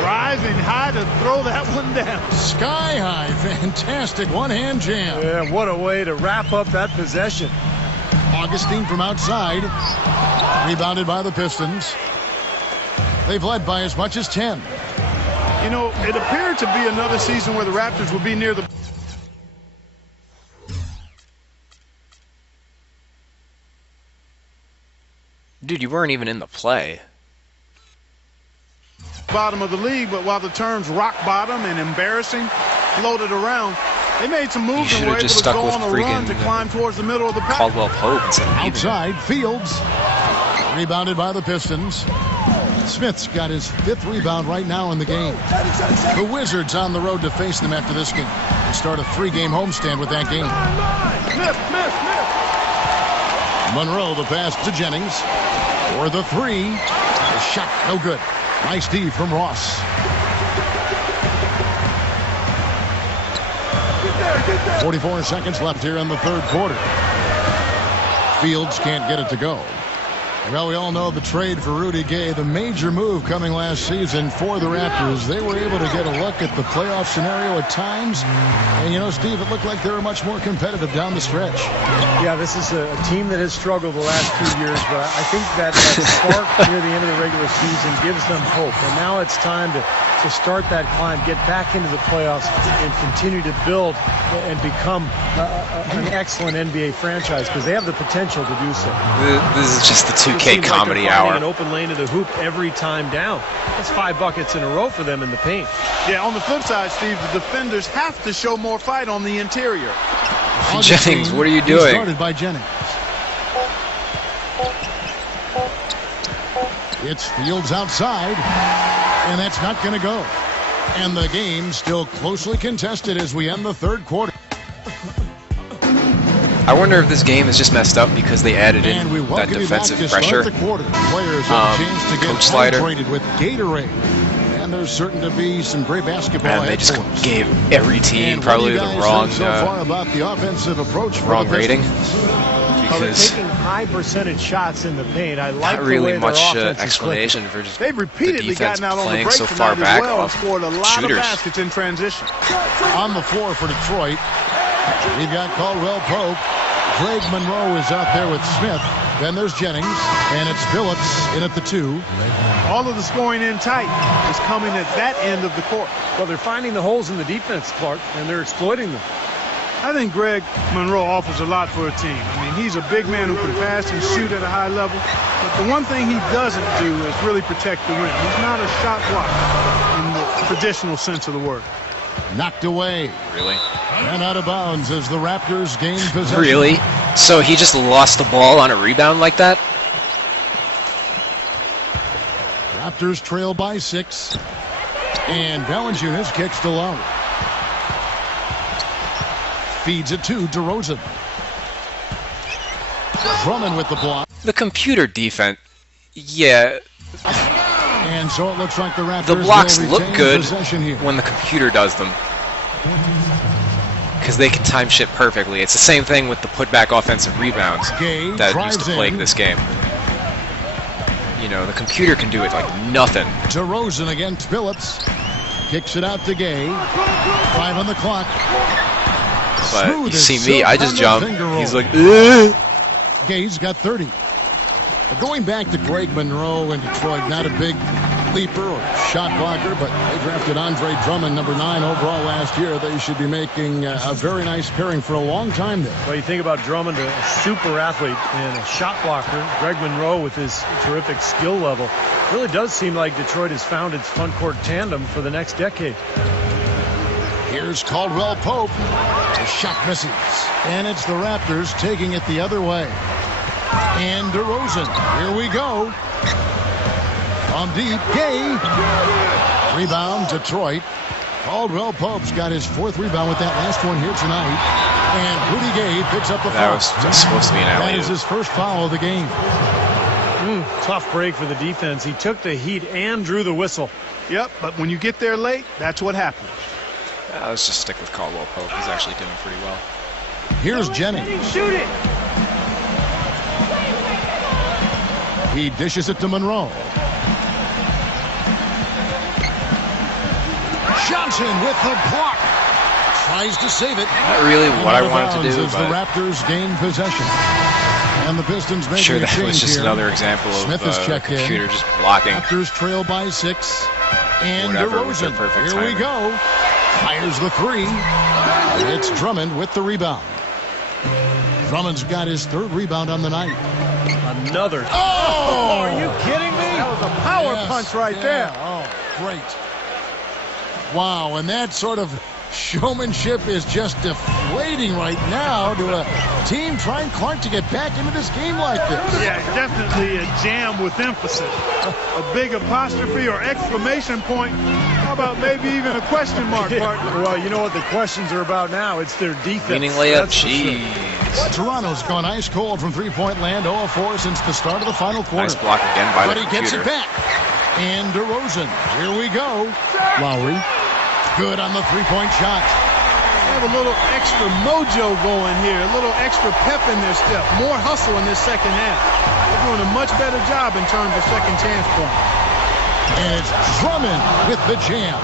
Rising high to throw that one down. Sky high. Fantastic one-hand jam. Yeah, what a way to wrap up that possession. Augustine from outside. Rebounded by the Pistons. They've led by as much as 10. You know, it appeared to be another season where the Raptors would be near the Dude, you weren't even in the play. bottom of the league, but while the terms rock bottom and embarrassing floated around, they made some moves and should've were able just to stuck go with on a run to freaking, climb towards the middle of the pack. Caldwell Pope instead of Beaver. Outside, Fields. Rebounded by the Pistons. Smith's got his 5th rebound right now in the game. The Wizards on the road to face them after this game. They start a 3-game homestand with that game. Monroe, the pass to Jennings. For the 3. The shot, no good. Nice D from Ross. 44 seconds left here in the 3rd quarter. Fields can't get it to go. Well, we all know the trade for Rudy Gay, the major move coming last season for the Raptors. They were able to get a look at the playoff scenario at times. And, you know, Steve, it looked like they were much more competitive down the stretch. Yeah, this is a team that has struggled the last 2 years, but I think that spark near the end of the regular season gives them hope. And now it's time to start that climb, get back into the playoffs, and continue to build and become an excellent NBA franchise, because they have the potential to do so. This is just the It 2K seems comedy like they're finding hour. an open lane to the hoop every time down. That's 5 buckets in a row for them in the paint. Yeah, on the flip side, Steve, the defenders have to show more fight on the interior. Jennings, what are you He doing? started by Jennings. It's Fields outside, and that's not going to go. And the game still closely contested as we end the 3rd quarter. I wonder if this game is just messed up because they added in And we that welcome you back defensive to pressure. start the quarter. Players have a chance to get Coach Slider. hydrated with Gatorade. And there's certain to be some great basketball And they ahead just for us. gave every team And probably what do the you guys wrong think so far about the offensive approach for wrong the rating. Pistons? Well, they're Because taking high percentage shots in the paint. I like not the really way much their offense is explanation for just They've the repeatedly defense gotten out on the playing break so tonight far back as well and off scored a lot shooters. of baskets in transition. On the floor for Detroit, we've got Caldwell Pope. Craig Monroe is out there with Smith. Then there's Jennings, and it's Phillips in at the 2. All of the scoring in tight is coming at that end of the court. Well, they're finding the holes in the defense, Clark, and they're exploiting them. I think Greg Monroe offers a lot for a team. I mean, he's a big man who can pass and shoot at a high level. But the one thing he doesn't do is really protect the rim. He's not a shot blocker in the traditional sense of the word. Knocked away really. and out of bounds as the Raptors gain possession. Really? So he just lost the ball on a rebound like that? Raptors trail by 6. And Valanciunas kicks to low. Feeds it to DeRozan. Drummond with the block. The computer defense, yeah, And so it looks like the Raptors the blocks will look retain good possession here. when the computer does them. Because they can time shit perfectly. It's the same thing with the putback offensive rebounds Gay that drives used to plague in. this game. You know, the computer can do it like nothing. DeRozan against Phillips. Kicks it out to Gay. 5 on the clock. But Smooth you as see me, silk I just on the jump. finger roll. He's like, ugh. Gay's got 30. But going back to Greg Monroe in Detroit, not a big leaper or shot blocker, but they drafted Andre Drummond, number 9 overall last year. They should be making a very nice pairing for a long time there. Well, you think about Drummond, a super athlete and a shot blocker. Greg Monroe with his terrific skill level. Really does seem like Detroit has found its front court tandem for the next decade. Here's Caldwell Pope. The shot misses. And it's the Raptors taking it the other way. And DeRozan. Here we go. On deep. Gay. Rebound, Detroit. Caldwell Pope's got his 4th rebound with that last one here tonight. And Rudy Gay picks up the foul. That was just supposed to be an That alley-oop. is his first foul of the game. Tough break for the defense. He took the heat and drew the whistle. Yep, but when you get there late, that's what happens. Let's just stick with Caldwell Pope. He's actually doing pretty well. Here's Jennings. Shoot it. He dishes it to Monroe. Johnson with the block. Tries to save it. Not really what I wanted to do, As the but Raptors gain possession. And the Pistons making sure a that change was just here. another example of Smith is checked in. computer just blocking. Raptors trail by 6. And Whatever was their DeRozan. perfect Here we timing. go. Fires the 3. It's Drummond with the rebound. Drummond's got his 3rd rebound on the night. Another. Oh! Are you kidding me? That was a power punch right there. Oh, great. Wow, and that sort of showmanship is just deflating right now to a team trying Clark to get back into this game like this. Yeah, definitely a jam with emphasis. A big apostrophe or exclamation point. How about maybe even a question mark, partner? Well, you know what the questions are about now? It's their defense. Meaning layup. That's for sure. Jeez. Toronto's gone ice cold from three-point land, 0 of 4 since the start of the final quarter. Nice block again by But the he gets computer. it back. And DeRozan. Here we go. Lowry. Good on the three-point shot. They have a little extra mojo going here, a little extra pep in their step, more hustle in this second half. They're doing a much better job in terms of second chance points. And it's Drummond with the jam.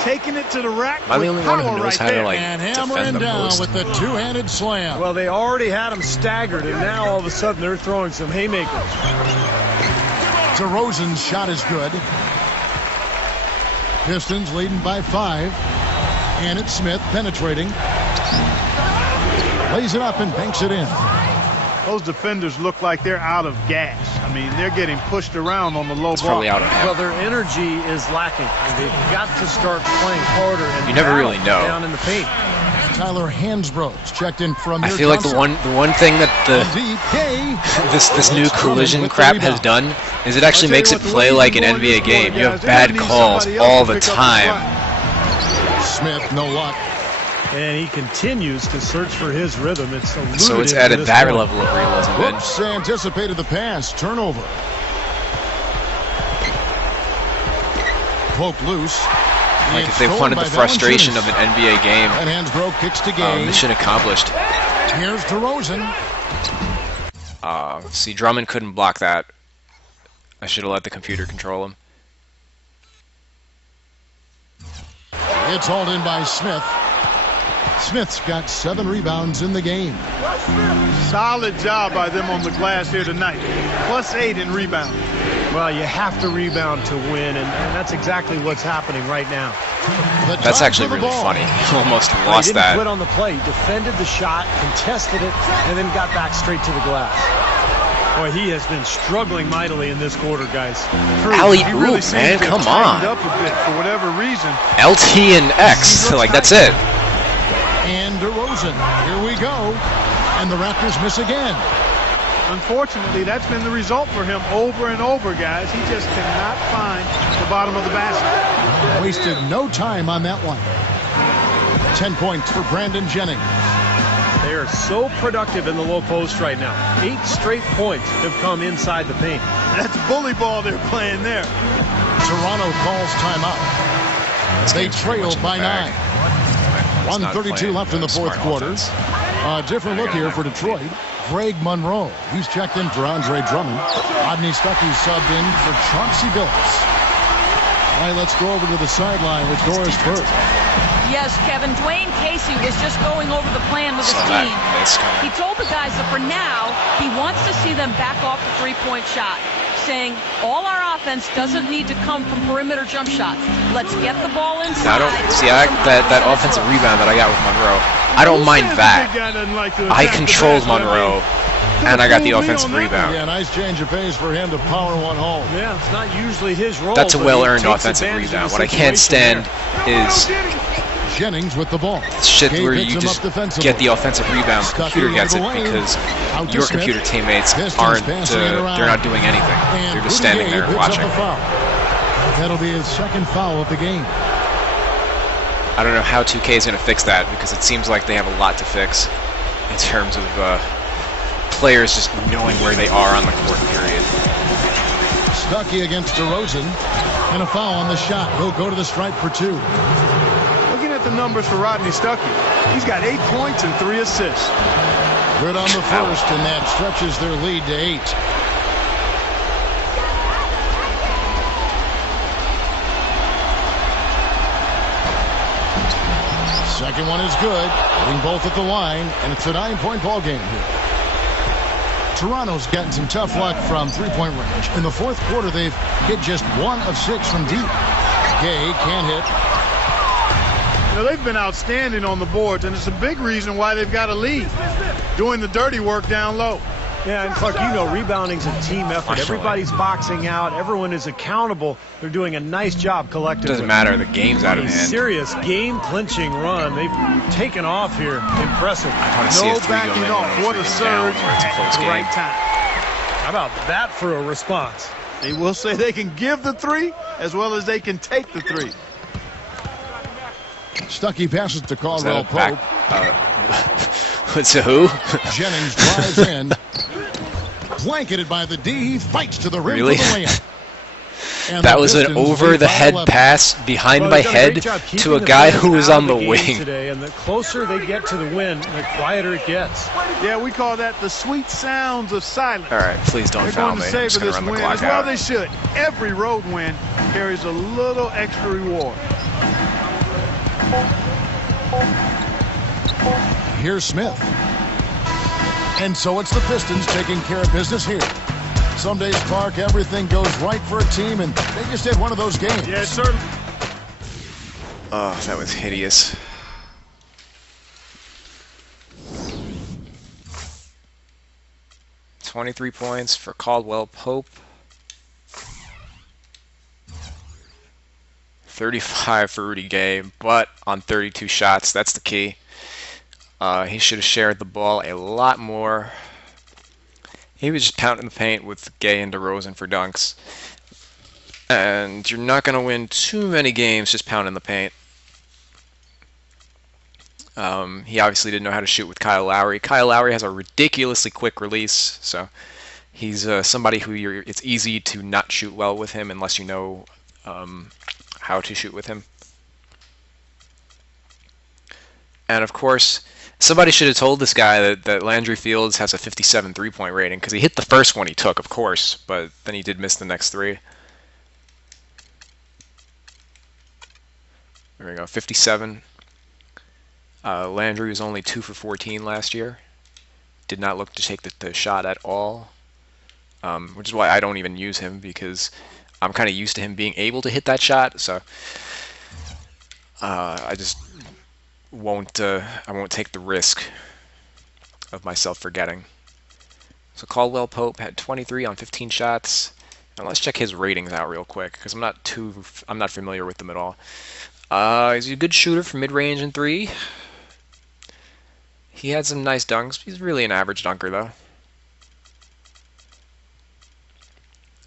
Taking it to the rack Am I the with only one power who knows right how to there. like And defend hammering the down most? with the two-handed slam. Well, they already had him staggered, and now all of a sudden they're throwing some haymakers. DeRozan's shot is good. Pistons leading by 5. And it's Smith penetrating. Lays it up and banks it in. Those defenders look like they're out of gas. I mean, they're getting pushed around on the low It's ball. probably out of Well, him. their energy is lacking. They've got to start playing harder and You never battle really know. down in the paint. Tyler Hansbrough checked in from I feel like the one thing that this new collision crap has done is it actually makes it play like an NBA game. You have bad calls all the time. Smith, no luck. And he continues to search for his rhythm. It's eluded So it's to added this that point. level of realism in. Whoops, anticipated the pass. Turnover. Pope loose. Like It's if they stolen wanted by the frustration of Valanciunas. an NBA game, And Hansbrough kicks to Gay. mission accomplished. Here's DeRozan. See, Drummond couldn't block that. I should have let the computer control him. It's hauled in by Smith. Smith's got 7 rebounds in the game. Solid job by them on the glass here tonight. +8 in rebound. Well, you have to rebound to win, and that's exactly what's happening right now. That's actually really funny. Almost He lost didn't quit that. on the play. He defended the shot, contested it, and then got back straight to the glass. Boy, he has been struggling mightily in this quarter, guys. Alley-oop, He really man, seems to have come tightened on. up a bit for whatever reason. LT and X, like that's it. And DeRozan. Here we go. And the Raptors miss again. Unfortunately, that's been the result for him over and over, guys. He just cannot find the bottom of the basket. Wasted no time on that one. 10 points for Brandon Jennings. They are so productive in the low post right now. 8 straight points have come inside the paint. That's bully ball they're playing there. Toronto calls timeout. They game's pretty trail much in by the bag. 9. It's not 1:32 playing left in the fourth smart quarter. offense. A different look here for Detroit. Greg Monroe. He's checked in for Andre Drummond. Rodney Stuckey subbed in for Chauncey Billups. All right, let's go over to the sideline with Doris Burke. Yes, Kevin. Dwayne Casey was just going over the plan with his Saw team. that miss coming. He told the guys that for now, he wants to see them back off the three-point shot, saying all our offense doesn't need to come from perimeter jump shots. Let's get the ball inside. That offensive rebound that I got with Monroe, I don't mind that. I controlled Monroe, and I got the offensive rebound. Yeah, nice change of pace for him to power one home. Yeah, it's not usually his role. That's a but well-earned he takes offensive advantage of rebound. the What I can't situation stand is Jennings with the ball. shit Gay where picks you him just up defensively. get the offensive rebound, the Stucky computer gets it into the lane. because Out to your Smith. computer teammates Pistons aren't, passing it around. they're not doing anything. And They're just Rudy standing Gay there picks watching. Up a foul. That'll be his second foul of the game. I don't know how 2K is going to fix that because it seems like they have a lot to fix in terms of players just knowing where they are on the court, period. Stucky against DeRozan. And a foul on the shot. He'll go to the stripe for 2. Looking at the numbers for Rodney Stuckey, he's got 8 points and 3 assists. Good on the first, and that stretches their lead to 8. Second one is good. Hitting both at the line, and it's a 9-point ball game here. Toronto's getting some tough luck from three-point range. In the fourth quarter, they've hit just 1 of 6 from deep. Gay can't hit. You know, they've been outstanding on the boards, and it's a big reason why they've got a lead. Doing the dirty work down low. Yeah, and Clark, you know, rebounding's a team effort. Marshall. Everybody's boxing out. Everyone is accountable. They're doing a nice job collectively. Doesn't matter, the game's out of A hand. serious game-clinching run. They've taken off here. Impressive. I want to see No a 3 going backing in off. when What a it's down surge where it's a close at the game. right time. How about that for a response? They will say they can give the 3 as well as they can take the 3. Stucky passes to Is Caldwell that a Pope. back? To who? Jennings drives in. Blanketed by the D. He fights to the rim Really? for the layup. And That the was an Pistons lead over-the-head by 11. pass behind Well, my they've done a great head job to keeping a the guy fans who was out on of the game wing. today, and the closer they get to the win, the quieter it gets. Yeah, we call that the sweet sounds of silence. All right, please don't They're foul going me. to I'm savor just going this to run the win clock as well out. they should. Every road win carries a little extra reward. Here's Smith. And so it's the Pistons taking care of business here. Some days, Clark, everything goes right for a team, and they just had one of those games. Yeah, certainly. Oh, that was hideous. $23 points for Caldwell Pope. 35 for Rudy Gay, but on 32 shots. That's the key. He should have shared the ball a lot more. He was just pounding the paint with Gay and DeRozan for dunks. And you're not going to win too many games just pounding the paint. He obviously didn't know how to shoot with Kyle Lowry. Kyle Lowry has a ridiculously quick release, so he's somebody who it's easy to not shoot well with him unless you know how to shoot with him. And of course, somebody should have told this guy that Landry Fields has a 57 three-point rating, because he hit the first one he took, of course, but then he did miss the next 3. There we go, 57. Landry was only 2 for 14 last year. Did not look to take the shot at all, which is why I don't even use him, because I'm kind of used to him being able to hit that shot. So I just won't. I won't take the risk of myself forgetting. So Caldwell Pope had 23 on 15 shots. And let's check his ratings out real quick, because I'm not familiar with them at all. He's a good shooter from mid-range and 3. He had some nice dunks. He's really an average dunker, though.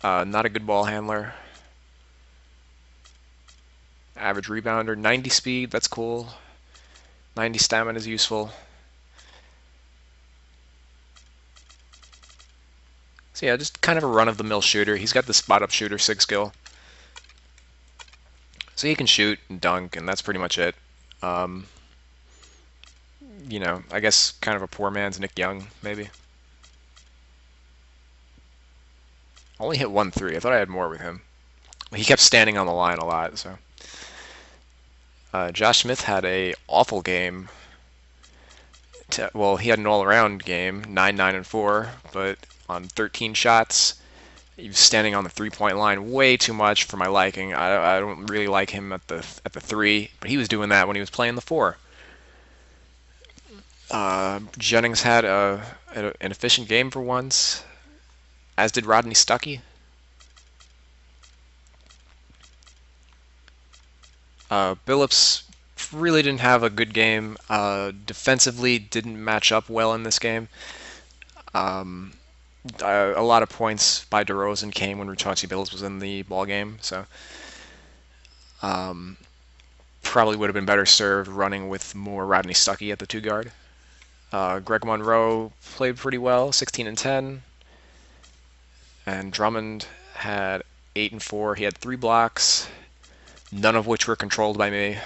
Not a good ball handler. Average rebounder. 90 speed, that's cool. 90 stamina is useful. So yeah, just kind of a run-of-the-mill shooter. He's got the spot-up shooter 6 skill. So he can shoot and dunk, and that's pretty much it. You know, I guess kind of a poor man's Nick Young, maybe. Only hit 1 3. I thought I had more with him. He kept standing on the line a lot, so. Josh Smith had a awful game. Well, he had an all-around game, 9, 9, and 4, but on 13 shots, he was standing on the three-point line way too much for my liking. I don't really like him at the 3, but he was doing that when he was playing the 4. Jennings had an efficient game for once, as did Rodney Stuckey. Billups really didn't have a good game. Defensively, didn't match up well in this game. A lot of points by DeRozan came when Chauncey Billups was in the ball game, so probably would have been better served running with more Rodney Stuckey at the 2 guard. Greg Monroe played pretty well, 16 and 10, and Drummond had 8 and 4. He had 3 blocks, none of which were controlled by me.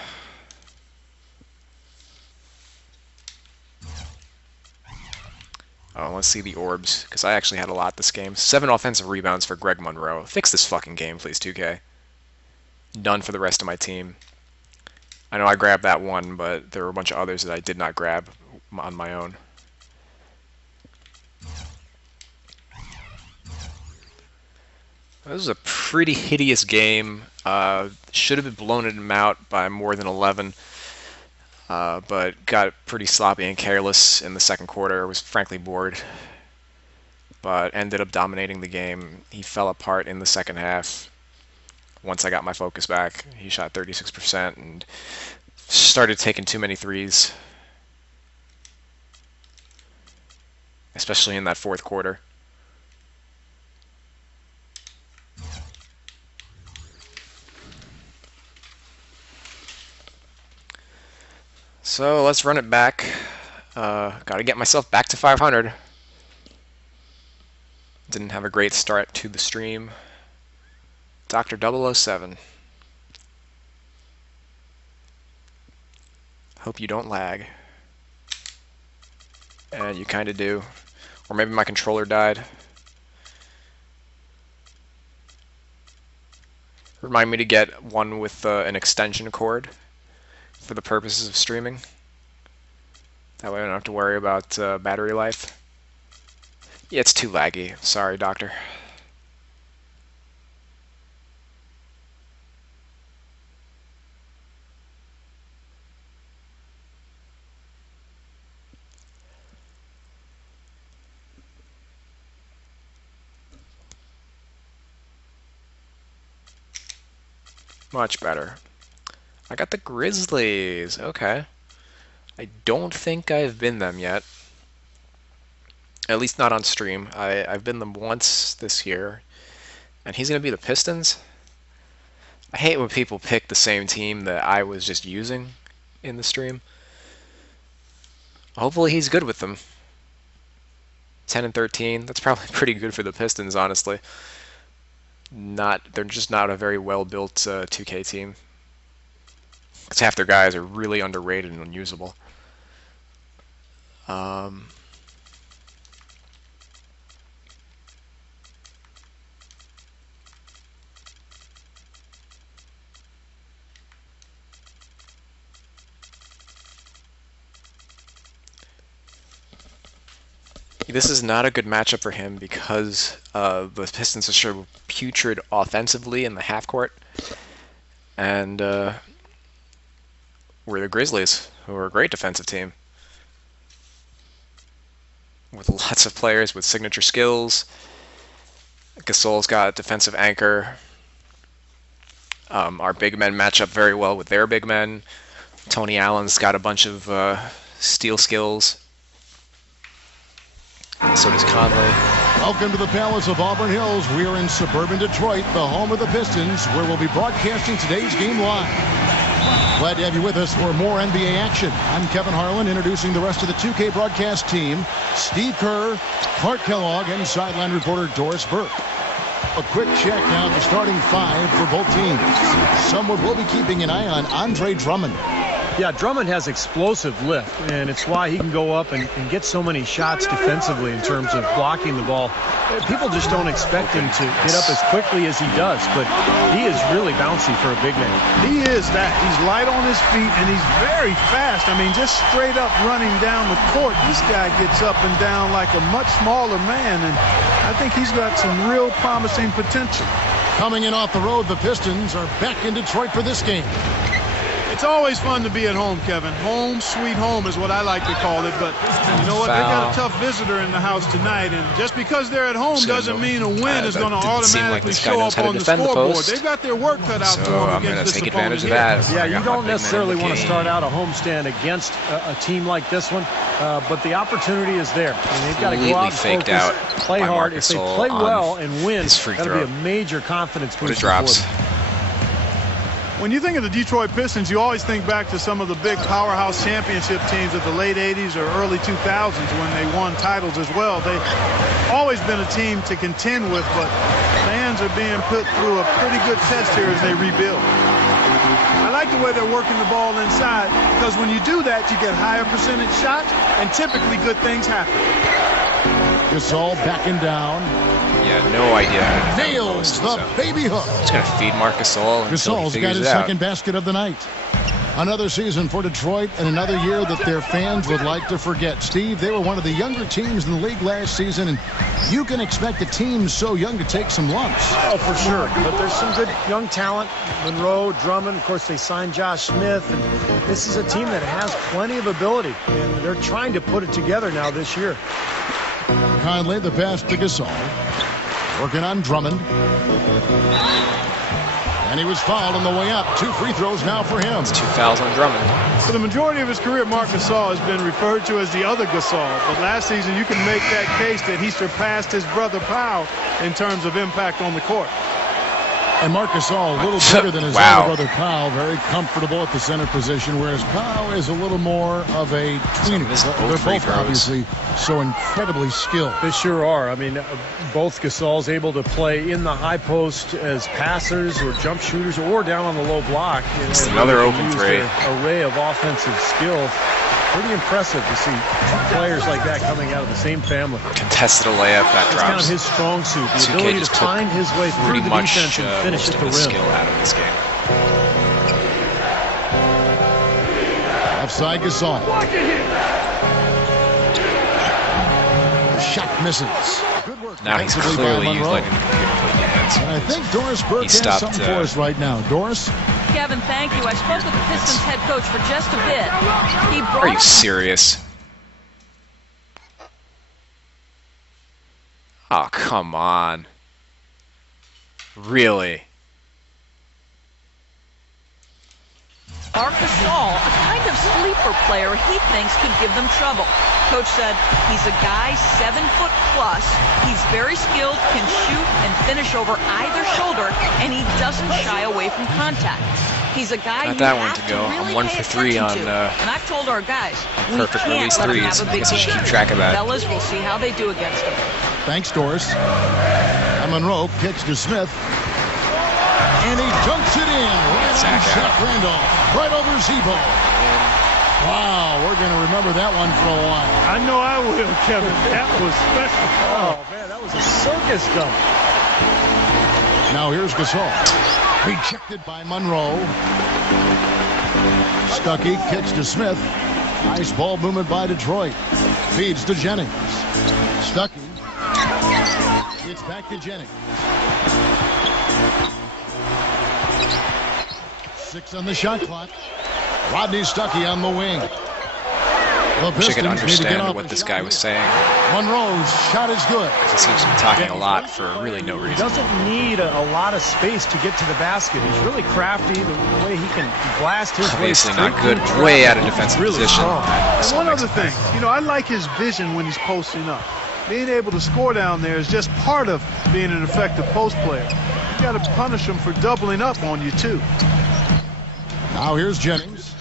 Oh, let's see the orbs, because I actually had a lot this game. 7 offensive rebounds for Greg Monroe. Fix this fucking game, please, 2K. None for the rest of my team. I know I grabbed that one, but there were a bunch of others that I did not grab on my own. This was a pretty hideous game. Should have been blown him out by more than 11. But got pretty sloppy and careless in the second quarter. Was frankly bored, but ended up dominating the game. He fell apart in the second half. Once I got my focus back, he shot 36% and started taking too many threes, especially in that fourth quarter. So let's run it back. Got to get myself back to 500. Didn't have a great start to the stream. Dr. 007. Hope you don't lag. And you kind of do. Or maybe my controller died. Remind me to get one with an extension cord for the purposes of streaming. That way I don't have to worry about battery life. Yeah, it's too laggy. Sorry, doctor. Much better. I got the Grizzlies. Okay. I don't think I've been them yet. At least not on stream. I've been them once this year. And he's going to be the Pistons? I hate when people pick the same team that I was just using in the stream. Hopefully he's good with them. 10 and 13. That's probably pretty good for the Pistons, honestly. They're just not a very well-built 2K team. Because half their guys are really underrated and unusable. This is not a good matchup for him because the Pistons are so putrid offensively in the half court. And we're the Grizzlies, who are a great defensive team. With lots of players with signature skills. Gasol's got a defensive anchor. Our big men match up very well with their big men. Tony Allen's got a bunch of steal skills. So does Conley. Welcome to the Palace of Auburn Hills. We are in suburban Detroit, the home of the Pistons, where we'll be broadcasting today's game live. Glad to have you with us for more NBA action. I'm Kevin Harlan, introducing the rest of the 2K broadcast team. Steve Kerr, Clark Kellogg, and sideline reporter Doris Burke. A quick check now, the starting 5 for both teams. Someone will be keeping an eye on Andre Drummond. Yeah, Drummond has explosive lift, and it's why he can go up and get so many shots defensively in terms of blocking the ball. People just don't expect him to get up as quickly as he does, but he is really bouncy for a big man. He is that. He's light on his feet, and he's very fast. I mean, just straight up running down the court, this guy gets up and down like a much smaller man, and I think he's got some real promising potential. Coming in off the road, the Pistons are back in Detroit for this game. It's always fun to be at home, Kevin. Home sweet home is what I like to call it. But you know what? They've got a tough visitor in the house tonight. And just because they're at home doesn't mean a win is going to automatically show up on the scoreboard. They've got their work cut out for them against this opponent here. Yeah, you don't necessarily want to start out a homestand against a team like this one. But the opportunity is there. And they've got to go out and focus, play hard. If they play well and win, that'll be a major confidence boost. Drops. When you think of the Detroit Pistons, you always think back to some of the big powerhouse championship teams of the late 80s or early 2000s when they won titles as well. They've always been a team to contend with, but fans are being put through a pretty good test here as they rebuild. I like the way they're working the ball inside, because when you do that, you get higher percentage shots, and typically good things happen. Gasol backing down. Yeah, no idea. Nails the baby hook. He's going to feed Marc Gasol until he Gasol's figures got his it out. second basket of the night. Another season for Detroit and another year that their fans would like to forget. Steve, they were one of the younger teams in the league last season, and you can expect a team so young to take some lumps. Oh, for sure. But there's some good young talent. Monroe, Drummond, of course, they signed Josh Smith. And this is a team that has plenty of ability, and they're trying to put it together now this year. Conley, the pass to Gasol. Working on Drummond. And he was fouled on the way up. 2 free throws now for him. It's 2 fouls on Drummond. For the majority of his career, Marc Gasol has been referred to as the other Gasol. But last season, you can make that case that he surpassed his brother Powell in terms of impact on the court. And Marc Gasol, a little bigger than his older brother Powell, very comfortable at the center position, whereas Powell is a little more of a tweener. They're both obviously so incredibly skilled. They sure are. I mean, both Gasol's able to play in the high post as passers or jump shooters or down on the low block. It's another open three. Array of offensive skill. Pretty impressive to see two players like that coming out of the same family. Contested a layup that It's drops. kind of his strong suit, the ability to find his way through the defense and finish at the rim. Skill out of this game. Offside Gasol. The shot misses. Good work. Now he's clearly letting the computer play defense. And I think Doris Burke has something for us right now. Doris? Kevin, thank you. I spoke with the Pistons head coach for just a bit. He brought Are you serious? Oh, come on. Really? Marc Gasol, a kind of sleeper player he thinks could give them trouble. Coach said he's a guy 7 foot plus. He's very skilled, can shoot and finish over either shoulder, and he doesn't shy away from contact. He's a guy Not you that have one to to go. really I'm 1 pay for 3 on attention to. And I've told our guys, we perfect can't release let him threes. have a I big guess I should game. keep track of that. Fellas, we'll see how they do against him. Thanks, Doris. And Monroe kicks to Smith. And he dunks it in. Right on Shaq Randolph. Right over Zebo. Wow, we're going to remember that one for a while. I know I will, Kevin. That was special. Oh, man, that was a circus dunk. Now here's Gasol. Rejected by Monroe. Stuckey kicks to Smith. Nice ball movement by Detroit. Feeds to Jennings. Stuckey. It's back to Jennings. 6 on the shot clock. Rodney Stuckey on the wing. The Wish I could Pistons need to get understand off what the this shot. guy was saying. Monroe's shot is good. He seems to be talking a lot for really no He reason. doesn't need a lot of space to get to the basket. He's really crafty, the way he can blast his Obviously way not straight good. through Way out of traffic. defensive Really position. strong. And one other thing, you know, I like his vision when he's posting up. Being able to score down there is just part of being an effective post player. You got to punish him for doubling up on you, too. Now here's Jennings.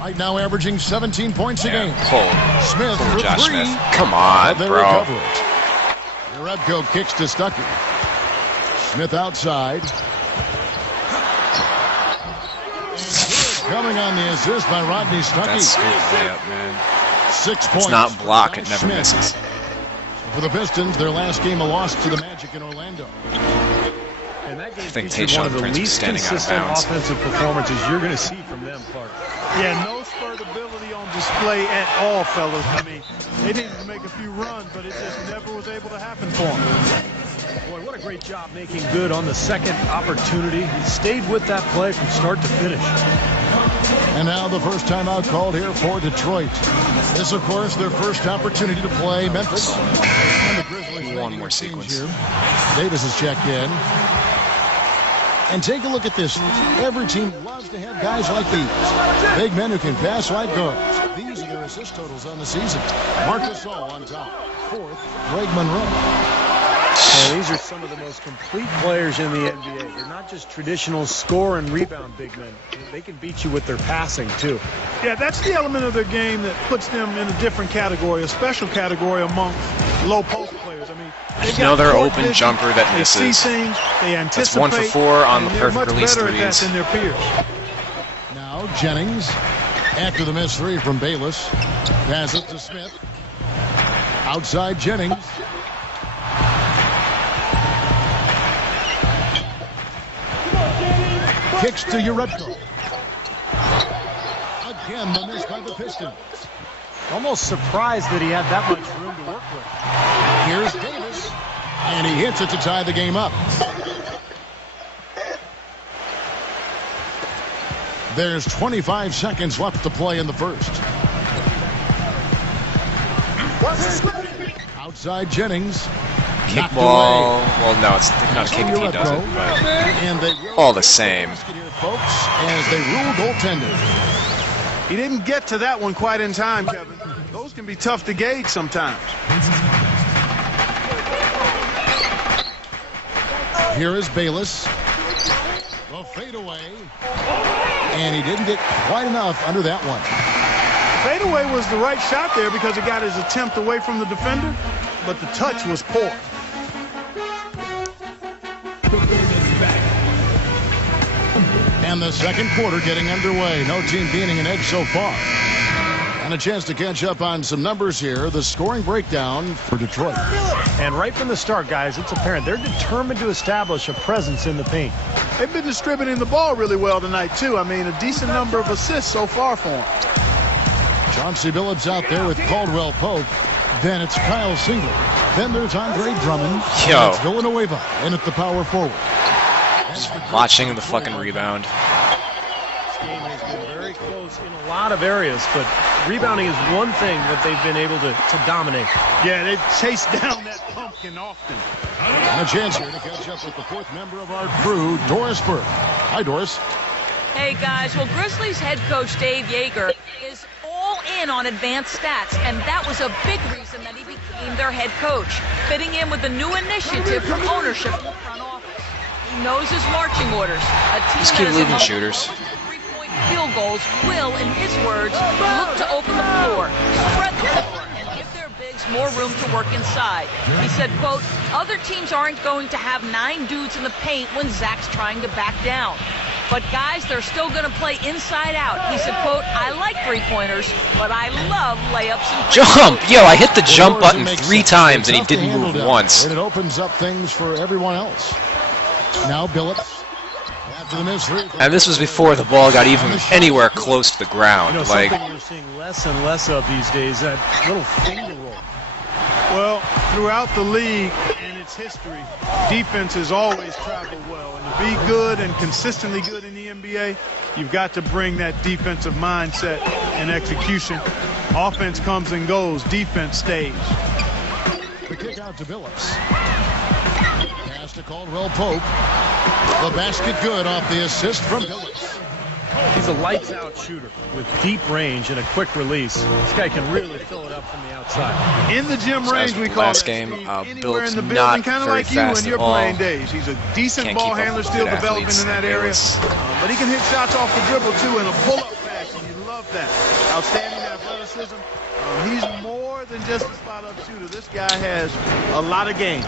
Right now averaging 17 points a game. Pull. Smith Pull for Josh 3. Smith. Come on, They bro. recover it. Jerebko kicks to Stuckey. Smith outside. coming on the assist by Rodney Stuckey. That's good layup, man. 6 points. It's not block, it Josh never Smith. misses. For the Pistons, their last game a loss to the Magic in Orlando. And that game think featured one of the Tayshaun Prince was least standing out of consistent bounds. offensive performances you're going to see from them, Clark. Yeah, no spurtability on display at all, fellas. I mean, they needed to make a few runs, but it just never was able to happen for them. Boy, what a great job making good on the second opportunity. He stayed with that play from start to finish. And now the first timeout called here for Detroit. This, of course, their first opportunity to play Memphis. And the Grizzlies One more sequence. here. Davis has checked in. And take a look at this. Every team loves to have guys like these. Big men who can pass like guards. These are their assist totals on the season. Marcus All on top. Fourth, Greg Monroe. Well, these are some of the most complete players in the NBA. They're not just traditional score and rebound big men. They can beat you with their passing, too. Yeah, that's the element of their game that puts them in a different category, a special category amongst low post players. I mean, they've got Another court open vision, jumper that they see misses. things, they anticipate. That's 1 for 4 on and the they're perfect much release better at that threes. than their peers. Now Jennings. After the missed three from Bayless. Pass it to Smith. Outside Jennings. Kicks to Uretko. Again, the miss by the Pistons. Almost surprised that he had that much room to work with. Here's Davis. And he hits it to tie the game up. There's 25 seconds left to play in the first. Outside Jennings. Knocked Kickball. away. Well, no, it's not a kick if he does it, but And they will all the same. folks, as they rule goaltending. He didn't get to that one quite in time, Kevin. Those can be tough to gauge sometimes. Here is Bayless. The fadeaway. And he didn't get quite enough under that one. Fadeaway was the right shot there because it got his attempt away from the defender, but the touch was poor. And the second quarter getting underway. No team gaining an edge so far. And a chance to catch up on some numbers here. The scoring breakdown for Detroit. And right from the start, guys, it's apparent they're determined to establish a presence in the paint. They've been distributing the ball really well tonight, too. I mean, a decent number of assists so far for them. Chauncey Billups out there with Caldwell Pope. Then it's Kyle Singler. Then there's Andre Drummond. Yo. And it's Villanueva in at the power forward. watching the fucking rebound. This game has been very close in a lot of areas, but rebounding is one thing that they've been able to dominate. Yeah, they've chased down that pumpkin often. And a chance here to catch up with the fourth member of our crew, Doris Burke. Hi, Doris. Hey guys, well Grizzlies head coach Dave Yeager is all in on advanced stats, and that was a big reason that he became their head coach, fitting in with a new initiative from ownership in the front office. He knows his marching orders. A team Just keep that is leaving among shooters. three-point field goals will, in his words, look to open the floor, spread the floor, and give their bigs more room to work inside. He said, quote, other teams aren't going to have 9 dudes in the paint when Zach's trying to back down. But guys, they're still going to play inside out. He said, quote, I like three-pointers, but I love layups and Jump! Yo, I hit the jump Doris, it button makes 3 sense. times and he Tough to didn't handle move down. once. And it opens up things for everyone else. Now Billups. After the miss three. And this was before the ball got even anywhere close to the ground. You know, Like, something you're seeing less and less of these days, that little finger roll. Well, throughout the league and its history, defense has always traveled well. And to be good and consistently good in the NBA, you've got to bring that defensive mindset and execution. Offense comes and goes. Defense stays. The kick out to Billups. Pass to Caldwell Pope. The basket good off the assist from Billups. He's a lights-out shooter with deep range and a quick release. This guy can really fill it up from the outside. In the gym So range, as we for call last that, game, Steve, Billups anywhere in the not building, kind of very like you in fast your at all. playing days. He's a decent Can't ball keep up handler, with still good developing athletes in that like area. Bayless. But he can hit shots off the dribble, too, in a pull-up fashion. You love that. Outstanding athleticism. He's more than just a spot-up shooter. This guy has a lot of game.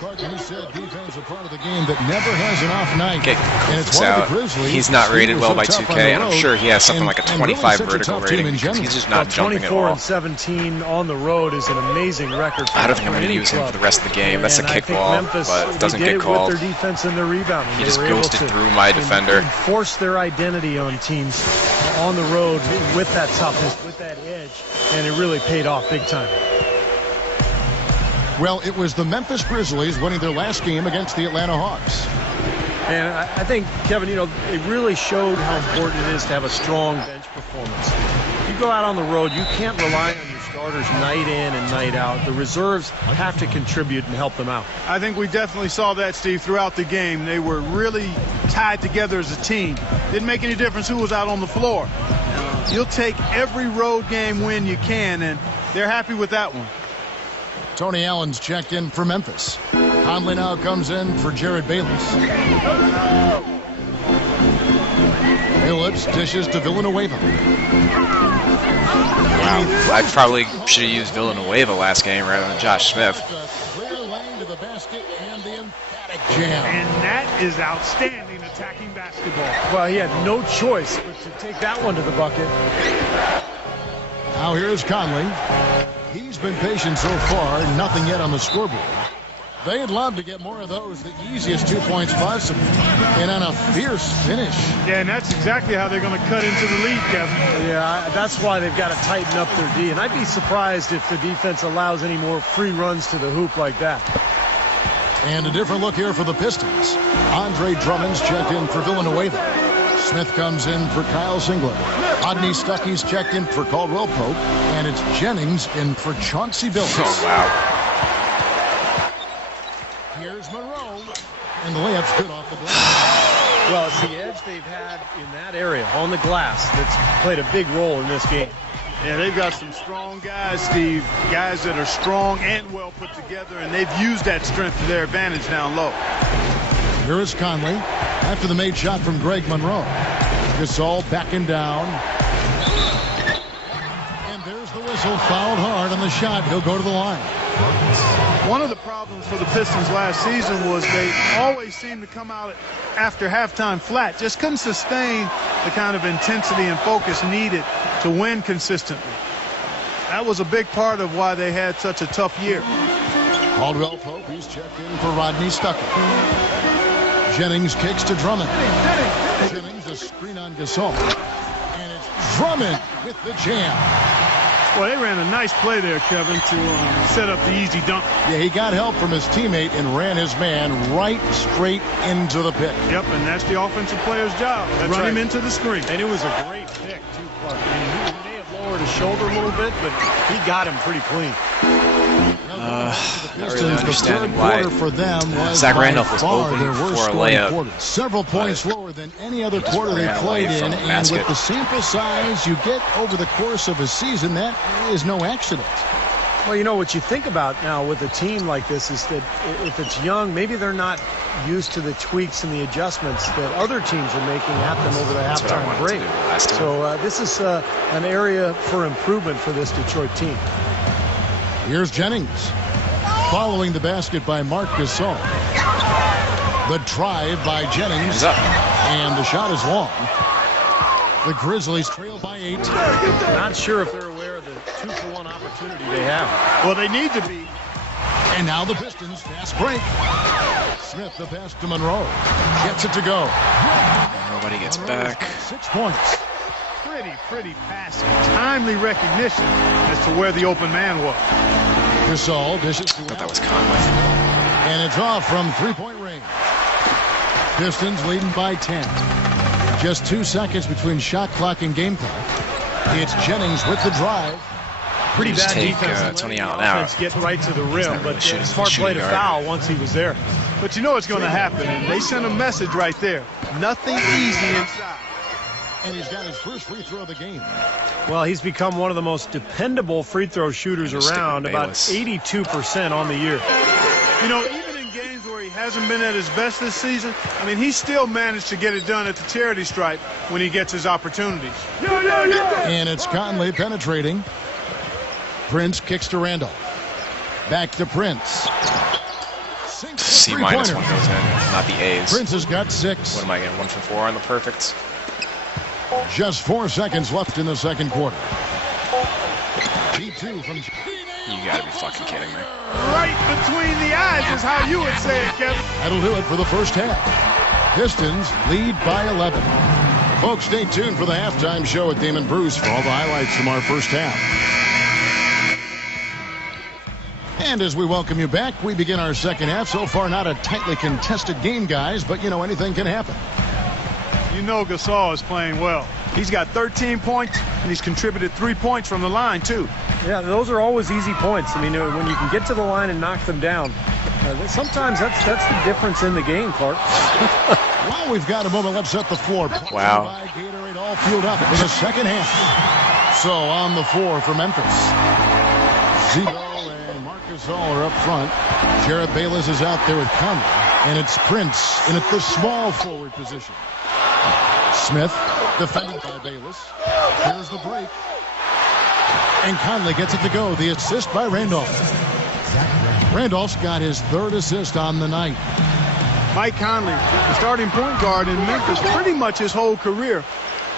Clark, he said defense a part of the game that never has an off night. Get And it's Kuz one of out. the Grizzlies. He's not rated who well were by so tough 2K, on the and I'm road, sure he has something like a really 25 such a vertical tough team rating in because general. he's just not jumping at 24 all. and 17 on the road is an amazing record. I don't think I'm for going to any use him club. for the rest of the game. That's a And I think kickball, Memphis, but it doesn't they did get it called. with their defense and their rebounding. He They just were able ghosted to through my defender. force their identity on teams on the road with that toughness, with that edge, and it really paid off big time. Well, it was the Memphis Grizzlies winning their last game against the Atlanta Hawks. And I think, Kevin, it really showed how important it is to have a strong bench performance. You go out on the road, you can't rely on your starters night in and night out. The reserves have to contribute and help them out. I think we definitely saw that, Steve, throughout the game. They were really tied together as a team. Didn't make any difference who was out on the floor. You'll take every road game win you can, and they're happy with that one. Tony Allen's checked in for Memphis. Conley now comes in for Jared Bayless. Phillips dishes to Villanueva. Wow, I probably should have used Villanueva last game rather than Josh Smith. Clear lane to the basket and the emphatic jam. And that is outstanding attacking basketball. Well, he had no choice but to take that one to the bucket. Now here's Conley. He's been patient so far, nothing yet on the scoreboard. They'd love to get more of those, the easiest 2 points possible, and on a fierce finish. Yeah, and that's exactly how they're going to cut into the lead, Kevin. Yeah, that's why they've got to tighten up their D. And I'd be surprised if the defense allows any more free runs to the hoop like that. And a different look here for the Pistons. Andre Drummond's checked in for Villanueva. Smith comes in for Kyle Singler. Rodney Stuckey's checked in for Caldwell Pope. And it's Jennings in for Chauncey Billups. Oh, wow. Here's Monroe. And the layup's good off the glass. Well, it's the edge they've had in that area on the glass that's played a big role in this game. Yeah, they've got some strong guys, Steve. Guys that are strong and well put together, and they've used that strength to their advantage down low. Here is Conley after the made shot from Greg Monroe. Gasol backing down. And there's the whistle. Fouled hard on the shot. He'll go to the line. One of the problems for the Pistons last season was they always seemed to come out after halftime flat. Just couldn't sustain the kind of intensity and focus needed to win consistently. That was a big part of why they had such a tough year. Caldwell Pope, he's checked in for Rodney Stuckey. Jennings kicks to Drummond. Jennings a screen on Gasol. And it's Drummond with the jam. Well, they ran a nice play there, Kevin, to set up the easy dunk. Yeah, he got help from his teammate and ran his man right straight into the pit. Yep, and that's the offensive player's job. Run him into the screen. And it was a great pick, too, Clark. I mean, he may have lowered his shoulder a little bit, but he got him pretty clean. Not really understanding why For them was Zach Randolph was far open their worst for a scoring layup. quarter. Several points lower than any other quarter they ran played away from in, the and basket. with the sample size you get over the course of a season, that is no accident. Well, what you think about now with a team like this is that if it's young, maybe they're not used to the tweaks and the adjustments that other teams are making at them over the That's what I halftime wanted break. to do last time. So this is an area for improvement for this Detroit team. Here's Jennings. Following the basket by Marc Gasol. The drive by Jennings. Hands up. And the shot is long. The Grizzlies trail by 8. Not sure if they're aware of the 2-for-1 opportunity they have. Well, they need to be. And now the Pistons fast break. Smith the pass to Monroe. Gets it to go. Nobody gets Monroe's back. got 6 points. Pretty passive. Timely recognition as to where the open man was. Gasol dishes to I thought that Allen. was Conley. And it's off from 3-point range. Pistons leading by 10. Just 2 seconds between shot clock and game clock. It's Jennings with the drive. Pretty Just bad take, defense. Tony letting Allen the out. offense get right to the rim, not really but shooting- smart play to shooting guard. foul once he was there. But you know what's going to happen, and they sent a message right there. Nothing easy inside. And he's got his first free throw of the game. Well, he's become one of the most dependable free throw shooters Stick with around, about Bayless. 82% on the year. Even in games where he hasn't been at his best this season, he still managed to get it done at the charity stripe when he gets his opportunities. And it's Conley penetrating. Prince kicks to Randolph. Back to Prince. sinks C- the one three-pointer. goes in, not the A's. Prince has got 6. What am I getting? 1 for 4 on the perfects? Just 4 seconds left in the second quarter. P2 from... You gotta be fucking kidding me. Right between the eyes is how you would say it, Kevin. That'll do it for the first half. Pistons lead by 11. Folks, stay tuned for the halftime show with Damon Bruce for all the highlights from our first half. And as we welcome you back, we begin our second half. So far, not a tightly contested game, guys, but, you know, anything can happen. You know Gasol is playing well. He's got 13 points, and he's contributed 3 points from the line, too. Yeah, those are always easy points. I mean, when you can get to the line and knock them down, sometimes that's the difference in the game, Clark. Well, we've got a moment left set the floor. Wow. By Gatorade all fueled up for the second half. So on the floor for Memphis. Zebo and Marcus All are up front. Jarrett Bayless is out there with Conley. And it's Prince in at the small forward position. Smith defended by Bayless. Here's the break. And Conley gets it to go. The assist by Randolph. Randolph's got his 3rd assist on the night. Mike Conley, the starting point guard in Memphis pretty much his whole career.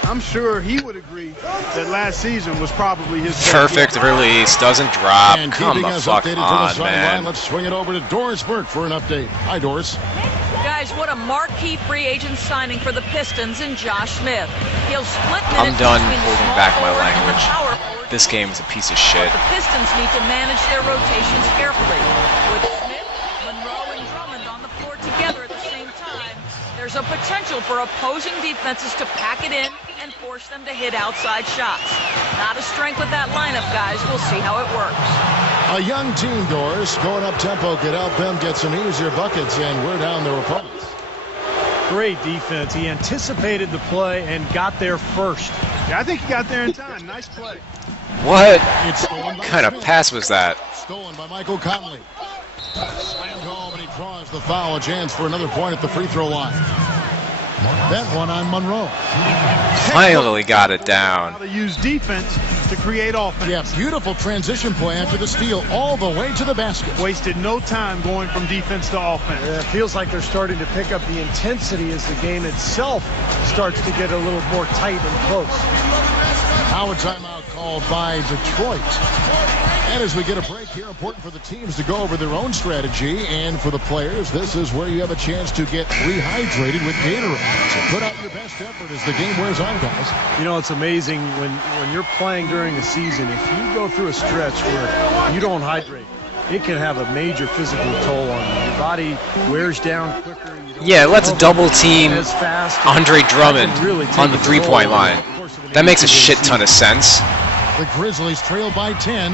I'm sure he would agree that last season was probably his best Perfect year. release, doesn't drop. And Come keeping the us fuck updated from the on, sideline, man. let's swing it over to Doris Burke for an update. Hi, Doris. Guys, what a marquee free agent signing for the Pistons in Josh Smith. He'll split I'm minutes done between the holding small back my forward and the language. power forward. This game is a piece of shit. The Pistons need to manage their rotations carefully. With Smith, Monroe, and Drummond on the floor together at the same time, there's a potential for opposing defenses to pack it in and force them to hit outside shots. Not a strength with that lineup, guys. We'll see how it works. A young team, Doris, going up tempo could help them get some easier buckets and wear down their opponents. Great defense. He anticipated the play and got there first. Yeah, I think he got there in time. Nice play. What It's stolen by kind of Smith. pass was that? Stolen by Michael Conley. Slammed home, and he draws the foul. A chance for another point at the free throw line. That one on Monroe. Finally got it How down. to use defense to create offense. Yeah, beautiful transition play after the steal all the way to the basket. Wasted no time going from defense to offense. It feels like they're starting to pick up the intensity as the game itself starts to get a little more tight and close. Now a timeout called by Detroit. And as we get a break here, important for the teams to go over their own strategy. And for the players, this is where you have a chance to get rehydrated with Gatorade. So put out your best effort as the game wears on, guys. You know, it's amazing when you're playing during a season, if you go through a stretch where you don't hydrate, it can have a major physical toll on you. Your body wears down quicker. You don't Yeah, let's recover double team as fast. Andre That Drummond can really take on the a toll three-point over line. the course of an That makes a 18-game shit ton season. of sense. The Grizzlies trail by 10.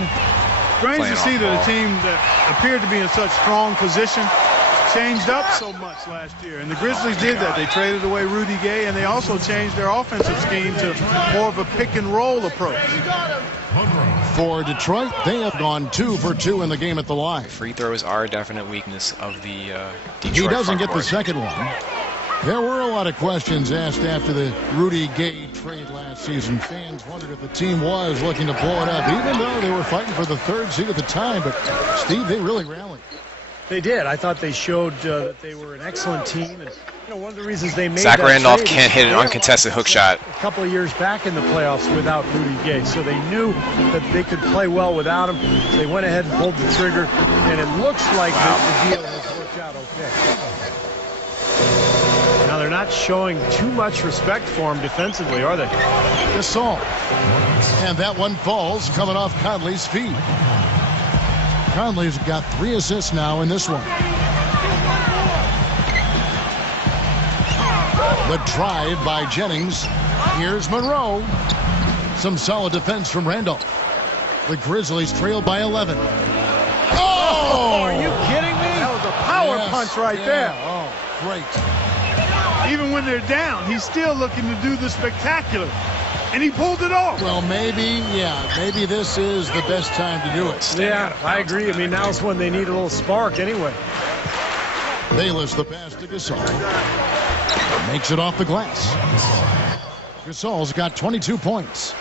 Strange Playing to see off that ball. a team that appeared to be in such strong position changed up so much last year. And the Grizzlies did that. They traded away Rudy Gay, and they also changed their offensive scheme to more of a pick-and-roll approach. For Detroit, they have gone 2 for 2 in the game at the line. Free throws are a definite weakness of the Detroit He doesn't front get the court. second one. There were a lot of questions asked after the Rudy Gay trade last season. Fans wondered if the team was looking to blow it up, even though they were fighting for the 3rd seed at the time. But, Steve, they really rallied. They did. I thought they showed that they were an excellent team. And you know, one of the reasons they made Zach that Randolph trade can't is hit an they uncontested hook shot. a couple of years back in the playoffs without Rudy Gay, so they knew that they could play well without him. They went ahead and pulled the trigger, and it looks like the deal has worked out okay. Now they're not showing too much respect for him defensively, are they? Gasol. And that one falls coming off Conley's feet. Conley's got 3 assists now in this one. The drive by Jennings. Here's Monroe. Some solid defense from Randolph. The Grizzlies trail by 11. Oh! Are you kidding me? That was a power punch right there. Oh, great. Even when they're down, he's still looking to do the spectacular. And he pulled it off. Well, maybe this is the best time to do it. Yeah, I agree. I mean, now's when they need a little spark anyway. Bayless the pass to Gasol. Makes it off the glass. Gasol's got 22 points.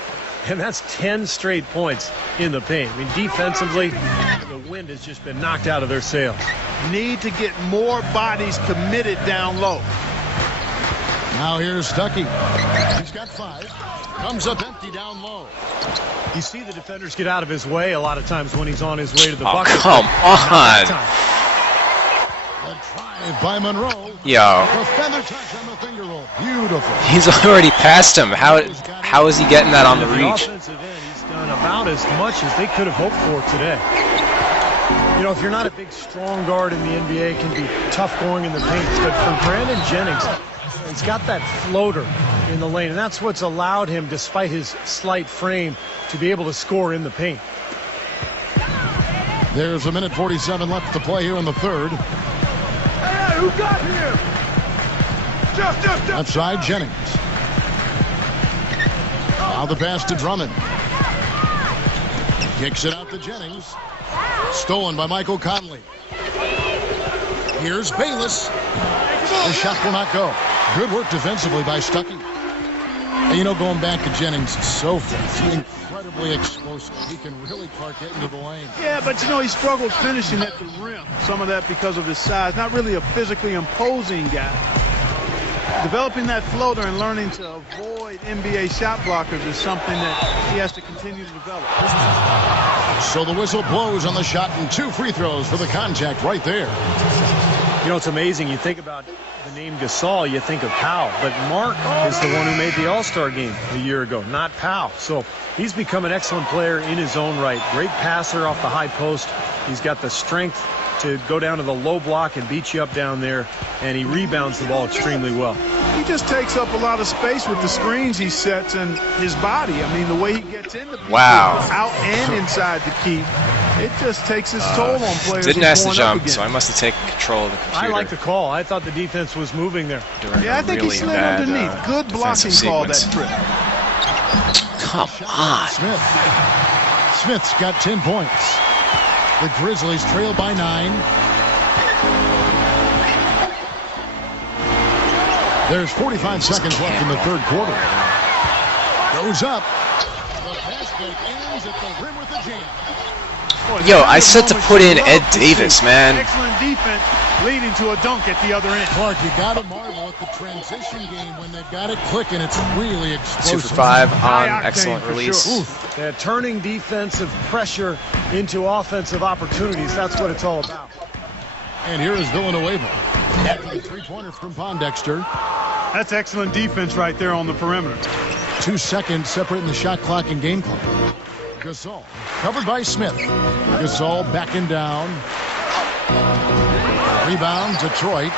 And that's 10 straight points in the paint. I mean, defensively, the the wind has just been knocked out of their sails. Need to get more bodies committed down low. Now here's Stuckey. He's got 5. Comes up empty down low. You see the defenders get out of his way a lot of times when he's on his way to the Oh, bucket. come on. A drive by Monroe. Yo. The feather touch on the finger roll. Beautiful. He's already passed him. How is he getting that on the reach? Offensive end, he's done about as much as they could have hoped for today. You know, if you're not a big, strong guard in the NBA, it can be tough going in the paint. But for Brandon Jennings, he's got that floater in the lane, and that's what's allowed him, despite his slight frame, to be able to score in the paint. There's a minute 47 left to play here in the third. Hey, who got him? Just. Outside Jennings. Now the pass to Drummond. Kicks it out to Jennings. Stolen by Michael Conley. Here's Bayless. The shot will not go. Good work defensively by Stuckey. And you know, going back to Jennings, so fast, incredibly explosive. He can really park it into the lane. Yeah, but you know, he struggled finishing at the rim. Some of that because of his size. Not really a physically imposing guy. Developing that floater and learning to avoid NBA shot blockers is something that he has to continue to develop. So the whistle blows on the shot and 2 free throws for the contact right there. You know, it's amazing. You think about the name Gasol, you think of Powell. But Mark is the one who made the All-Star game a year ago, not Powell. So he's become an excellent player in his own right. Great passer off the high post. He's got the strength to go down to the low block and beat you up down there, and he rebounds the ball extremely well. He just takes up a lot of space with the screens he sets and his body. I mean, the way he gets into people out and inside the key, it just takes its toll on players. Didn't ask to jump, so I must have taken control of the computer. I like the call. I thought the defense was moving there. Yeah, I think he slid underneath. Good blocking call that trip. Come on. Smith's got 10 points. The Grizzlies trail by 9. There's 45 seconds left in the third quarter. Goes up. The basket ends at the rim with a jam. Yo, I said to put in Ed Davis, man. Excellent defense leading to a dunk at the other end. Clark, you got to marvel at the transition game when they've got it clicking. It's really explosive. 2 for 5 on excellent release. That turning defensive pressure into offensive opportunities. That's what it's all about. And here is Villanueva. After the 3-pointer from Pondexter. That's excellent defense right there on the perimeter. 2 seconds separating the shot clock and game clock. Gasol covered by Smith. Gasol backing down. Rebound, Detroit.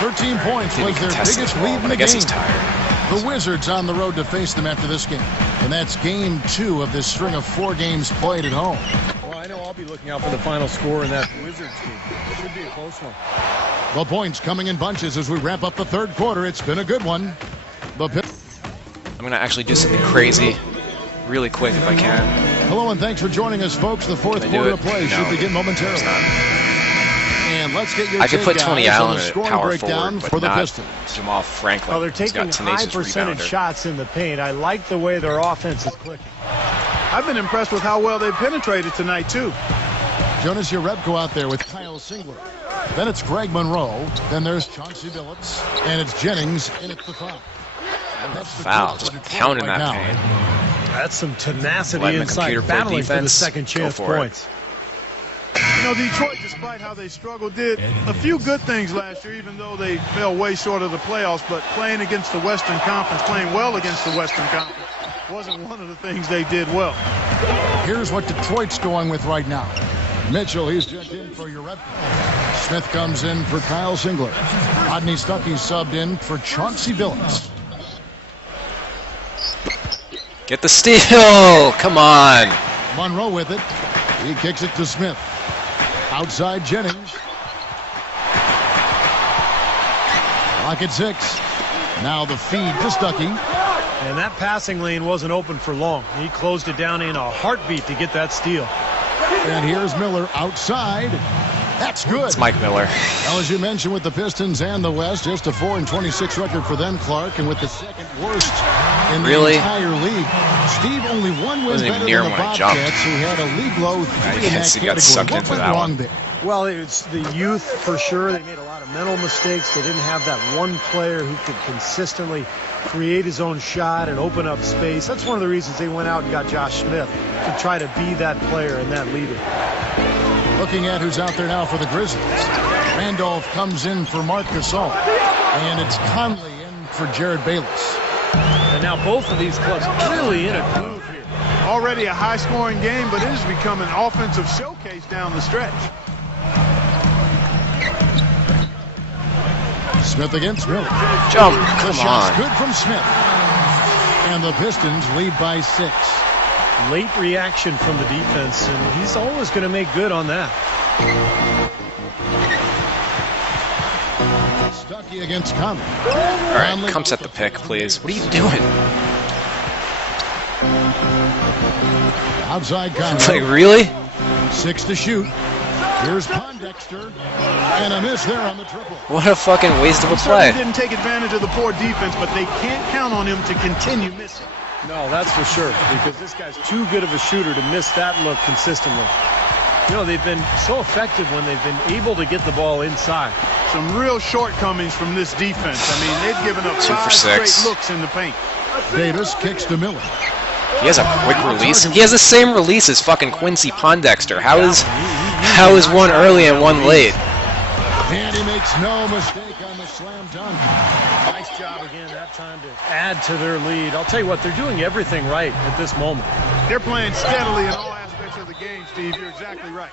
13 points was their biggest lead in the game. He's tired. The Wizards on the road to face them after this game. And that's game 2 of this string of 4 games played at home. Well, I know I'll be looking out for the final score in that Wizards game. It should be a close one. The points coming in bunches as we wrap up the third quarter. It's been a good one. I'm going to actually do something crazy really quick if I can. Hello and thanks for joining us, folks. The fourth quarter of play should begin momentarily. And let's get your I could put Tony Allen at at power breakdown forward, for but the not Pistons. Jamal Franklin. Well, they're He's taking got tenacious high percentage rebounder. shots in the paint. I like the way their offense is clicking. I've been impressed with how well they've penetrated tonight, too. Jonas Jerebko out there with Kyle Singler. Then it's Greg Monroe. Then there's Chauncey Billups. And it's Jennings in at the foul. That's foul. Just pounding that paint. That's some tenacity Letting the inside, computer play battling for the defense. second chance Go for it. points. You know, Detroit, despite how they struggled, did a few good things last year, even though they fell way short of the playoffs. But playing against the Western Conference, playing well against the Western Conference, wasn't one of the things they did well. Here's what Detroit's going with right now. Mitchell, he's checked in for Jerebko. Smith comes in for Kyle Singler. Rodney Stuckey subbed in for Chauncey Billups. Get the steal! Come on! Monroe with it. He kicks it to Smith. Outside Jennings. Clock at 6. Now the feed to Stuckey. And that passing lane wasn't open for long. He closed it down in a heartbeat to get that steal. And here's Miller outside. That's good. It's Mike Miller. Well, as you mentioned, with the Pistons and the West, just a 4-26 record for them, Clark, and with the second worst in the entire league. Steve, only one win Wasn't better even near than the when I jumped. Bobcats, who had a league low 3 in that He got sucked category. into What that went one. wrong there? Well, it's the youth for sure. They made a lot of mental mistakes. They didn't have that one player who could consistently create his own shot and open up space. That's one of the reasons they went out and got Josh Smith, to try to be that player and that leader. Looking at who's out there now for the Grizzlies. Randolph comes in for Marc Gasol. And it's Conley in for Jared Bayless. And now both of these clubs really in a groove here. Already a high-scoring game, but it has become an offensive showcase down the stretch. Smith against Miller. Jump. The Come shot's on. good from Smith. And the Pistons lead by 6. Late reaction from the defense, and he's always going to make good on that. Stuckey against Conley. All right, come set the pick, please. What are you doing? Outside Like, Conley. really? 6 to shoot. Here's Pondexter. And a miss there on the triple. What a fucking waste of a Certainly play. didn't take advantage of the poor defense, but they can't count on him to continue missing. No, that's for sure, because this guy's too good of a shooter to miss that look consistently. You know, they've been so effective when they've been able to get the ball inside. Some real shortcomings from this defense. I mean, they've given up 2 for 5 6. straight looks in the paint. Davis kicks to Miller. He has a quick release. He has the same release as fucking Quincy Pondexter. How is one early and one late? And he makes no mistake on the slam dunk. Nice job again that time to add to their lead. I'll tell you what, they're doing everything right at this moment. They're playing steadily in all aspects of the game, Steve. You're exactly right.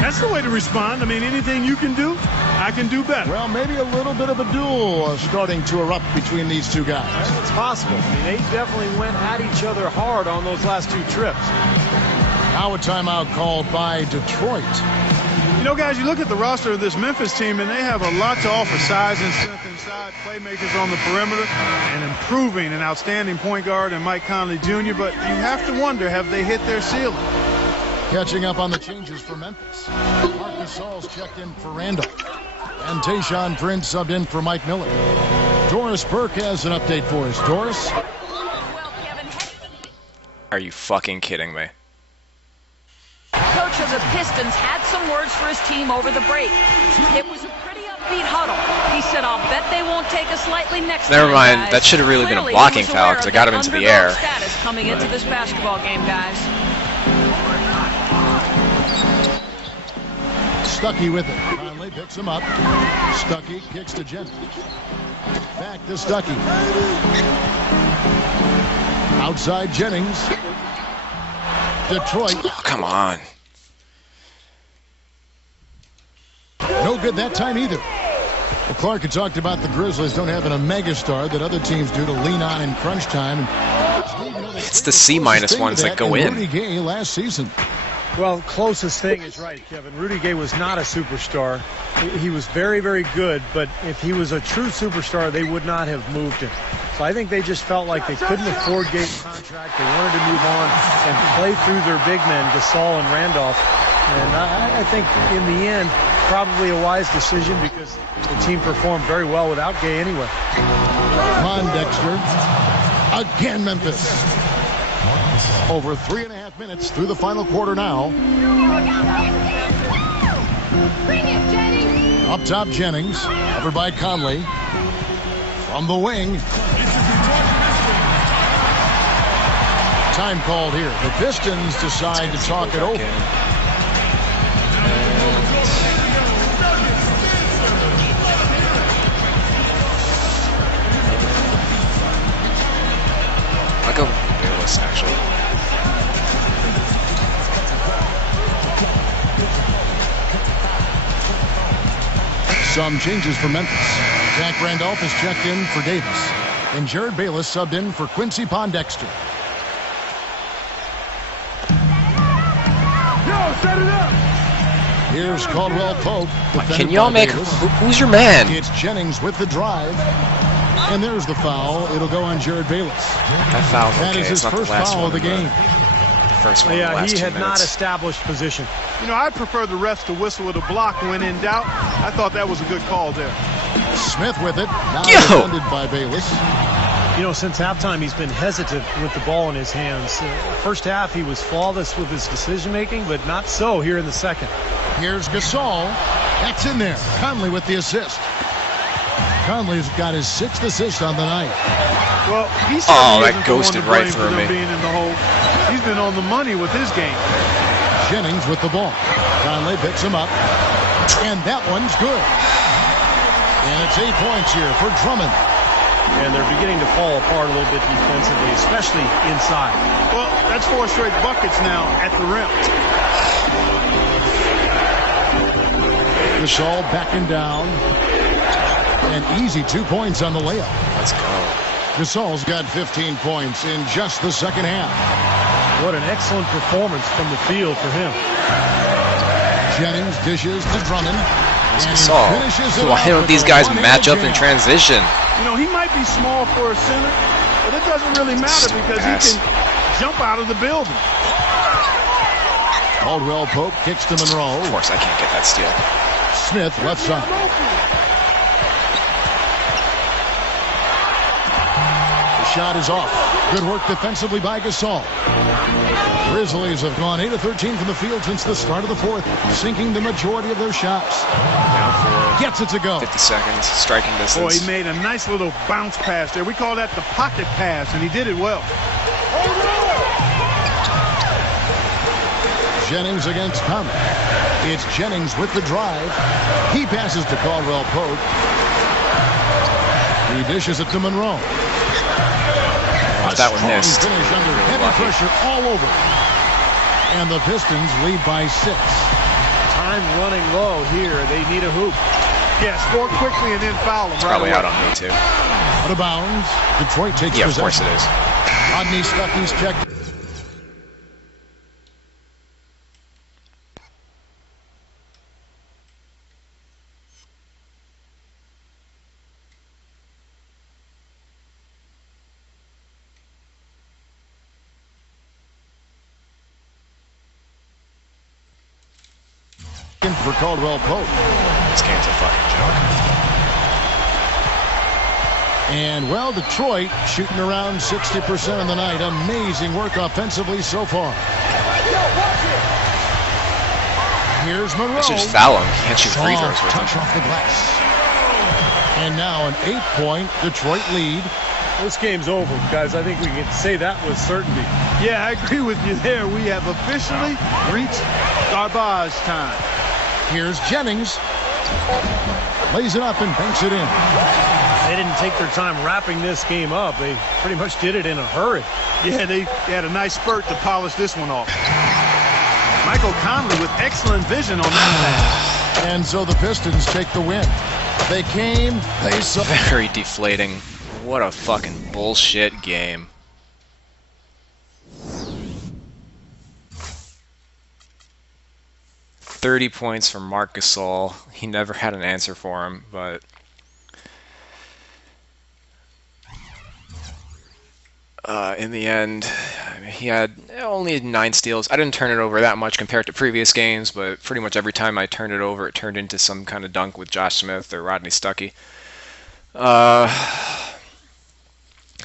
That's the way to respond. I mean, anything you can do, I can do better. Well, maybe a little bit of a duel starting to erupt between these two guys. It's possible. I mean, they definitely went at each other hard on those last 2 trips. Now a timeout called by Detroit. You know, guys, you look at the roster of this Memphis team, and they have a lot to offer. Size and strength inside, playmakers on the perimeter, and improving an outstanding point guard and Mike Conley Jr., but you have to wonder, have they hit their ceiling? Catching up on the changes for Memphis. Marc Gasol's checked in for Randall. And Tayshaun Prince subbed in for Mike Miller. Doris Burke has an update for us. Doris? Well, Kevin, Are you fucking kidding me? coach of the Pistons had some words for his team over the break. It was a pretty upbeat huddle. He said, "I'll bet they won't take us lightly next time, Never mind. guys." That should have really been a Clearly, blocking he was foul aware because I of got their him into the underdog air. status coming into this basketball game, guys. Stuckey with it. Conley picks him up. Stuckey kicks to Jennings. Back to Stuckey. Outside Jennings. Detroit. Oh, come on. No good that time either. Well, Clark had talked about the Grizzlies don't have a megastar that other teams do to lean on in crunch time. And It's the C- ones that go in. Rudy Gay last season. Well, closest thing is right, Kevin. Rudy Gay was not a superstar. He was very, very good, but if he was a true superstar, they would not have moved him. So I think they just felt like they couldn't afford Gay's contract. They wanted to move on and play through their big men, Gasol and Randolph. And I think in the end, probably a wise decision because the team performed very well without Gay anyway. Pondexter. Again, Memphis. Over 3.5 minutes through the final quarter now. Up top, Jennings. Covered by Conley. From the wing. Time called here. The Pistons decide to talk it over. I'll go Bayless, actually. Some changes for Memphis. Jack Randolph is checked in for Davis. And Jared Bayless subbed in for Quincy Pondexter. Set it up. Here's Caldwell Pope. Can y'all make... Who's your man? It's Jennings with the drive. And there's the foul. It'll go on Jared Bayless. That foul's That okay. is his It's not the first last foul one of the game. first one in the Yeah, last he 2 had not minutes. established position. You know, I'd prefer the refs to whistle with a block when in doubt. I thought that was a good call there. Smith with it. Now Yo! defended by Bayless. You know, since halftime, he's been hesitant with the ball in his hands. First half, he was flawless with his decision-making, but not so here in the second. Here's Gasol. That's in there. Conley with the assist. Conley's got his 6th assist on the night. Well, he Oh, certainly that isn't the one ghosted to right blame for through them me. being in the hole. He's been on the money with his game. Jennings with the ball. Conley picks him up. And that one's good. And it's 8 points here for Drummond. And they're beginning to fall apart a little bit defensively, especially inside. Well, that's 4 straight buckets now at the rim. Gasol backing down. An easy 2 points on the layup. Let's go. Gasol's got 15 points in just the second half. What an excellent performance from the field for him. Jennings dishes to Drummond. It's And he Gasol. finishes it Why off don't with these a guys one-handed match up in jam. transition? You know, he might be small for a center, but it doesn't really matter because he can jump out of the building. Caldwell Pope kicks to Monroe. Of course, I can't get that steal. Smith left side. The shot is off. Good work defensively by Gasol. Grizzlies have gone 8 of 13 from the field since the start of the fourth, sinking the majority of their shots. Down Gets it to go. 50 seconds, striking Boy, distance. he made a nice little bounce pass there. We call that the pocket pass, and he did it well. Jennings against Conley. It's Jennings with the drive. He passes to Caldwell Pope. He dishes it to Monroe. That one Strong missed. finish under heavy Lucky. pressure all over. And the Pistons lead by 6. Time running low here. They need a hoop. Yeah, score quickly and then foul him right Probably away. out on me, too. Out of bounds. Detroit takes Yeah, of course possession. it is. Rodney Stuckey's checked. For Caldwell Pope. This game's a fucking joke. And, well, Detroit shooting around 60% on the night. Amazing work offensively so far. Here's Monroe. I should just foul him. Can't shoot free throws Soft with him. touch off the glass. And now an 8-point Detroit lead. This game's over, guys. I think we can say that with certainty. Yeah, I agree with you there. We have officially reached garbage time. Here's Jennings. Lays it up and banks it in. They didn't take their time wrapping this game up. They pretty much did it in a hurry. Yeah, they had a nice spurt to polish this one off. Michael Conley with excellent vision on that pass. And so the Pistons take the win. They came, they saw. Very deflating. What a fucking bullshit game. $30 points from Marc Gasol. He never had an answer for him, but in the end, I mean, he had only 9 steals. I didn't turn it over that much compared to previous games, but pretty much every time I turned it over, it turned into some kind of dunk with Josh Smith or Rodney Stuckey.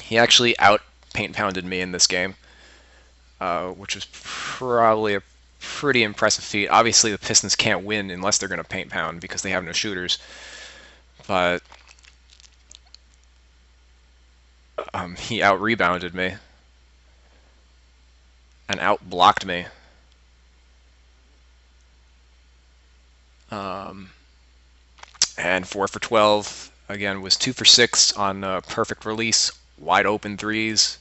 He actually out paint pounded me in this game, which was probably a pretty impressive feat. Obviously, the Pistons can't win unless they're going to paint pound because they have no shooters. But he out rebounded me and out blocked me. And 4 for 12 again was 2 for 6 on perfect release, wide open threes.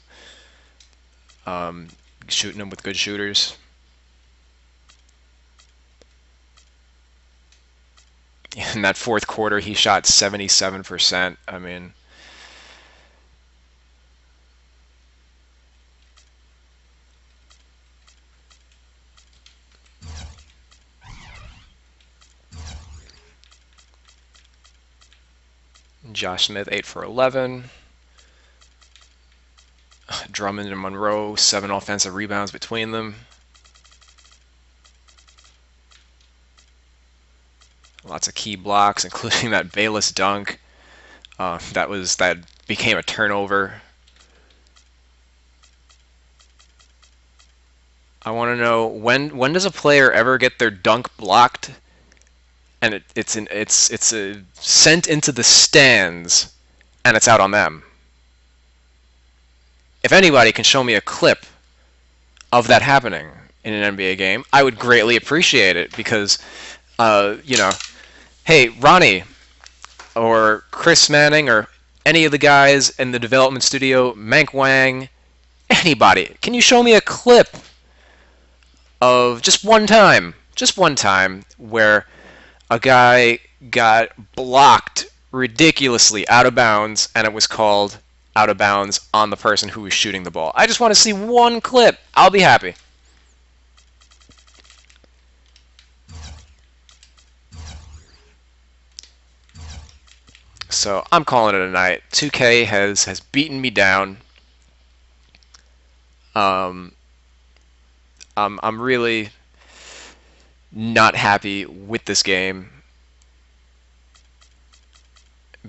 Shooting them with good shooters. In that fourth quarter, he shot 77%. I mean, Josh Smith, 8 for 11. Drummond and Monroe, 7 offensive rebounds between them. Lots of key blocks, including that Bayless dunk. That became a turnover. I want to know when does a player ever get their dunk blocked, and it's sent into the stands, and it's out on them. If anybody can show me a clip of that happening in an NBA game, I would greatly appreciate it because, hey, Ronnie or Chris Manning or any of the guys in the development studio, Mank Wang, anybody, can you show me a clip of just one time where a guy got blocked ridiculously out of bounds and it was called out of bounds on the person who was shooting the ball? I just want to see one clip. I'll be happy. So I'm calling it a night. 2K has beaten me down. I'm really not happy with this game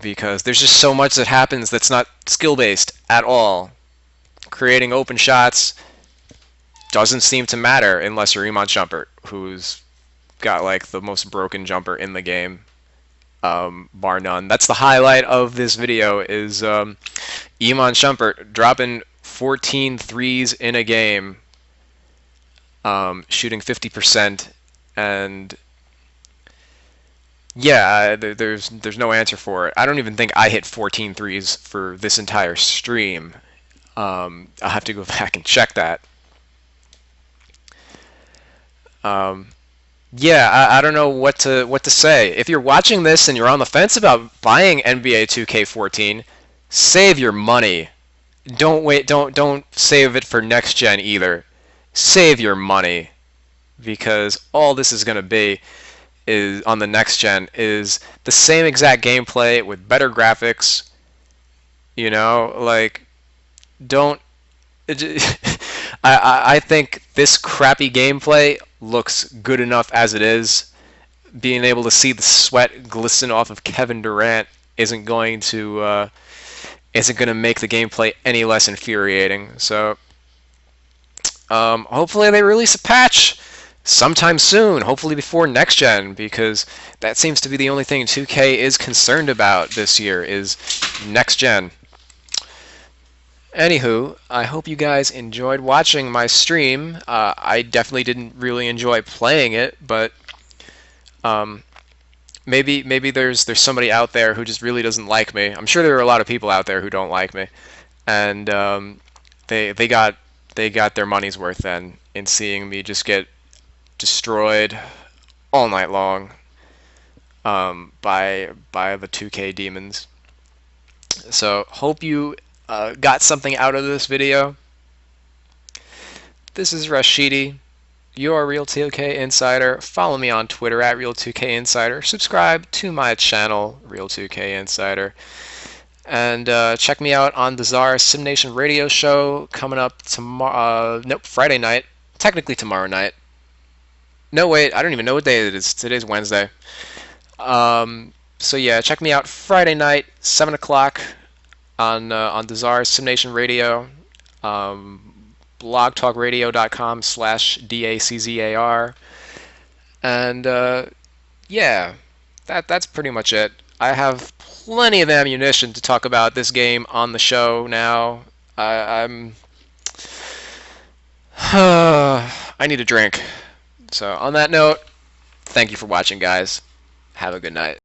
because there's just so much that happens that's not skill-based at all. Creating open shots doesn't seem to matter unless you're Iman Shumpert, who's got like the most broken jumper in the game, bar none. That's the highlight of this video is Iman Shumpert dropping 14 threes in a game, shooting 50%, and yeah, there's no answer for it. I don't even think I hit 14 threes for this entire stream. I'll have to go back and check that. Yeah, I don't know what to say. If you're watching this and you're on the fence about buying NBA 2K14, save your money. Don't wait. Don't save it for next gen either. Save your money, because all this is going to be is on the next gen is the same exact gameplay with better graphics. You know, like don't. I think this crappy gameplay looks good enough as it is. Being able to see the sweat glisten off of Kevin Durant isn't going to make the gameplay any less infuriating. So hopefully they release a patch sometime soon, hopefully before next gen, because that seems to be the only thing 2K is concerned about this year is next gen. Anywho, I hope you guys enjoyed watching my stream. I definitely didn't really enjoy playing it, but maybe there's somebody out there who just really doesn't like me. I'm sure there are a lot of people out there who don't like me, and they got their money's worth then in seeing me just get destroyed all night long by the 2K demons. So hope you got something out of this video. This is Rashidi, your Real 2K Insider. Follow me on Twitter at Real 2K Insider. Subscribe to my channel, Real 2K Insider. And check me out on the Czar Sim Nation radio show coming up tomorrow. Nope, Friday night. Technically tomorrow night. No, wait, I don't even know what day it is. Today's Wednesday. So yeah, check me out Friday night, 7 o'clock on the Czar Sim Nation radio. blogtalkradio.com/DACZAR. And yeah, that's pretty much it. I have plenty of ammunition to talk about this game on the show now. I need a drink. So on that note, thank you for watching, guys. Have a good night.